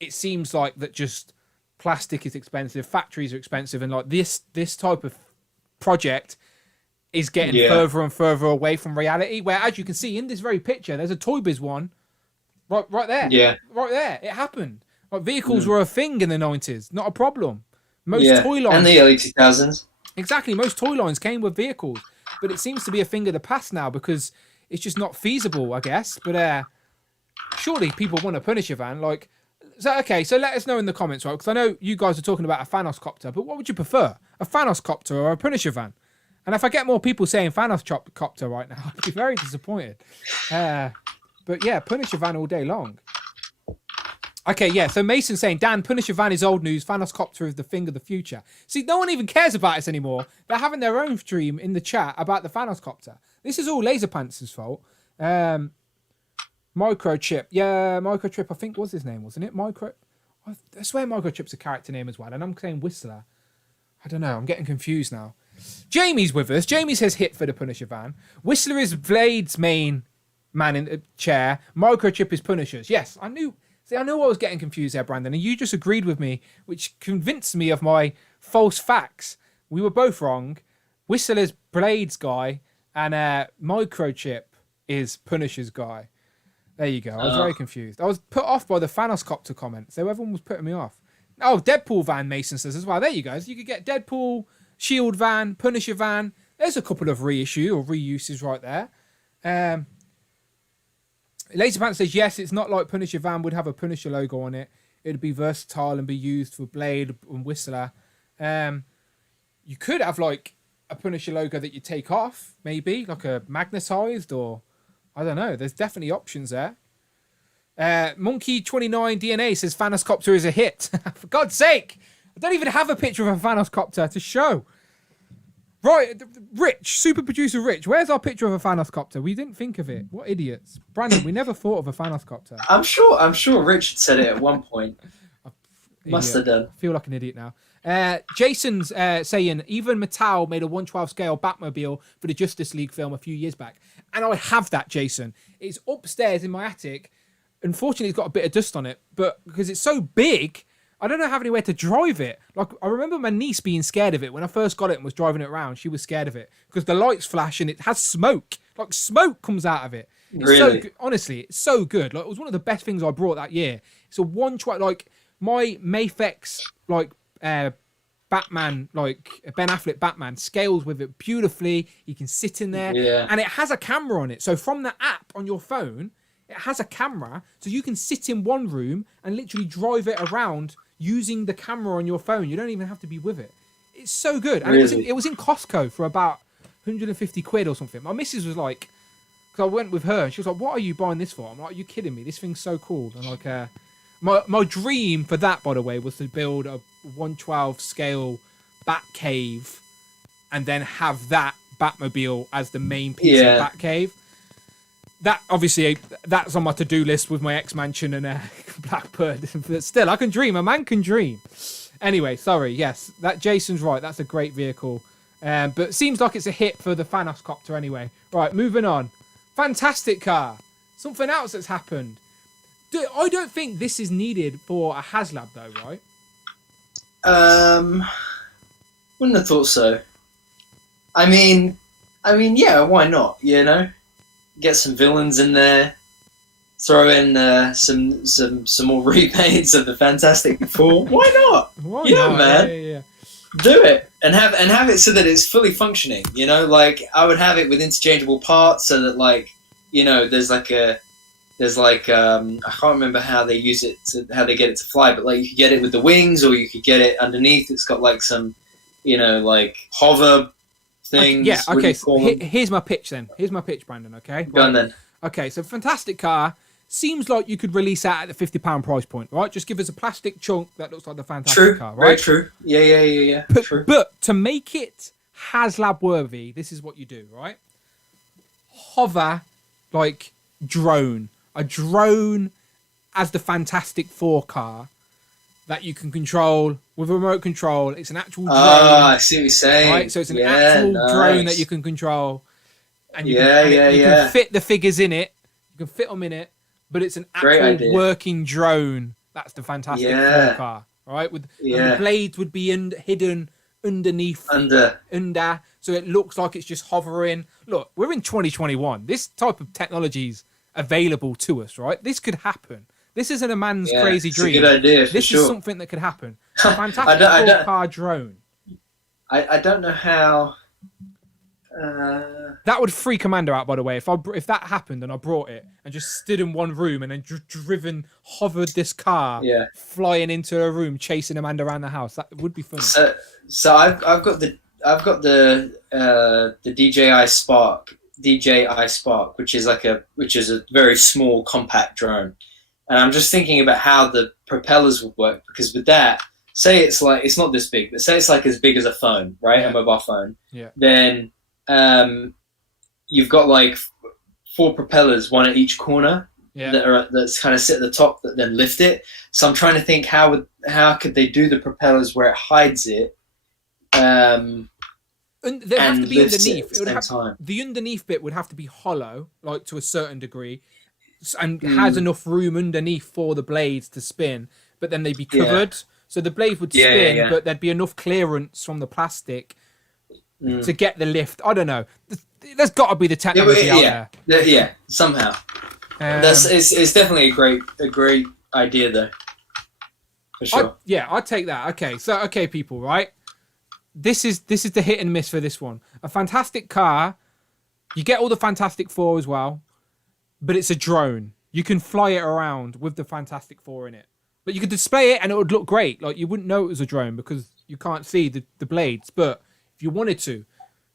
it seems like that just plastic is expensive, factories are expensive, and like this type of project is getting further and further away from reality. Where, as you can see in this very picture, there's a Toy Biz one right there. Yeah, right there. It happened. Like, vehicles were a thing in the 90s, not a problem. Most toy lines and the early 2000s. Exactly, most toy lines came with vehicles, but it seems to be a thing of the past now because it's just not feasible, I guess. But surely people want a Punisher van, like. So, okay, so let us know in the comments, right? Because I know you guys are talking about a Thanos copter, but what would you prefer? A Thanos copter or a Punisher van? And if I get more people saying Thanos copter right now, I'd be very disappointed. But yeah, Punisher van all day long. Okay, yeah, so Mason's saying, Dan, Punisher van is old news. Thanos copter is the thing of the future. See, no one even cares about this anymore. They're having their own stream in the chat about the Thanos copter. This is all Laserpants' fault. Microchip. Yeah, Microchip, I think was his name, wasn't it? I swear Microchip's a character name as well, and I'm saying Whistler. I don't know, I'm getting confused now. Jamie's with us. Jamie says hit for the Punisher van. Whistler is Blade's main man in the chair. Microchip is Punisher's. Yes, I knew I was getting confused there, Brandon, and you just agreed with me, which convinced me of my false facts. We were both wrong. Whistler's Blade's guy, and Microchip is Punisher's guy. There you go. I was very confused. I was put off by the Thanos copter comment, so everyone was putting me off. Oh, Deadpool van, Mason says as well. There you go. So you could get Deadpool, Shield van, Punisher van. There's a couple of reissue or reuses right there. Laserpants says, yes, it's not like Punisher van would have a Punisher logo on it. It'd be versatile and be used for Blade and Whistler. You could have like a Punisher logo that you take off, maybe, like a magnetized or... I don't know. There's definitely options there. Monkey29 DNA says Thanos copter is a hit. For God's sake. I don't even have a picture of a Thanos copter to show. Right. Rich, super producer Rich. Where's our picture of a Thanos copter? We didn't think of it. What idiots. Brandon, we never thought of a Thanos copter. I'm sure Rich had said it at one point. Must have done. I feel like an idiot now. Jason's saying, even Mattel made a 1/12 scale Batmobile for the Justice League film a few years back. And I have that, Jason. It's upstairs in my attic. Unfortunately, it's got a bit of dust on it. But because it's so big, I don't have anywhere to drive it. Like, I remember my niece being scared of it. When I first got it and was driving it around, she was scared of it. Because the lights flash and it has smoke. Like, smoke comes out of it. It's really? So good. Honestly, it's so good. Like, it was one of the best things I brought that year. It's a 1/12... Like, my Mafex, like... Batman, like Ben Affleck Batman, scales with it beautifully. You can sit in there, and it has a camera on it. So from the app on your phone, it has a camera, so you can sit in one room and literally drive it around using the camera on your phone. You don't even have to be with it. It's so good, and really? it was in Costco for about 150 quid or something. My missus was like, because I went with her, and she was like, "What are you buying this for?" I'm like, "Are you kidding me? This thing's so cool." And like, my dream for that, by the way, was to build a 1/12 scale Batcave and then have that Batmobile as the main piece of Batcave. That obviously, that's on my to-do list with my ex-mansion and Blackbird. But still, I can dream. A man can dream. Anyway, sorry. Yes, that Jason's right. That's a great vehicle. But it seems like it's a hit for the Thanos copter anyway. Right, moving on. Fantastic car. Something else that's happened. I don't think this is needed for a Haslab though, right? Wouldn't have thought so. I mean, yeah, why not? You know, get some villains in there, throw in some more repaints of the Fantastic Four. Why not? Why yeah, not? man, Yeah. do it. have it so that it's fully functioning. You know, like I would have it with interchangeable parts, so that like, you know, there's like I can't remember how they use it how they get it to fly, but like you could get it with the wings, or you could get it underneath. It's got like some, you know, like hover things. Yeah. Okay. So here's my pitch then. Here's my pitch, Brandon. Okay. Go on then. Okay. So fantastic car. Seems like you could release that at the £50 price point, right? Just give us a plastic chunk that looks like the fantastic car, right? Very true. Yeah. True. But to make it Haslab worthy, this is what you do, right? Hover like drone. A drone as the Fantastic Four car that you can control with a remote control. It's an actual drone. I see what you're saying. Right? So it's an actual drone that you can control. And you can fit the figures in it. You can fit them in it. But it's an actual working drone. That's the Fantastic Four car. Right? And the blades would be hidden underneath. Under. So it looks like it's just hovering. Look, we're in 2021. This type of technology's available to us, right? This could happen. This isn't a man's crazy dream. It's a good idea. This is something that could happen. A Fantastic Four car drone. I don't know how. That would freak Amanda out, by the way. If that happened and I brought it and just stood in one room and then hovered this car, flying into a room, chasing Amanda around the house, that would be funny. So I've got the DJI Spark, which is a very small compact drone, and I'm just thinking about how the propellers would work, because with that, say it's not this big, but say it's like as big as a phone, right? A mobile phone. Yeah. Then you've got like 4 propellers, one at each corner, that's kind of sit at the top that then lift it. So I'm trying to think how could they do the propellers where it hides it, and they have to be underneath. The underneath bit would have to be hollow, like to a certain degree, and has enough room underneath for the blades to spin. But then they'd be covered, so the blades would spin, but there'd be enough clearance from the plastic to get the lift. I don't know. There's got to be the technology out there. Yeah, somehow. It's definitely a great idea though. For sure. I'd take that. Okay, people, right? This is the hit and miss for this one. A fantastic car. You get all the Fantastic Four as well, but it's a drone. You can fly it around with the Fantastic Four in it. But you could display it and it would look great. Like, you wouldn't know it was a drone because you can't see the blades. But if you wanted to,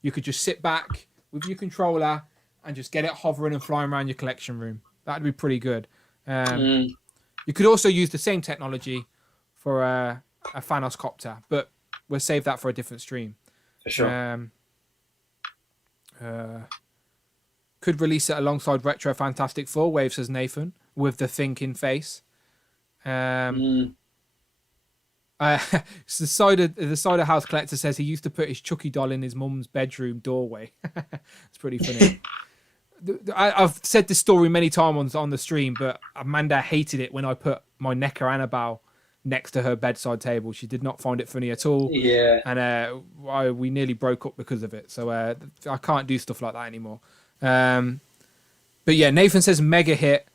you could just sit back with your controller and just get it hovering and flying around your collection room. That'd be pretty good. You could also use the same technology for a Thanos copter, but we'll save that for a different stream. For sure. Could release it alongside Retro Fantastic Four, Wave says Nathan, with the thinking face. The cider house collector says he used to put his Chucky doll in his mum's bedroom doorway. It's pretty funny. I've said this story many times on the stream, but Amanda hated it when I put my Necker Annabelle next to her bedside table. She did not find it funny at all. Yeah. And we nearly broke up because of it. So I can't do stuff like that anymore. But yeah, Nathan says mega hit.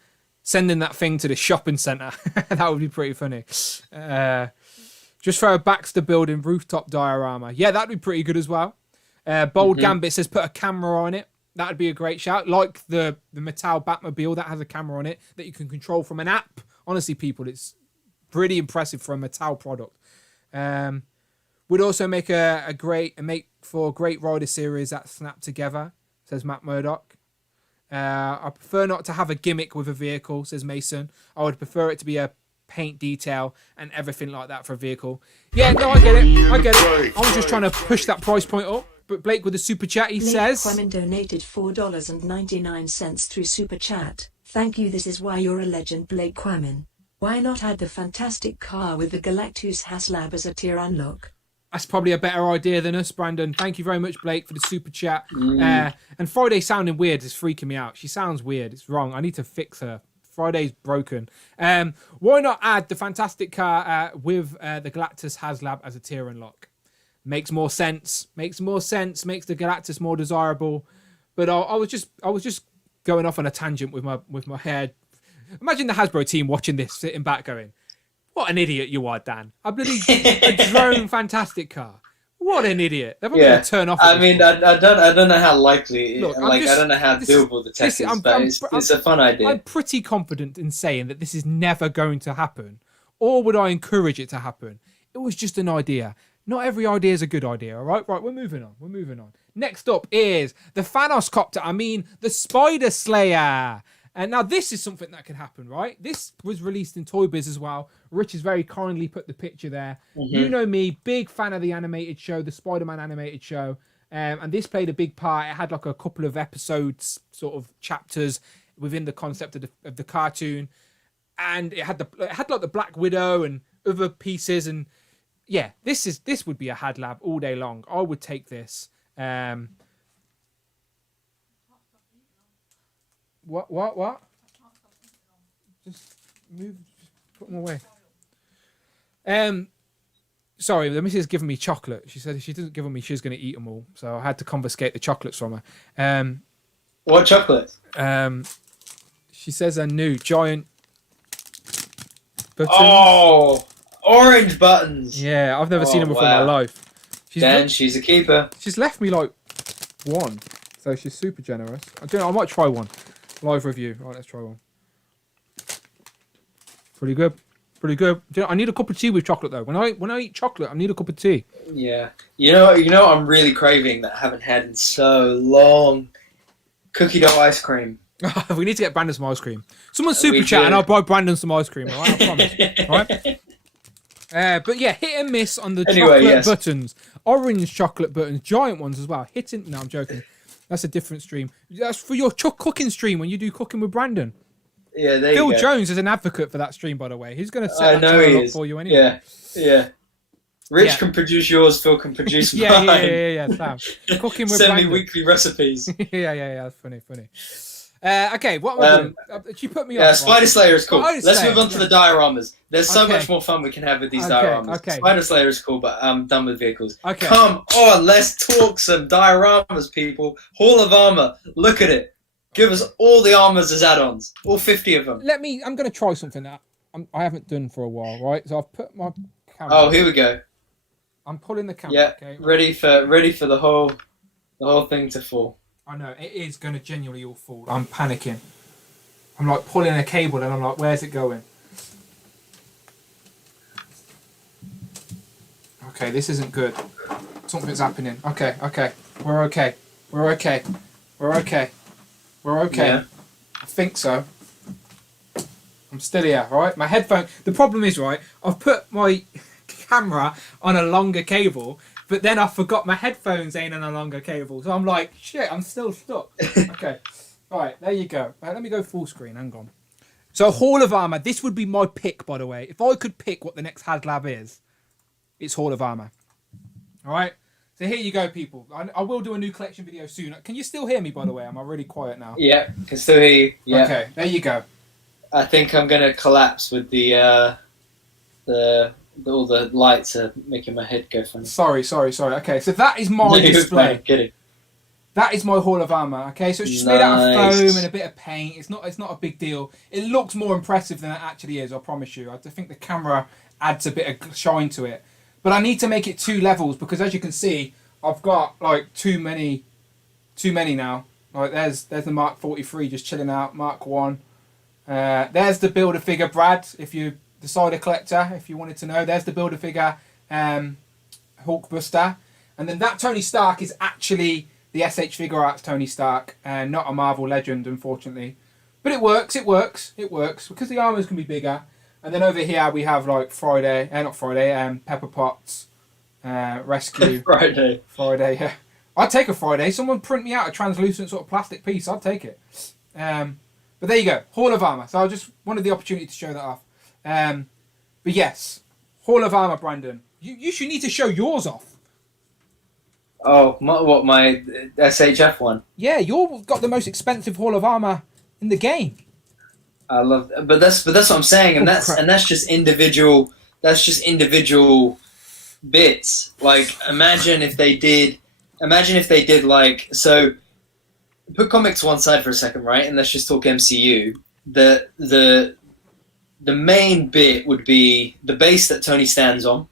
Sending that thing to the shopping centre. That would be pretty funny. Just throw a Baxter building rooftop diorama. Yeah, that'd be pretty good as well. Bold Gambit says put a camera on it. That'd be a great shout. Like the Mattel Batmobile that has a camera on it that you can control from an app. Honestly, people, it's pretty impressive for a Mattel product. Would also make a great rider series that snap together, says Matt Murdoch. I prefer not to have a gimmick with a vehicle, says Mason. I would prefer it to be a paint detail and everything like that for a vehicle. Yeah, no, I get it. I was just trying to push that price point up. But Blake with the super chat, he says... Blake Quammen donated $4.99 through super chat. Thank you, this is why you're a legend, Blake Quammen. Why not add the fantastic car with the Galactus Haslab as a tier unlock? That's probably a better idea than us, Brandon. Thank you very much, Blake, for the super chat. And Friday sounding weird is freaking me out. She sounds weird. It's wrong. I need to fix her. Friday's broken. Why not add the fantastic car with the Galactus Haslab as a tier unlock? Makes more sense. Makes the Galactus more desirable. But I was just going off on a tangent with my head. Imagine the Hasbro team watching this, sitting back going, "What an idiot you are, Dan! A bloody a drone fantastic car. What an idiot! They're probably going to turn off. I mean, I don't know how likely. Look, I don't know how doable the tech is, but it's a fun idea. I'm pretty confident in saying that this is never going to happen, or would I encourage it to happen? It was just an idea. Not every idea is a good idea. All right, we're moving on. Next up is the Thanos copter. I mean, the Spider Slayer. And now this is something that could happen, right? This was released in Toy Biz as well. Rich has very kindly put the picture there. Mm-hmm. You know me, big fan of the animated show, the Spider-Man animated show. And this played a big part. It had like a couple of episodes, sort of chapters within the concept of the cartoon. And it had like the Black Widow and other pieces. And yeah, this would be a Haslab all day long. I would take this. What? Just move. Just put them away. Sorry, the missus is giving me chocolate. She said if she doesn't give them me, she's going to eat them all. So I had to confiscate the chocolates from her. What chocolate? She says they're new giant buttons. Oh, orange buttons. Yeah, I've never seen them before in my life. She's a keeper. She's left me like one, so she's super generous. I might try one. Live review. All right, let's try one. Pretty good. I need a cup of tea with chocolate though. When I eat chocolate, I need a cup of tea. Yeah. You know what I'm really craving that I haven't had in so long? Cookie dough ice cream. We need to get Brandon some ice cream. Someone super chat and I'll buy Brandon some ice cream. All right, I promise. All right. But yeah, hit and miss on the chocolate buttons. Orange chocolate buttons, giant ones as well. No, I'm joking. That's a different stream. That's for your cooking stream when you do cooking with Brandon. Yeah, there Phil you go. Jones is an advocate for that stream, by the way. He's going to set that up for you anyway. Yeah. Rich can produce yours, Phil can produce mine. Yeah, Sam. Cooking with Send Brandon. me weekly recipes. Yeah, that's funny. Okay, what am I doing? She put me on. Spider Slayer is cool. Let's move on to the dioramas. There's so much more fun we can have with these dioramas. Okay. Spider Slayer is cool, but I'm done with vehicles. Okay. Come on, let's talk some dioramas, people. Hall of Armor. Look at it. Give us all the armors as add-ons. All 50 of them. I'm going to try something that I haven't done for a while, right? So I've put my camera. Oh, here we go. I'm pulling the camera. Yeah, okay? ready for the whole thing to fall. I know, it is going to genuinely all fall. I'm panicking. I'm like pulling a cable and I'm like, where's it going? Okay, this isn't good. Something's happening. Okay. We're okay. Yeah. I think so. I'm still here, right? My headphone... The problem is, right, I've put my camera on a longer cable, but then I forgot my headphones ain't on a longer cable. So I'm like, shit, I'm still stuck. Okay. All right, there you go. Right, let me go full screen. Hang on. So Hall of Armor. This would be my pick, by the way. If I could pick what the next Haslab is, it's Hall of Armor. All right? So here you go, people. I will do a new collection video soon. Can you still hear me, by the way? Am I really quiet now? Yeah, can still hear you. Yeah. Okay, there you go. I think I'm going to collapse with all the lights are making my head go funny. Sorry. Okay, so that is my display. I'm kidding. That is my Hall of Armor. Okay, so it's just made out of foam and a bit of paint. It's not a big deal. It looks more impressive than it actually is. I promise you. I think the camera adds a bit of shine to it. But I need to make it 2 levels because, as you can see, I've got like too many now. Like there's the Mark 43 just chilling out. Mark 1. There's the Build-A-Figure Brad. If you the cider collector, if you wanted to know, there's the Build-A-Figure Hulkbuster, and then that Tony Stark is actually the SH Figure Arts Tony Stark, and not a Marvel Legend, unfortunately. But it works because the armors can be bigger. And then over here we have like Pepper Potts, Rescue. Friday, yeah. I'd take a Friday. Someone print me out a translucent sort of plastic piece. I'd take it. But there you go. Hall of Armor. So I just wanted the opportunity to show that off. But yes, Hall of Armor, Brandon. You should need to show yours off. Oh, my SHF one? Yeah, you've got the most expensive Hall of Armor in the game. I love that. But that's what I'm saying, and that's just individual. That's just individual bits. Like, imagine if they did like so. Put comics to one side for a second, right? And let's just talk MCU. The main bit would be the base that Tony stands on,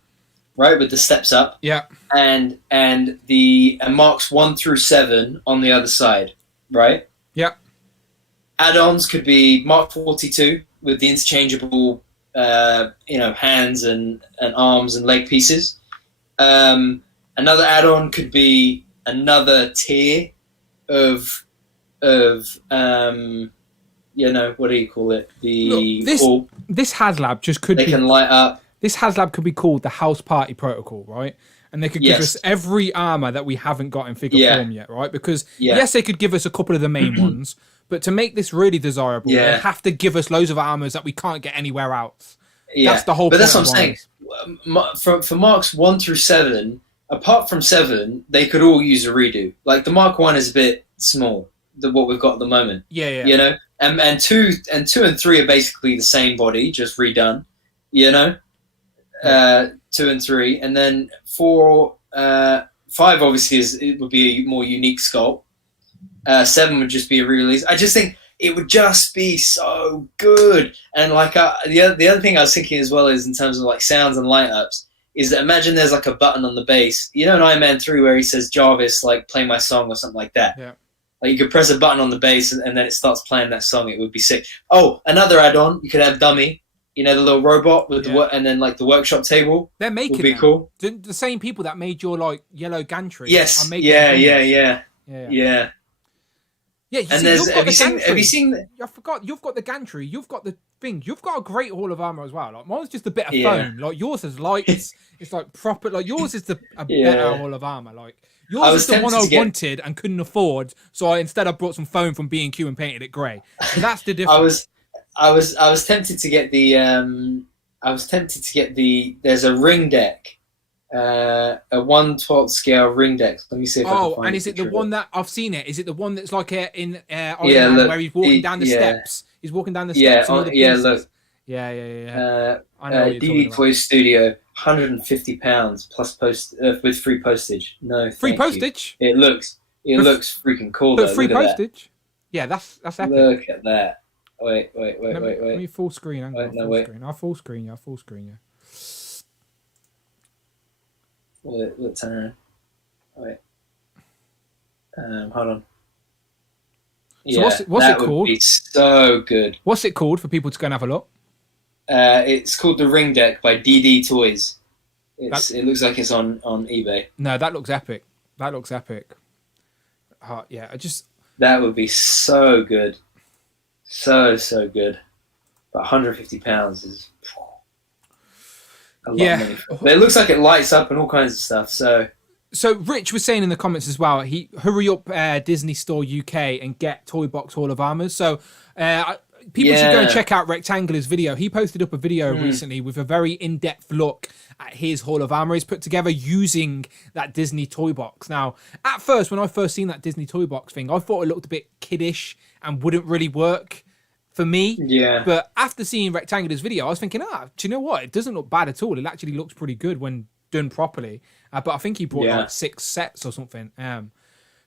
right, with the steps up. Yeah. And the Marks 1 through 7 on the other side, right? Yeah. Add-ons could be Mark 42 with the interchangeable, hands and arms and leg pieces. Another add-on could be another tier of what do you call it? This Haslab just could they can light up. This Haslab could be called the House Party Protocol, right? And they could give us every armor that we haven't got in figure form yet, right? Because yes, they could give us a couple of the main ones, but to make this really desirable, they have to give us loads of armors that we can't get anywhere else. Yeah. That's the whole point. But that's what I'm saying. For Marks 1 through 7, apart from 7, they could all use a redo. Like the Mark 1 is a bit small, what we've got at the moment. Yeah. You know? And 2 and 3 are basically the same body, just redone. You know? 2 and 3. And then 4, 5 obviously it would be a more unique sculpt. 7 would just be a re-release. I just think it would just be so good. And like the other thing I was thinking as well is in terms of like sounds and light ups is that imagine there's like a button on the bass. You know in Iron Man 3 where he says Jarvis like play my song or something like that. Yeah. Like you could press a button on the bass and then it starts playing that song. It would be sick. Oh, another add-on. You could have Dummy. You know the little robot with and then like the workshop table. They're making would be cool. The same people that made your like yellow gantry. Yes. Are making Yeah. Yeah, and have you seen? I forgot. You've got the gantry. You've got the thing. You've got a great Hall of Armor as well. Like mine's just a bit of foam. Like yours has lights. It's like proper. Like yours is a better Hall of Armor. Like yours is the one I wanted and couldn't afford. So instead I brought some foam from B&Q and painted it grey. So that's the difference. I was tempted to get the. There's a ring deck. A 1/12 scale ring deck. Let me see if I can find and is it the one that I've seen it? Is it the one that's like in Iron Man where he's walking down the steps? He's walking down the steps. Look. I know DD Toys Studio, £150 plus with free postage. No, free postage. It looks freaking cool. But free postage. Yeah, that's epic. Look at that. Wait. Let me full screen. I'll full screen you. Let's turn around. Wait. Hold on. So what's it called? That would be so good. What's it called for people to go and have a look? It's called the Ring Deck by DD Toys. It looks like it's on eBay. No, that looks epic. That would be so good. So good. But £150 is a lot of money. But it looks like it lights up and all kinds of stuff. So Rich was saying in the comments as well, hurry up Disney Store UK and get Toy Box Hall of Armors. So people should go and check out Rectangular's video. He posted up a video recently with a very in-depth look at his Hall of Armor he's put together using that Disney Toy Box. Now, at first, when I first seen that Disney Toy Box thing, I thought it looked a bit kiddish and wouldn't really work for me. Yeah. But after seeing Rectangular's video, I was thinking, do you know what? It doesn't look bad at all. It actually looks pretty good when done properly. But I think he brought like 6 sets or something.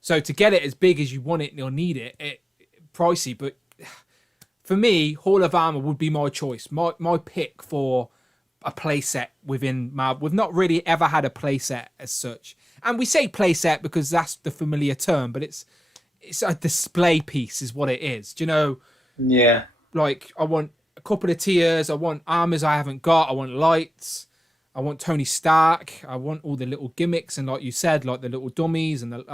So to get it as big as you want it or need it, pricey. But for me, Hall of Armor would be my choice. My pick for a playset within Marvel. We've not really ever had a playset as such. And we say playset because that's the familiar term, but it's a display piece is what it is. Do you know? Yeah. Like, I want a couple of tiers. I want armors I haven't got. I want lights. I want Tony Stark. I want all the little gimmicks. And like you said, like the little dummies. And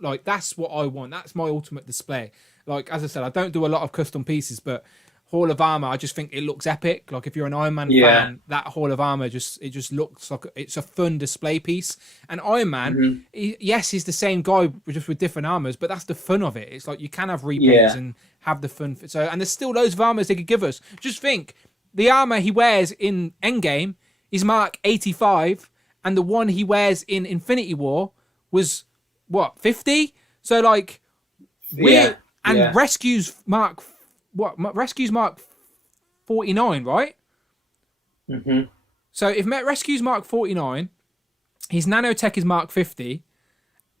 like that's what I want. That's my ultimate display. Like, as I said, I don't do a lot of custom pieces, but Hall of Armor, I just think it looks epic. Like, if you're an Iron Man fan, that Hall of Armor just looks like it's a fun display piece. And Iron Man, he's the same guy, just with different armors, but that's the fun of it. It's like you can have reprints and have the fun. So, and there's still loads of armors they could give us. Just think, the armor he wears in Endgame is Mark 85, and the one he wears in Infinity War was what, 50? So like, Rescues Mark 49, right? Mm-hmm. So if Rescues Mark 49, his nanotech is Mark 50,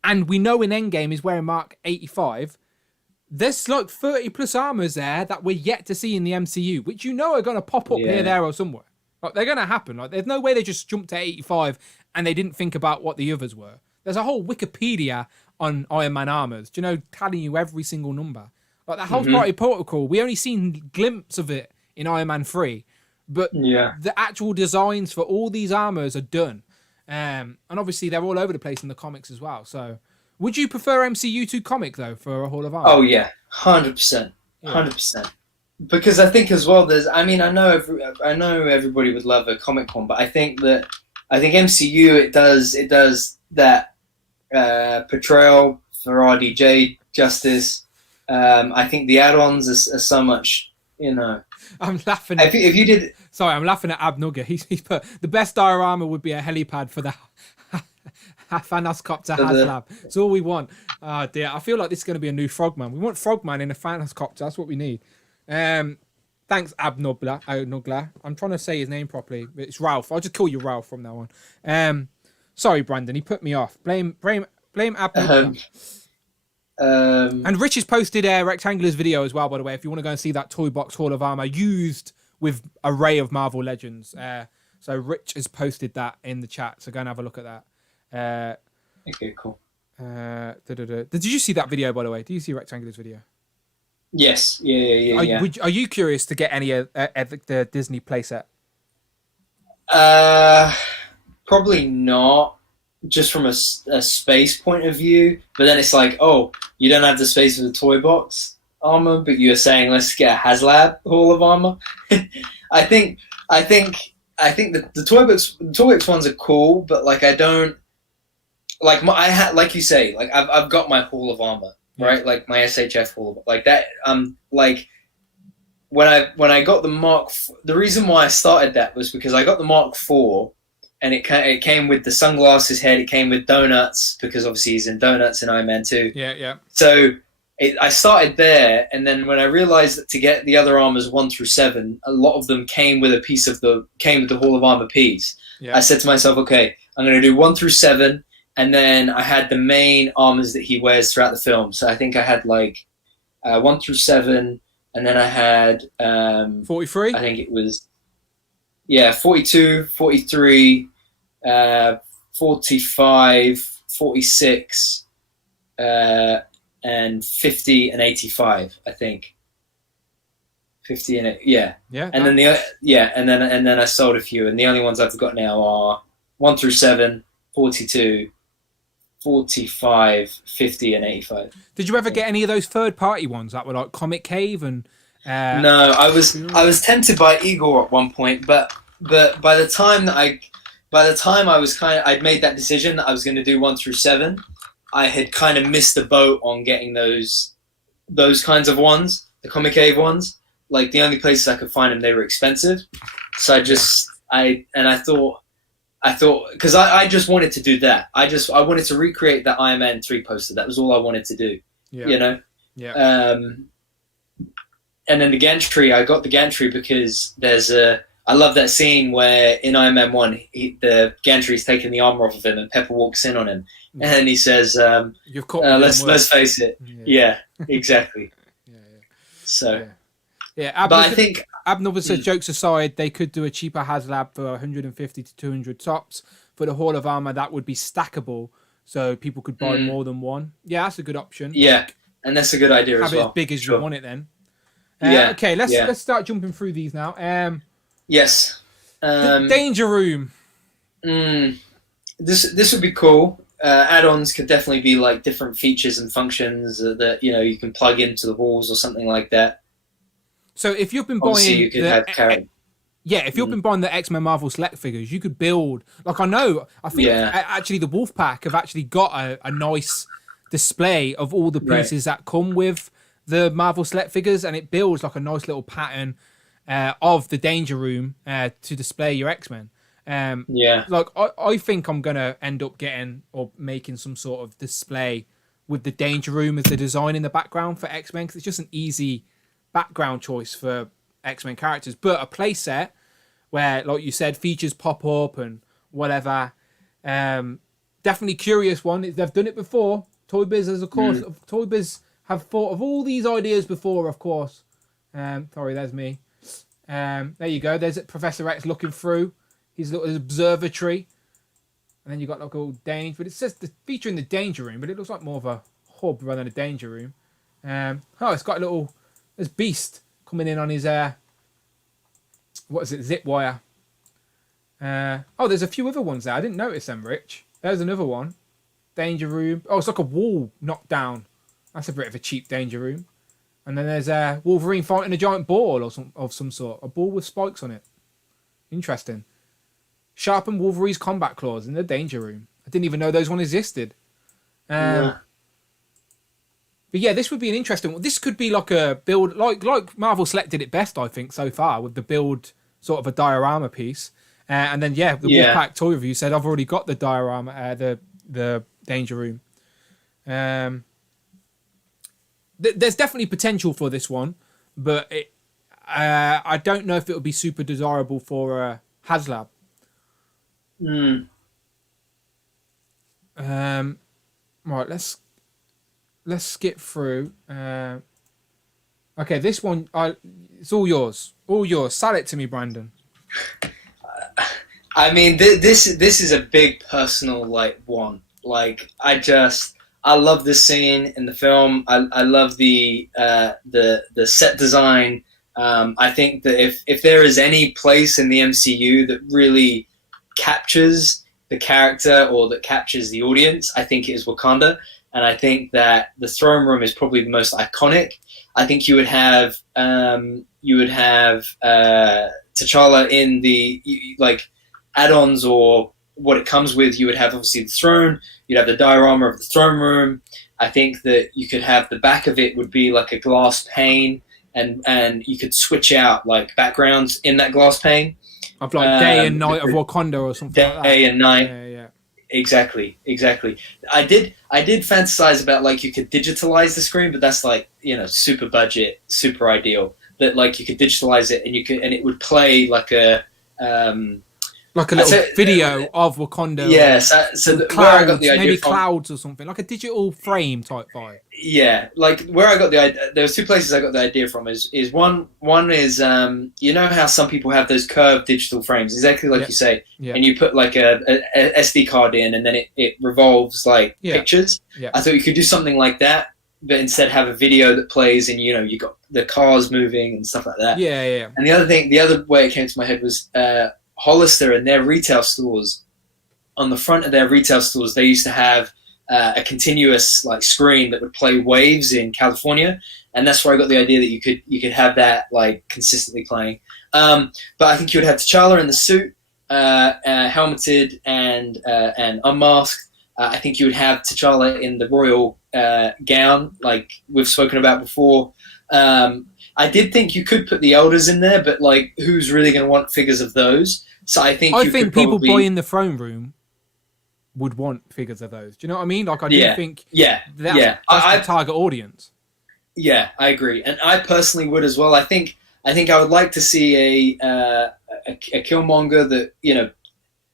and we know in Endgame he's wearing Mark 85. There's like 30 plus armors there that we're yet to see in the MCU, which you know are going to pop up here, there, or somewhere. Like, they're going to happen. Like, there's no way they just jumped to 85 and they didn't think about what the others were. There's a whole Wikipedia on Iron Man armors, do you know, telling you every single number. Like, that whole party protocol, we only seen glimpse of it in Iron Man 3. But the actual designs for all these armors are done. And obviously, they're all over the place in the comics as well. So, would you prefer MCU to comic, though, for a Hall of Armor? Oh, yeah. 100%. 100%. Because I think as well, I know everybody would love a comic one, but I think MCU it does that portrayal for RDJ justice. I think the add-ons are so much, you know. I'm laughing. If you did, sorry, I'm laughing at Abnugger. He's put the best diorama would be a helipad for the Thanos copter Haslab. It's all we want. Oh dear, I feel like this is going to be a new Frogman. We want Frogman in a Thanos copter. That's what we need. Thanks, Abnugler. I'm trying to say his name properly. It's Ralph. I'll just call you Ralph from now on. Sorry, Brandon. He put me off. Blame Abnugler. And Rich has posted Rectangular's video as well, by the way, if you want to go and see that Toy Box Hall of Armor used with array of Marvel Legends. So Rich has posted that in the chat, so go and have a look at that. Okay, cool. Did you see that video, by the way? Do you see Rectangular's video? Yes. Yeah. Are you curious to get any of the Disney playset? Probably not. Just from a space point of view, but then it's like, oh, you don't have the space for the toy box armor, but you're saying let's get a Haslab Hall of Armor. I think that the toy box ones are cool, but like I don't like like you say, like I've got my Hall of Armor, right? Like my SHF Hall of, like that. Like when I got the Mark, the reason why I started that was because I got the Mark IV. And it came with the sunglasses head. It came with donuts because obviously he's in donuts in Iron Man 2. Yeah. So I started there, and then when I realized that to get the other armors 1 through 7, a lot of them came with the Hall of Armor piece. Yeah. I said to myself, okay, I'm going to do 1 through 7, and then I had the main armors that he wears throughout the film. So I think I had like 1 through 7, and then I had 43. I think it was. Yeah, 42, 43, 45, 46, and 50 and 85, I think. 50 and yeah. And then and then I sold a few, and the only ones I've got now are 1 through 7, 42, 45, 50, and 85. Did you ever get any of those third-party ones that were like Comic Cave and? No, I was tempted by Igor at one point, but by the time I was I'd made that decision that I was going to do 1 through 7, I had kind of missed the boat on getting those kinds of ones, the Comic Cave ones. Like the only places I could find them, they were expensive. So I thought because I just wanted to do that. I wanted to recreate that Iron Man 3 poster. That was all I wanted to do. Yeah. You know. Yeah. And then the gantry, I got the gantry because I love that scene where in Iron Man 1, the gantry's taking the armor off of him and Pepper walks in on him. And he says, let's face it. Yeah, exactly. So, but I think Abnubber says, jokes aside, they could do a cheaper Haslab for 150 to 200 tops. For the Hall of Armor, that would be stackable, so people could buy more than one. Yeah, that's a good option. Yeah, and that's a good idea as well. Have it as big as you want it then. Okay, let's start jumping through these now. Yes. The Danger Room. This would be cool. Add-ons could definitely be like different features and functions that you can plug into the walls or something like that. So if you've been buying, you could have if you've been buying the X-Men Marvel Select figures, you could build. Like I think actually the Wolf Pack have actually got a nice display of all the pieces that come with the Marvel Select figures, and it builds like a nice little pattern of the Danger Room to display your X-Men. Like I think I'm gonna end up getting or making some sort of display with the Danger Room as the design in the background for X-Men, because it's just an easy background choice for X-Men characters. But a playset where, like you said, features pop up and whatever. Definitely curious one. They've done it before. Toy Biz has, of course. Toy Biz have thought of all these ideas before, of course. Sorry, there's me. There you go. There's Professor X looking through his little observatory. And then you got like all danger, but it says the feature in the danger room, but it looks like more of a hub rather than a danger room. It's got a little. There's Beast coming in on his what is it? Zip wire. There's a few other ones there. I didn't notice them, Rich. There's another one. Danger room. Oh, it's like a wall knocked down. That's a bit of a cheap danger room. And then there's Wolverine fighting a giant ball of some sort. A ball with spikes on it. Interesting. Sharpen Wolverine's combat claws in the danger room. I didn't even know those ones existed. But yeah, this would be an interesting one. This could be like a build, like Marvel Select did it best, I think, so far, with the build sort of a diorama piece. And then, the Wolfpack toy review said, I've already got the diorama, the danger room. There's definitely potential for this one, but I don't know if it would be super desirable for Haslab. Right, let's skip through. Okay, this one, it's all yours. All yours. Sell it to me, Brandon. I mean, this is a big personal one. I love this scene in the film. I love the set design. I think that if there is any place in the MCU that really captures the character or that captures the audience, I think it is Wakanda. And I think that the throne room is probably the most iconic. I think you would have T'Challa in the add-ons or what it comes with. You would have obviously the throne. You'd have the diorama of the throne room. I think that you could have the back of it would be like a glass pane, and you could switch out like backgrounds in that glass pane. Of like day and night of Wakanda or something like that. Day and night. Yeah. Exactly. I did fantasize about you could digitalize the screen, but that's super budget, super ideal. That you could digitalize it and it would play like a little video of Wakanda. Yeah, so clouds, where I got the idea maybe from, clouds or something, like a digital frame type vibe. Yeah, where I got the idea. There was two places I got the idea from. Is one is you know how some people have those curved digital frames, exactly like you say, and you put a SD card in, and then it revolves pictures. Yeah. I thought you could do something like that, but instead have a video that plays, and you got the cars moving and stuff like that. Yeah. And the other way it came to my head was Hollister and their retail stores. On the front of their retail stores, they used to have a continuous screen that would play waves in California, and that's where I got the idea that you could have that consistently playing. But I think you would have T'Challa in the suit, helmeted and unmasked. I think you would have T'Challa in the royal gown, like we've spoken about before. I did think you could put the elders in there, but who's really going to want figures of those? So I think people buying the throne room would want figures of those. Do you know what I mean? I do think that's the target audience. Yeah, I agree, and I personally would as well. I think I would like to see a Killmonger that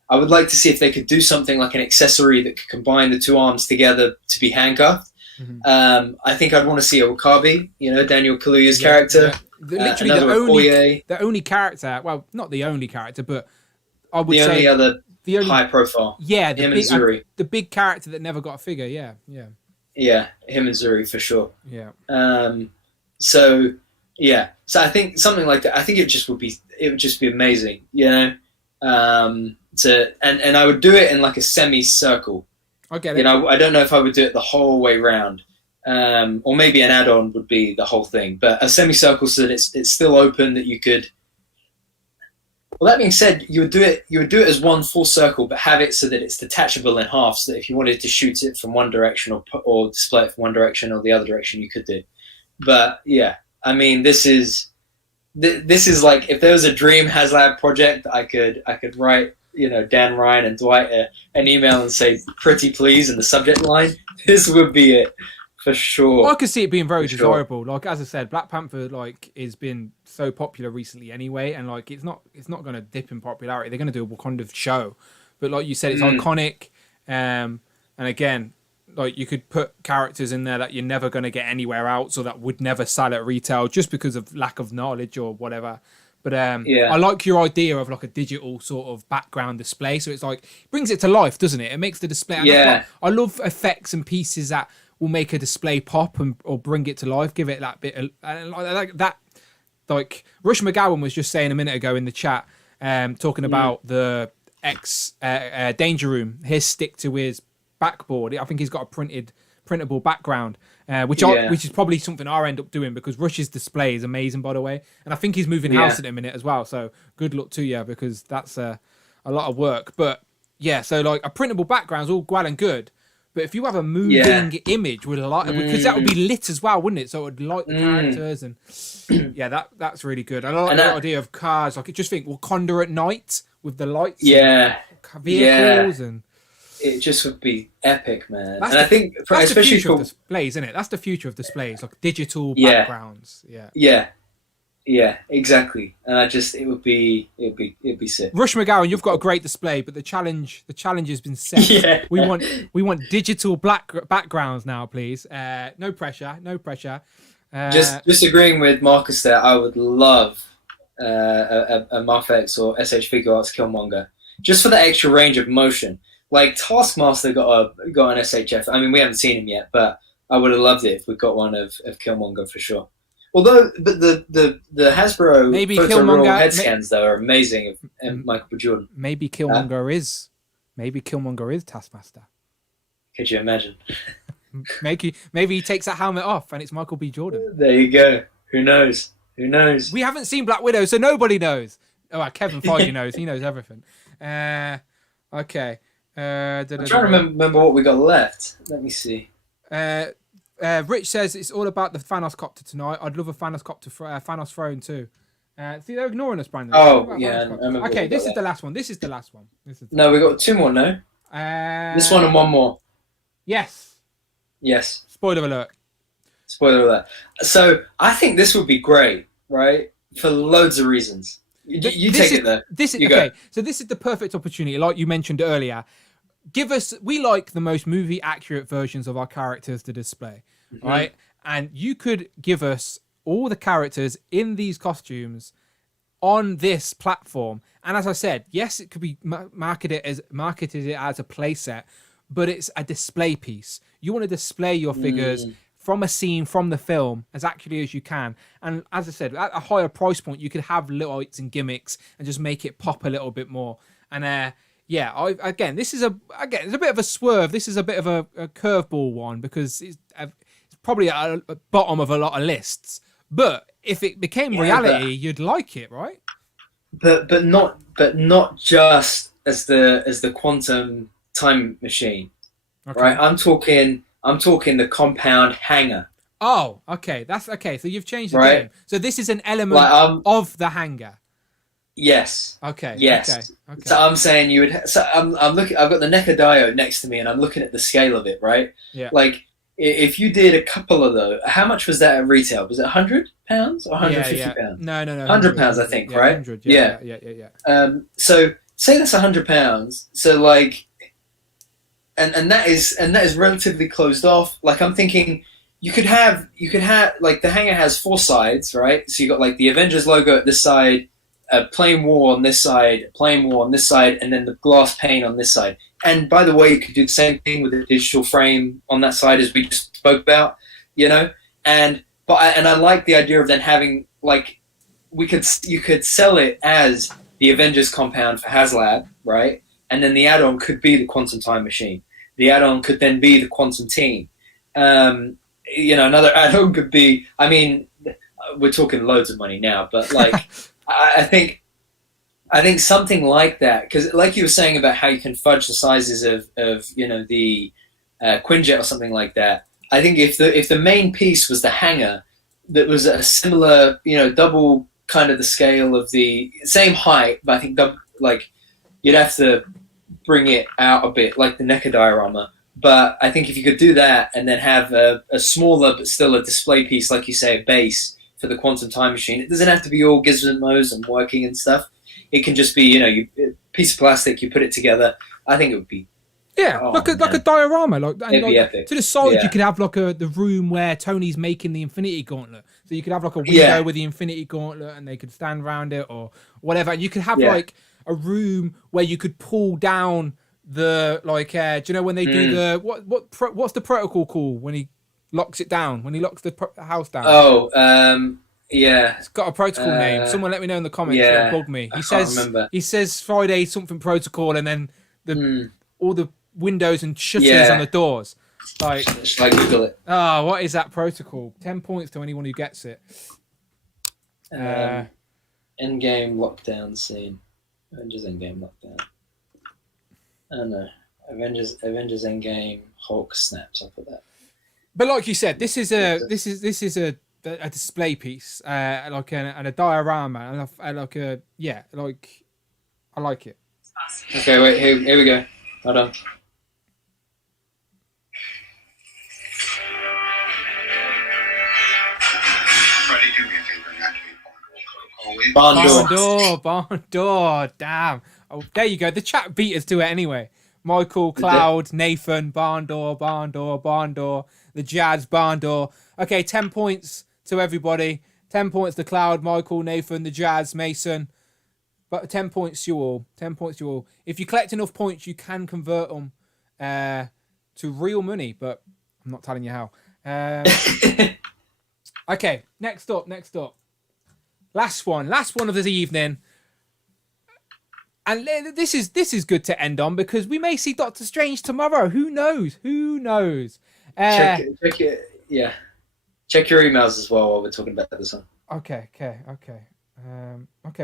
I would like to see if they could do something like an accessory that could combine the two arms together to be handcuffed. Mm-hmm. I think I'd want to see a Wakabi, Daniel Kaluuya's character. Yeah. Literally the only character, well, not the only character, but I would say the only high profile. Yeah, him and Zuri. The big character that never got a figure, yeah. Yeah, him and Zuri for sure. Yeah. So I think something like that. I think it would just be amazing, and I would do it in a semicircle. I get it. I don't know if I would do it the whole way round, or maybe an add-on would be the whole thing, but a semicircle so that it's still open that you could. Well, that being said, you would do it as one full circle, but have it so that it's detachable in half, so that if you wanted to shoot it from one direction or display it from one direction or the other direction, you could do. But yeah, I mean, this is if there was a dream Haslab project, I could write Dan Ryan and Dwight an email and say pretty please in the subject line. This would be it. For sure. Well, I could see it being very desirable. As I said, Black Panther has been so popular recently anyway, and it's not going to dip in popularity. They're going to do a Wakanda show, but like you said, it's iconic. And again, you could put characters in there that you're never going to get anywhere else, or that would never sell at retail just because of lack of knowledge or whatever. But Yeah. I like your idea of like a digital sort of background display. So it's like brings it to life, doesn't it? It makes the display. And Yeah. I love effects and pieces that will make a display pop or bring it to life. Give it that bit of, like that. Like Rush McGowan was just saying a minute ago in the chat, talking about the Danger Room. His stick to his backboard. I think he's got a printable background, which is probably something I end up doing because Rush's display is amazing, by the way. And I think he's moving house in a minute as well. So good luck to you because that's a lot of work. But yeah, so like a printable background is all well and good. But if you have a moving image with a light, because that would be lit as well, wouldn't it? So it would light the characters, and that's really good. And I like the idea of cars. Like, I just think Wakanda at night with the lights, vehicles, and it just would be epic, man. That's and I think, that's especially the future for of displays, isn't it? That's the future of displays, like digital backgrounds. Yeah, exactly. And it would be sick. Rush McGowan, you've got a great display, but the challenge has been set. Yeah. We want digital backgrounds now, please. No pressure. Just agreeing with Marcus there. I would love a Mafex or SH Figure Arts Killmonger, just for the extra range of motion. Like Taskmaster got an SHF. I mean, we haven't seen him yet, but I would have loved it if we got one of Killmonger for sure. Although, but the Hasbro maybe photo Killmonger roll head scans though are amazing of Michael B. Jordan. Maybe Killmonger is Taskmaster. Could you imagine? Maybe he takes that helmet off and it's Michael B. Jordan. There you go. Who knows? We haven't seen Black Widow, so nobody knows. Oh, Kevin Feige knows. He knows everything. Okay. I'm trying to remember what we got left. Let me see. Rich says it's all about the Thanos copter tonight. I'd love a Thanos copter, Thanos throne too. See, they're ignoring us, Brandon. Oh, yeah. I remember okay, this is the last one. No, we got two more, no? This one and one more. Yes. Spoiler alert. So, I think this would be great, right? For loads of reasons. You take it there. Okay, so this is the perfect opportunity, like you mentioned earlier. We like the most movie accurate versions of our characters to display, right? And you could give us all the characters in these costumes on this platform. And as I said, yes, it could be marketed as a playset, but it's a display piece. You want to display your figures from a scene, from the film, as accurately as you can. And as I said, at a higher price point, you could have lights and gimmicks and just make it pop a little bit more. And this is a bit of a swerve. This is a bit of a curveball one because it's probably at a bottom of a lot of lists. But if it became reality, you'd like it, right? But not just as the quantum time machine, right? I'm talking the compound hangar. Oh, okay, that's okay. So you've changed the game. So this is an element of the hangar. Yes. Okay. Yes. Okay. So I'm saying you would. So I'm looking. I've got the NECA diode next to me, and I'm looking at the scale of it. Right. Yeah. Like if you did a couple of those, how much was that at retail? Was it £100 or £150? No. £100, I think. Right. 100. Yeah. So say that's £100. So like, and that is relatively closed off. Like I'm thinking. You could have like the hangar has four sides, right? So you got like the Avengers logo at this side, plain wall on this side, plain wall on this side, and then the glass pane on this side. And by the way, you could do the same thing with a digital frame on that side as we just spoke about, you know. And I like the idea of then having like you could sell it as the Avengers compound for Haslab, right? And then the add-on could be the Quantum Time Machine. The add-on could then be the Quantum Team. Another add-on could be. I mean, we're talking loads of money now, but like. I think something like that, because like you were saying about how you can fudge the sizes of the Quinjet or something like that. I think if the main piece was the hangar that was a similar, double kind of the scale of the same height, but I think like you'd have to bring it out a bit, like the NECA diorama. But I think if you could do that and then have a smaller but still a display piece, like you say, a base. For the Quantum Time Machine, it doesn't have to be all gizmos and working and stuff. It can just be, a piece of plastic. You put it together. I think it would be Yeah, Oh, like a man. diorama, and It'd be epic. to the side Yeah. you could have like the room where Tony's making the Infinity Gauntlet. So you could have like a window Yeah. with the Infinity Gauntlet, and they could stand around it or whatever. And you could have Yeah. like a room where you could pull down the do you know when they do the what's the protocol called when he locks it down, when he locks the house down? Oh, yeah. It's got a protocol name. Someone let me know in the comments. Yeah. It'll bug me. I can't remember. He says Friday something protocol, and then all the windows and shutters Yeah. on the doors. Like, Should I Google it? what is that protocol? 10 points to anyone who gets it. Endgame lockdown scene. Avengers Endgame lockdown. I don't know. Avengers Endgame Hulk snaps. I'll put that. But like you said, this is a display piece, and a diorama, and I like it. Okay, wait. Here we go. Hold on. Barn door. Damn. Oh, there you go. The chat beat us to it anyway. Michael, Cloud, Nathan, barn door. The Jazz, barn door. Okay, 10 points to everybody. 10 points to Cloud, Michael, Nathan, the Jazz, Mason. But 10 points to you all. 10 points to you all. If you collect enough points, you can convert them to real money, but I'm not telling you how. Okay, next up. Last one of the evening. And this is good to end on because we may see Doctor Strange tomorrow. Who knows? Check it. Yeah. Check your emails as well while we're talking about this one. Okay.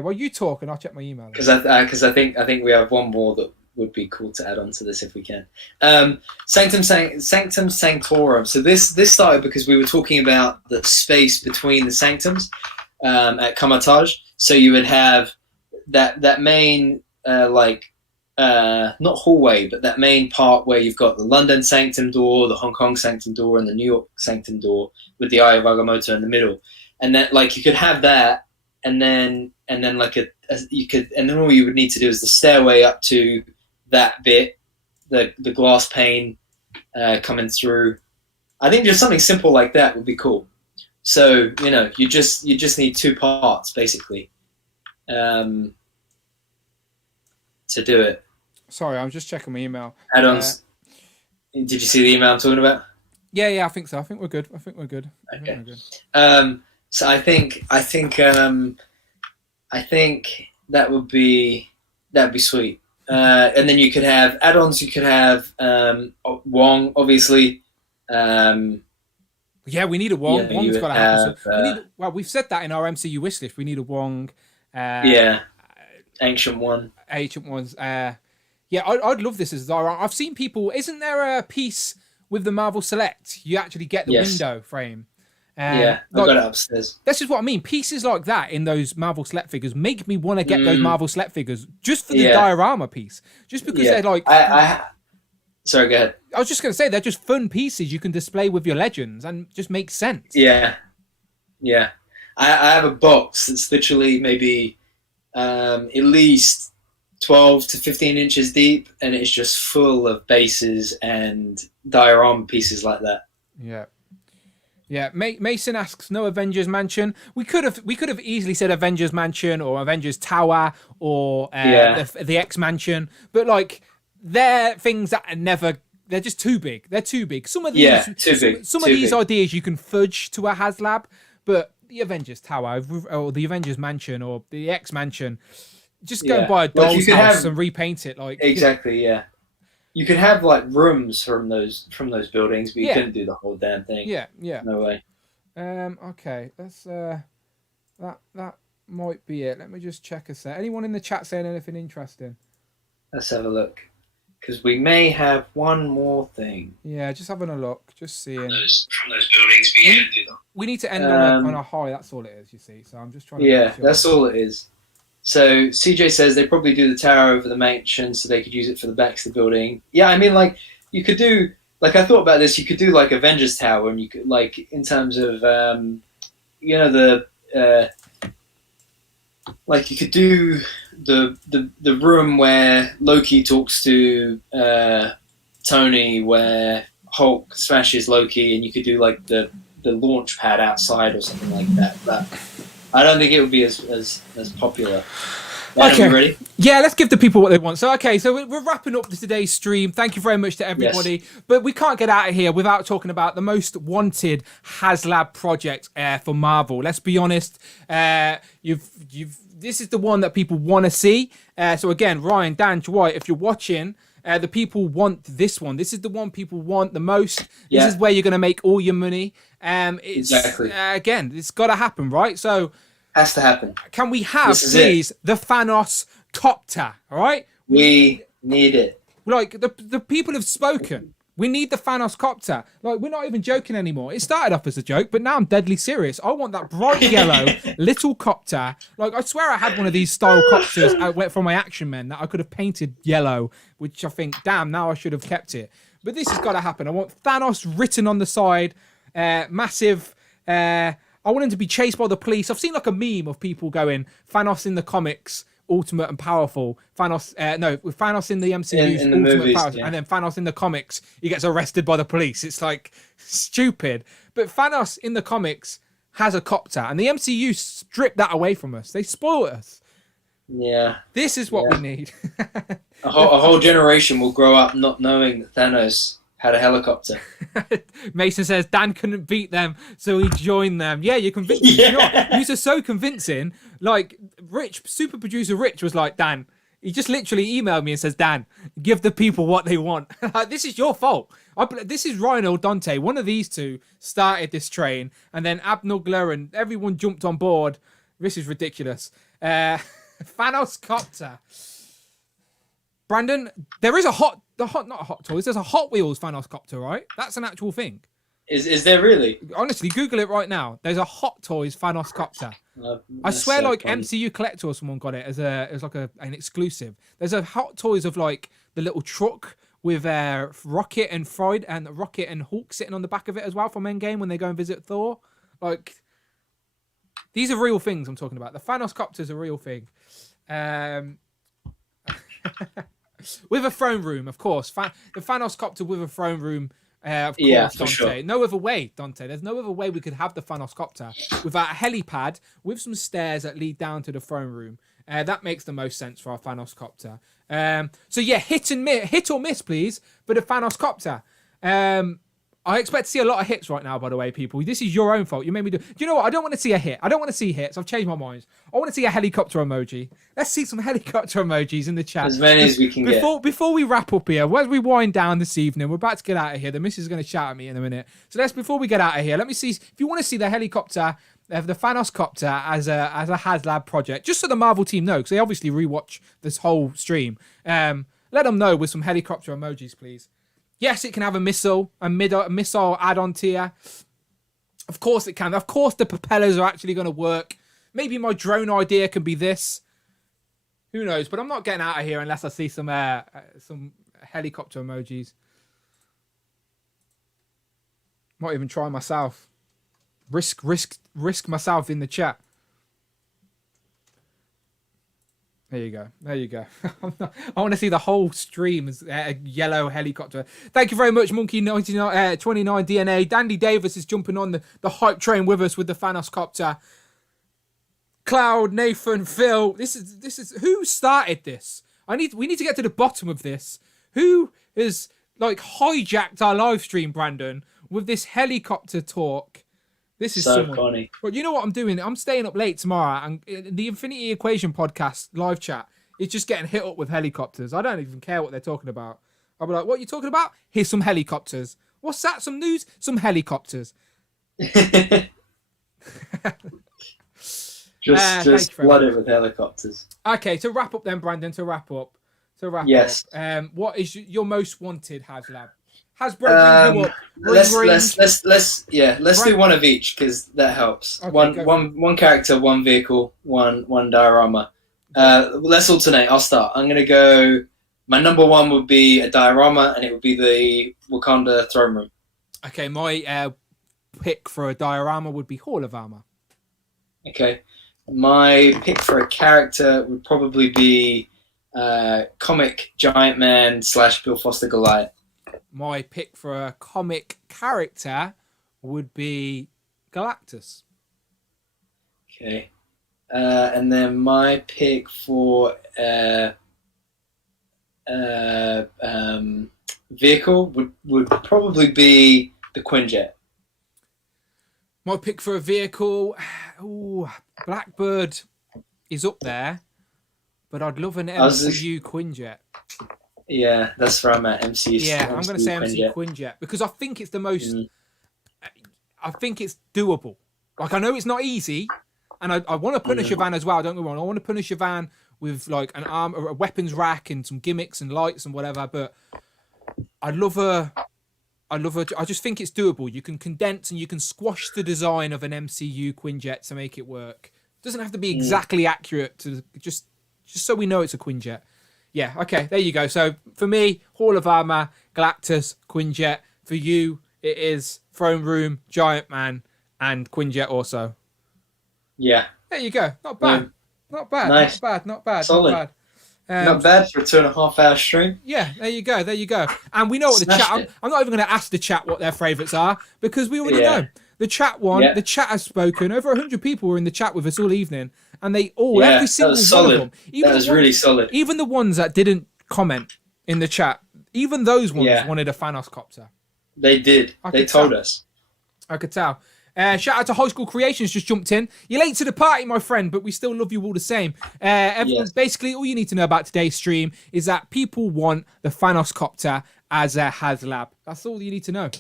Well, you talk and I'll check my email. Because I think we have one more that would be cool to add on to this if we can. Sanctum Sanctorum. So this started because we were talking about the space between the sanctums at Kamatage. So you would have that main not hallway, but that main part where you've got the London sanctum door, the Hong Kong sanctum door, and the New York sanctum door with the Eye of Agamotto in the middle. And then you could have that, and then all you would need to do is the stairway up to that bit, the glass pane coming through. I think just something simple like that would be cool. So you just need two parts basically to do it. Sorry, I'm just checking my email. Add-ons. Did you see the email I'm talking about? Yeah, I think so. I think we're good. Okay. So I think that would be sweet. And then you could have add-ons. You could have Wong, obviously. Yeah, we need a Wong. Yeah, Wong's got to happen. have, we've said that in our MCU wish list. We need a Wong. Ancient One. Ancient ones. Yeah, I'd love this as Zara. I've seen people. Isn't there a piece with the Marvel Select? You actually get the window frame. I've got it upstairs. This is what I mean. Pieces like that in those Marvel Select figures make me want to get those Marvel Select figures just for the diorama piece. Just because they're like. Sorry, go ahead. I was just going to say they're just fun pieces you can display with your legends and just make sense. Yeah. I have a box that's literally maybe at least 12 to 15 inches deep, and it's just full of bases and diorama pieces like that. Yeah. Mason asks, no Avengers Mansion. We could have easily said Avengers Mansion or Avengers Tower or the X Mansion, but they're things that are never. They're just too big. They're too big. Some of these, Some of these ideas you can fudge to a Haslab, but the Avengers Tower or the Avengers Mansion or the X Mansion, just go and buy a doll's house and repaint it. Exactly. Yeah. You could have rooms from those buildings, but you couldn't do the whole damn thing. Yeah. No way. Okay. That's that might be it. Let me just check a sec. Anyone in the chat saying anything interesting? Let's have a look, because we may have one more thing. Yeah, just having a look, just seeing. From those buildings, but you couldn't do them. We need to end on a high. That's all it is. You see. So I'm just trying to. Yeah, that's all it is. So CJ says they probably do the tower over the mansion so they could use it for the backs of the building. Yeah, I mean, you could do, I thought about this, you could do Avengers Tower, and you could, in terms of, you could do the room where Loki talks to Tony where Hulk smashes Loki, and you could do like the launch pad outside or something like that. But I don't think it would be as popular. Okay. Are we ready? Yeah, let's give the people what they want. So, okay, so we're wrapping up today's stream. Thank you very much to everybody. Yes. But we can't get out of here without talking about the most wanted Haslab project for Marvel. Let's be honest. This is the one that people want to see. So again, Ryan, Dan, Dwight, if you're watching, the people want this one. This is the one people want the most. Yeah. This is where you're going to make all your money. Exactly. Again, it's got to happen, right? So. Has to happen. Can we have, please, the Thanos copter? All right, we need it. Like the people have spoken. We need the Thanos copter. Like, we're not even joking anymore. It started off as a joke, but now I'm deadly serious. I want that bright yellow little copter. Like, I swear I had one of these style copters from my Action Men that I could have painted yellow, which I think, damn, now I should have kept it. But this has got to happen. I want Thanos written on the side, massive. I want him to be chased by the police. I've seen like a meme of people going, Thanos in the comics, ultimate and powerful. Thanos, with Thanos in the MCU, in the ultimate movies, powerful. yeah. And then Thanos in the comics, he gets arrested by the police. It's like stupid. But Thanos in the comics has a copter, and the MCU stripped that away from us. They spoiled us. Yeah. This is what we need. a whole generation will grow up not knowing that Thanos had a helicopter. Mason says Dan couldn't beat them, so he joined them. Yeah, you're convincing. Yeah. You are so convincing. Like, super producer Rich was like, Dan, he just literally emailed me and says, Dan, give the people what they want. This is your fault. This is Ryan or Dante. One of these two started this train, and then Abnugler and everyone jumped on board. This is ridiculous. Thanos copter. Brandon, there is not a Hot Toys. There's a Hot Wheels Thanos copter, right? That's an actual thing. Is there really? Honestly, Google it right now. There's a Hot Toys Thanos copter. I swear, like funny. MCU Collector or someone got it as an exclusive. There's a Hot Toys of like the little truck with Rocket and Hulk sitting on the back of it as well from Endgame when they go and visit Thor. Like, these are real things I'm talking about. The Thanos copter is a real thing. With a throne room, of course. The Thanos copter with a throne room, of course, yeah, for Dante. sure. No other way, Dante. There's no other way we could have the Thanos copter without a helipad with some stairs that lead down to the throne room. That makes the most sense for our Thanos copter. So yeah, hit or miss, please, for the Thanos copter. I expect to see a lot of hits right now, by the way, people. This is your own fault. You made me do... Do you know what? I don't want to see a hit. I don't want to see hits. I've changed my mind. I want to see a helicopter emoji. Let's see some helicopter emojis in the chat. As many as we can get. Before we wrap up here, as we wind down this evening, we're about to get out of here. The missus is going to shout at me in a minute. So before we get out of here, let me see... If you want to see the helicopter... the Thanos copter as a Haslab project, just so the Marvel team know, because they obviously rewatch this whole stream. Let them know with some helicopter emojis, please. Yes, it can have a missile add-on tier. Of course it can. Of course the propellers are actually going to work. Maybe my drone idea can be this. Who knows? But I'm not getting out of here unless I see some helicopter emojis. Might even try myself. Risk myself in the chat. There you go. I want to see the whole stream as a yellow helicopter. Thank you very much, Monkey29 29 DNA. Dandy Davis is jumping on the hype train with us with the Thanos copter. Cloud, Nathan, Phil. This is who started this? We need to get to the bottom of this. Who has like hijacked our live stream, Brandon, with this helicopter talk? This is so funny. But you know what I'm doing? I'm staying up late tomorrow, and the Infinity Equation podcast live chat is just getting hit up with helicopters. I don't even care what they're talking about. I'll be like, what are you talking about? Here's some helicopters. What's that? Some news? Some helicopters. just flooded with helicopters. Okay, to wrap up then, Brandon, Yes. What is your most wanted Haslab? Hasbro Let's do one of each because that helps. Okay, one character, one vehicle, one diorama. Let's alternate. I'll start. I'm gonna go. My number one would be a diorama, and it would be the Wakanda throne room. Okay, my pick for a diorama would be Hall of Armor. Okay, my pick for a character would probably be comic Giant Man / Bill Foster Goliath. my pick for a comic character would be Galactus. Okay. And then my pick for vehicle would probably be the Quinjet. My pick for a vehicle, Blackbird is up there, but I'd love an MCU Quinjet. Yeah, that's where I'm at. MCU. Yeah, I'm going to say MCU Quinjet because I think it's the most. I think it's doable. Like, I know it's not easy, and I want to punish a van as well. Don't get me wrong. I want to punish a van with like an arm, a weapons rack, and some gimmicks and lights and whatever. But I just think it's doable. You can condense and you can squash the design of an MCU Quinjet to make it work. It doesn't have to be exactly accurate to just so we know it's a Quinjet. Yeah, okay, there you go. So for me, Hall of Armor, Galactus, Quinjet. For you, it is Throne Room, Giant Man, and Quinjet also. Yeah. There you go. Not bad. Not bad. Nice. Not bad. Solid. Not bad. Not bad for a 2.5 hour stream. Yeah, there you go. And we know what the chat... I'm not even going to ask the chat what their favourites are because we already know. The chat the chat has spoken. Over 100 people were in the chat with us all evening. And they all, every single one of them... That was really solid. Even the ones that didn't comment in the chat, even those ones wanted a Thanos copter. They did. They told us. I could tell. Shout out to High School Creations, just jumped in. You're late to the party, my friend, but we still love you all the same. Basically, all you need to know about today's stream is that people want the Thanos copter as a Haslab. That's all you need to know.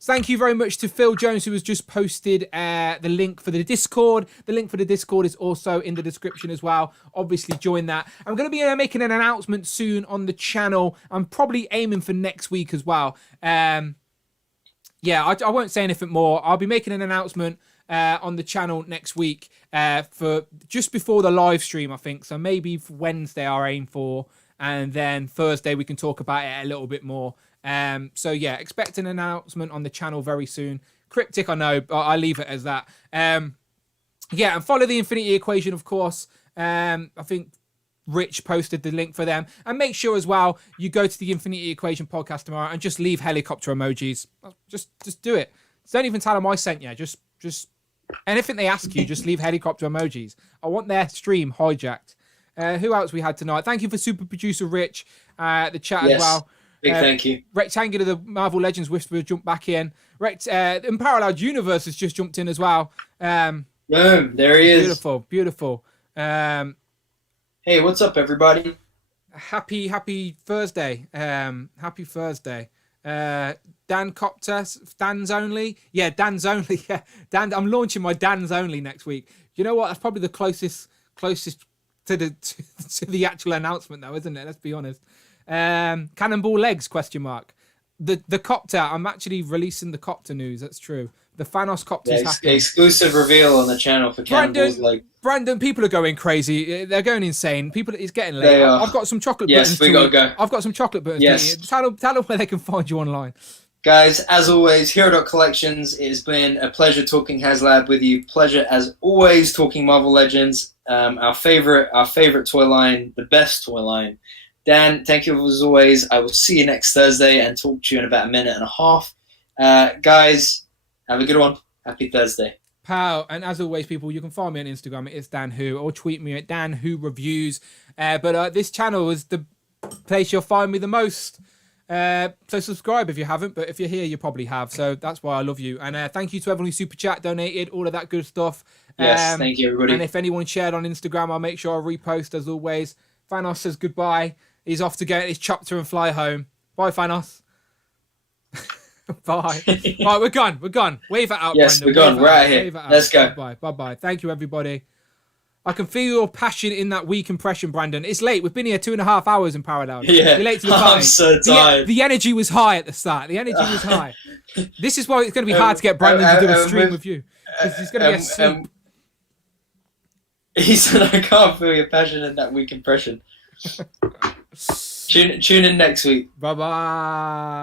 Thank you very much to Phil Jones, who has just posted the link for the Discord. The link for the Discord is also in the description as well. Obviously, join that. I'm going to be making an announcement soon on the channel. I'm probably aiming for next week as well. I won't say anything more. I'll be making an announcement on the channel next week for just before the live stream, I think. So maybe for Wednesday I'll aim for, and then Thursday we can talk about it a little bit more. Expect an announcement on the channel very soon. Cryptic, I know, but I'll leave it as that. And follow the Infinity Equation, of course. I think Rich posted the link for them. And make sure as well you go to the Infinity Equation podcast tomorrow and just leave helicopter emojis. Just do it. Don't even tell them I sent you. Just anything they ask you, just leave helicopter emojis. I want their stream hijacked. Who else we had tonight? Thank you for super producer Rich, the chat as well. Big thank you. Rectangular, the Marvel Legends Whisperer jumped back in. Unparalleled Universe has just jumped in as well. Boom, there he is. Beautiful. Hey, what's up, everybody? Happy Thursday. Happy Thursday. Dan Copter, Dan's Only. Yeah, Dan's Only. Yeah, Dan. I'm launching my Dan's Only next week. You know what? That's probably the closest to the actual announcement, though, isn't it? Let's be honest. Cannonball Legs ? The copter. I'm actually releasing the copter news. That's true. The Thanos copter's happening. Exclusive reveal on the channel for Cannonball's Legs. Brandon, people are going crazy. They're going insane. It's getting late. I've got some chocolate buttons. Yes, we gotta go. I've got some chocolate buttons. Yes. Tell them where they can find you online. Guys, as always, Hero.Collections. It has been a pleasure talking Haslab with you. Pleasure, as always, talking Marvel Legends. Our favorite toy line, the best toy line. Dan, thank you as always. I will see you next Thursday and talk to you in about a minute and a half. Guys, have a good one. Happy Thursday. Pow. And as always, people, you can find me on Instagram. It's Dan Who, or tweet me at Dan Who Reviews. But this channel is the place you'll find me the most. So subscribe if you haven't, but if you're here, you probably have. So that's why I love you. And thank you to everyone who super chat, donated, all of that good stuff. Yes, thank you, everybody. And if anyone shared on Instagram, I'll make sure I repost as always. Thanos says goodbye. He's off to get his chopper and fly home. Bye, Thanos. Bye. Right, we're gone. Wave it out, yes, Brendan. We're gone. We're out here. Let's go. Bye. Thank you, everybody. I can feel your passion in that weak impression, Brandon. It's late. We've been here 2.5 hours in parallel. Yeah. You're late to the party. I'm so tired. The energy was high at the start. This is why it's going to be hard to get Brandon to do a stream with you. He's going to be asleep. He said, I can't feel your passion in that weak impression. Tune in next week. Bye-bye.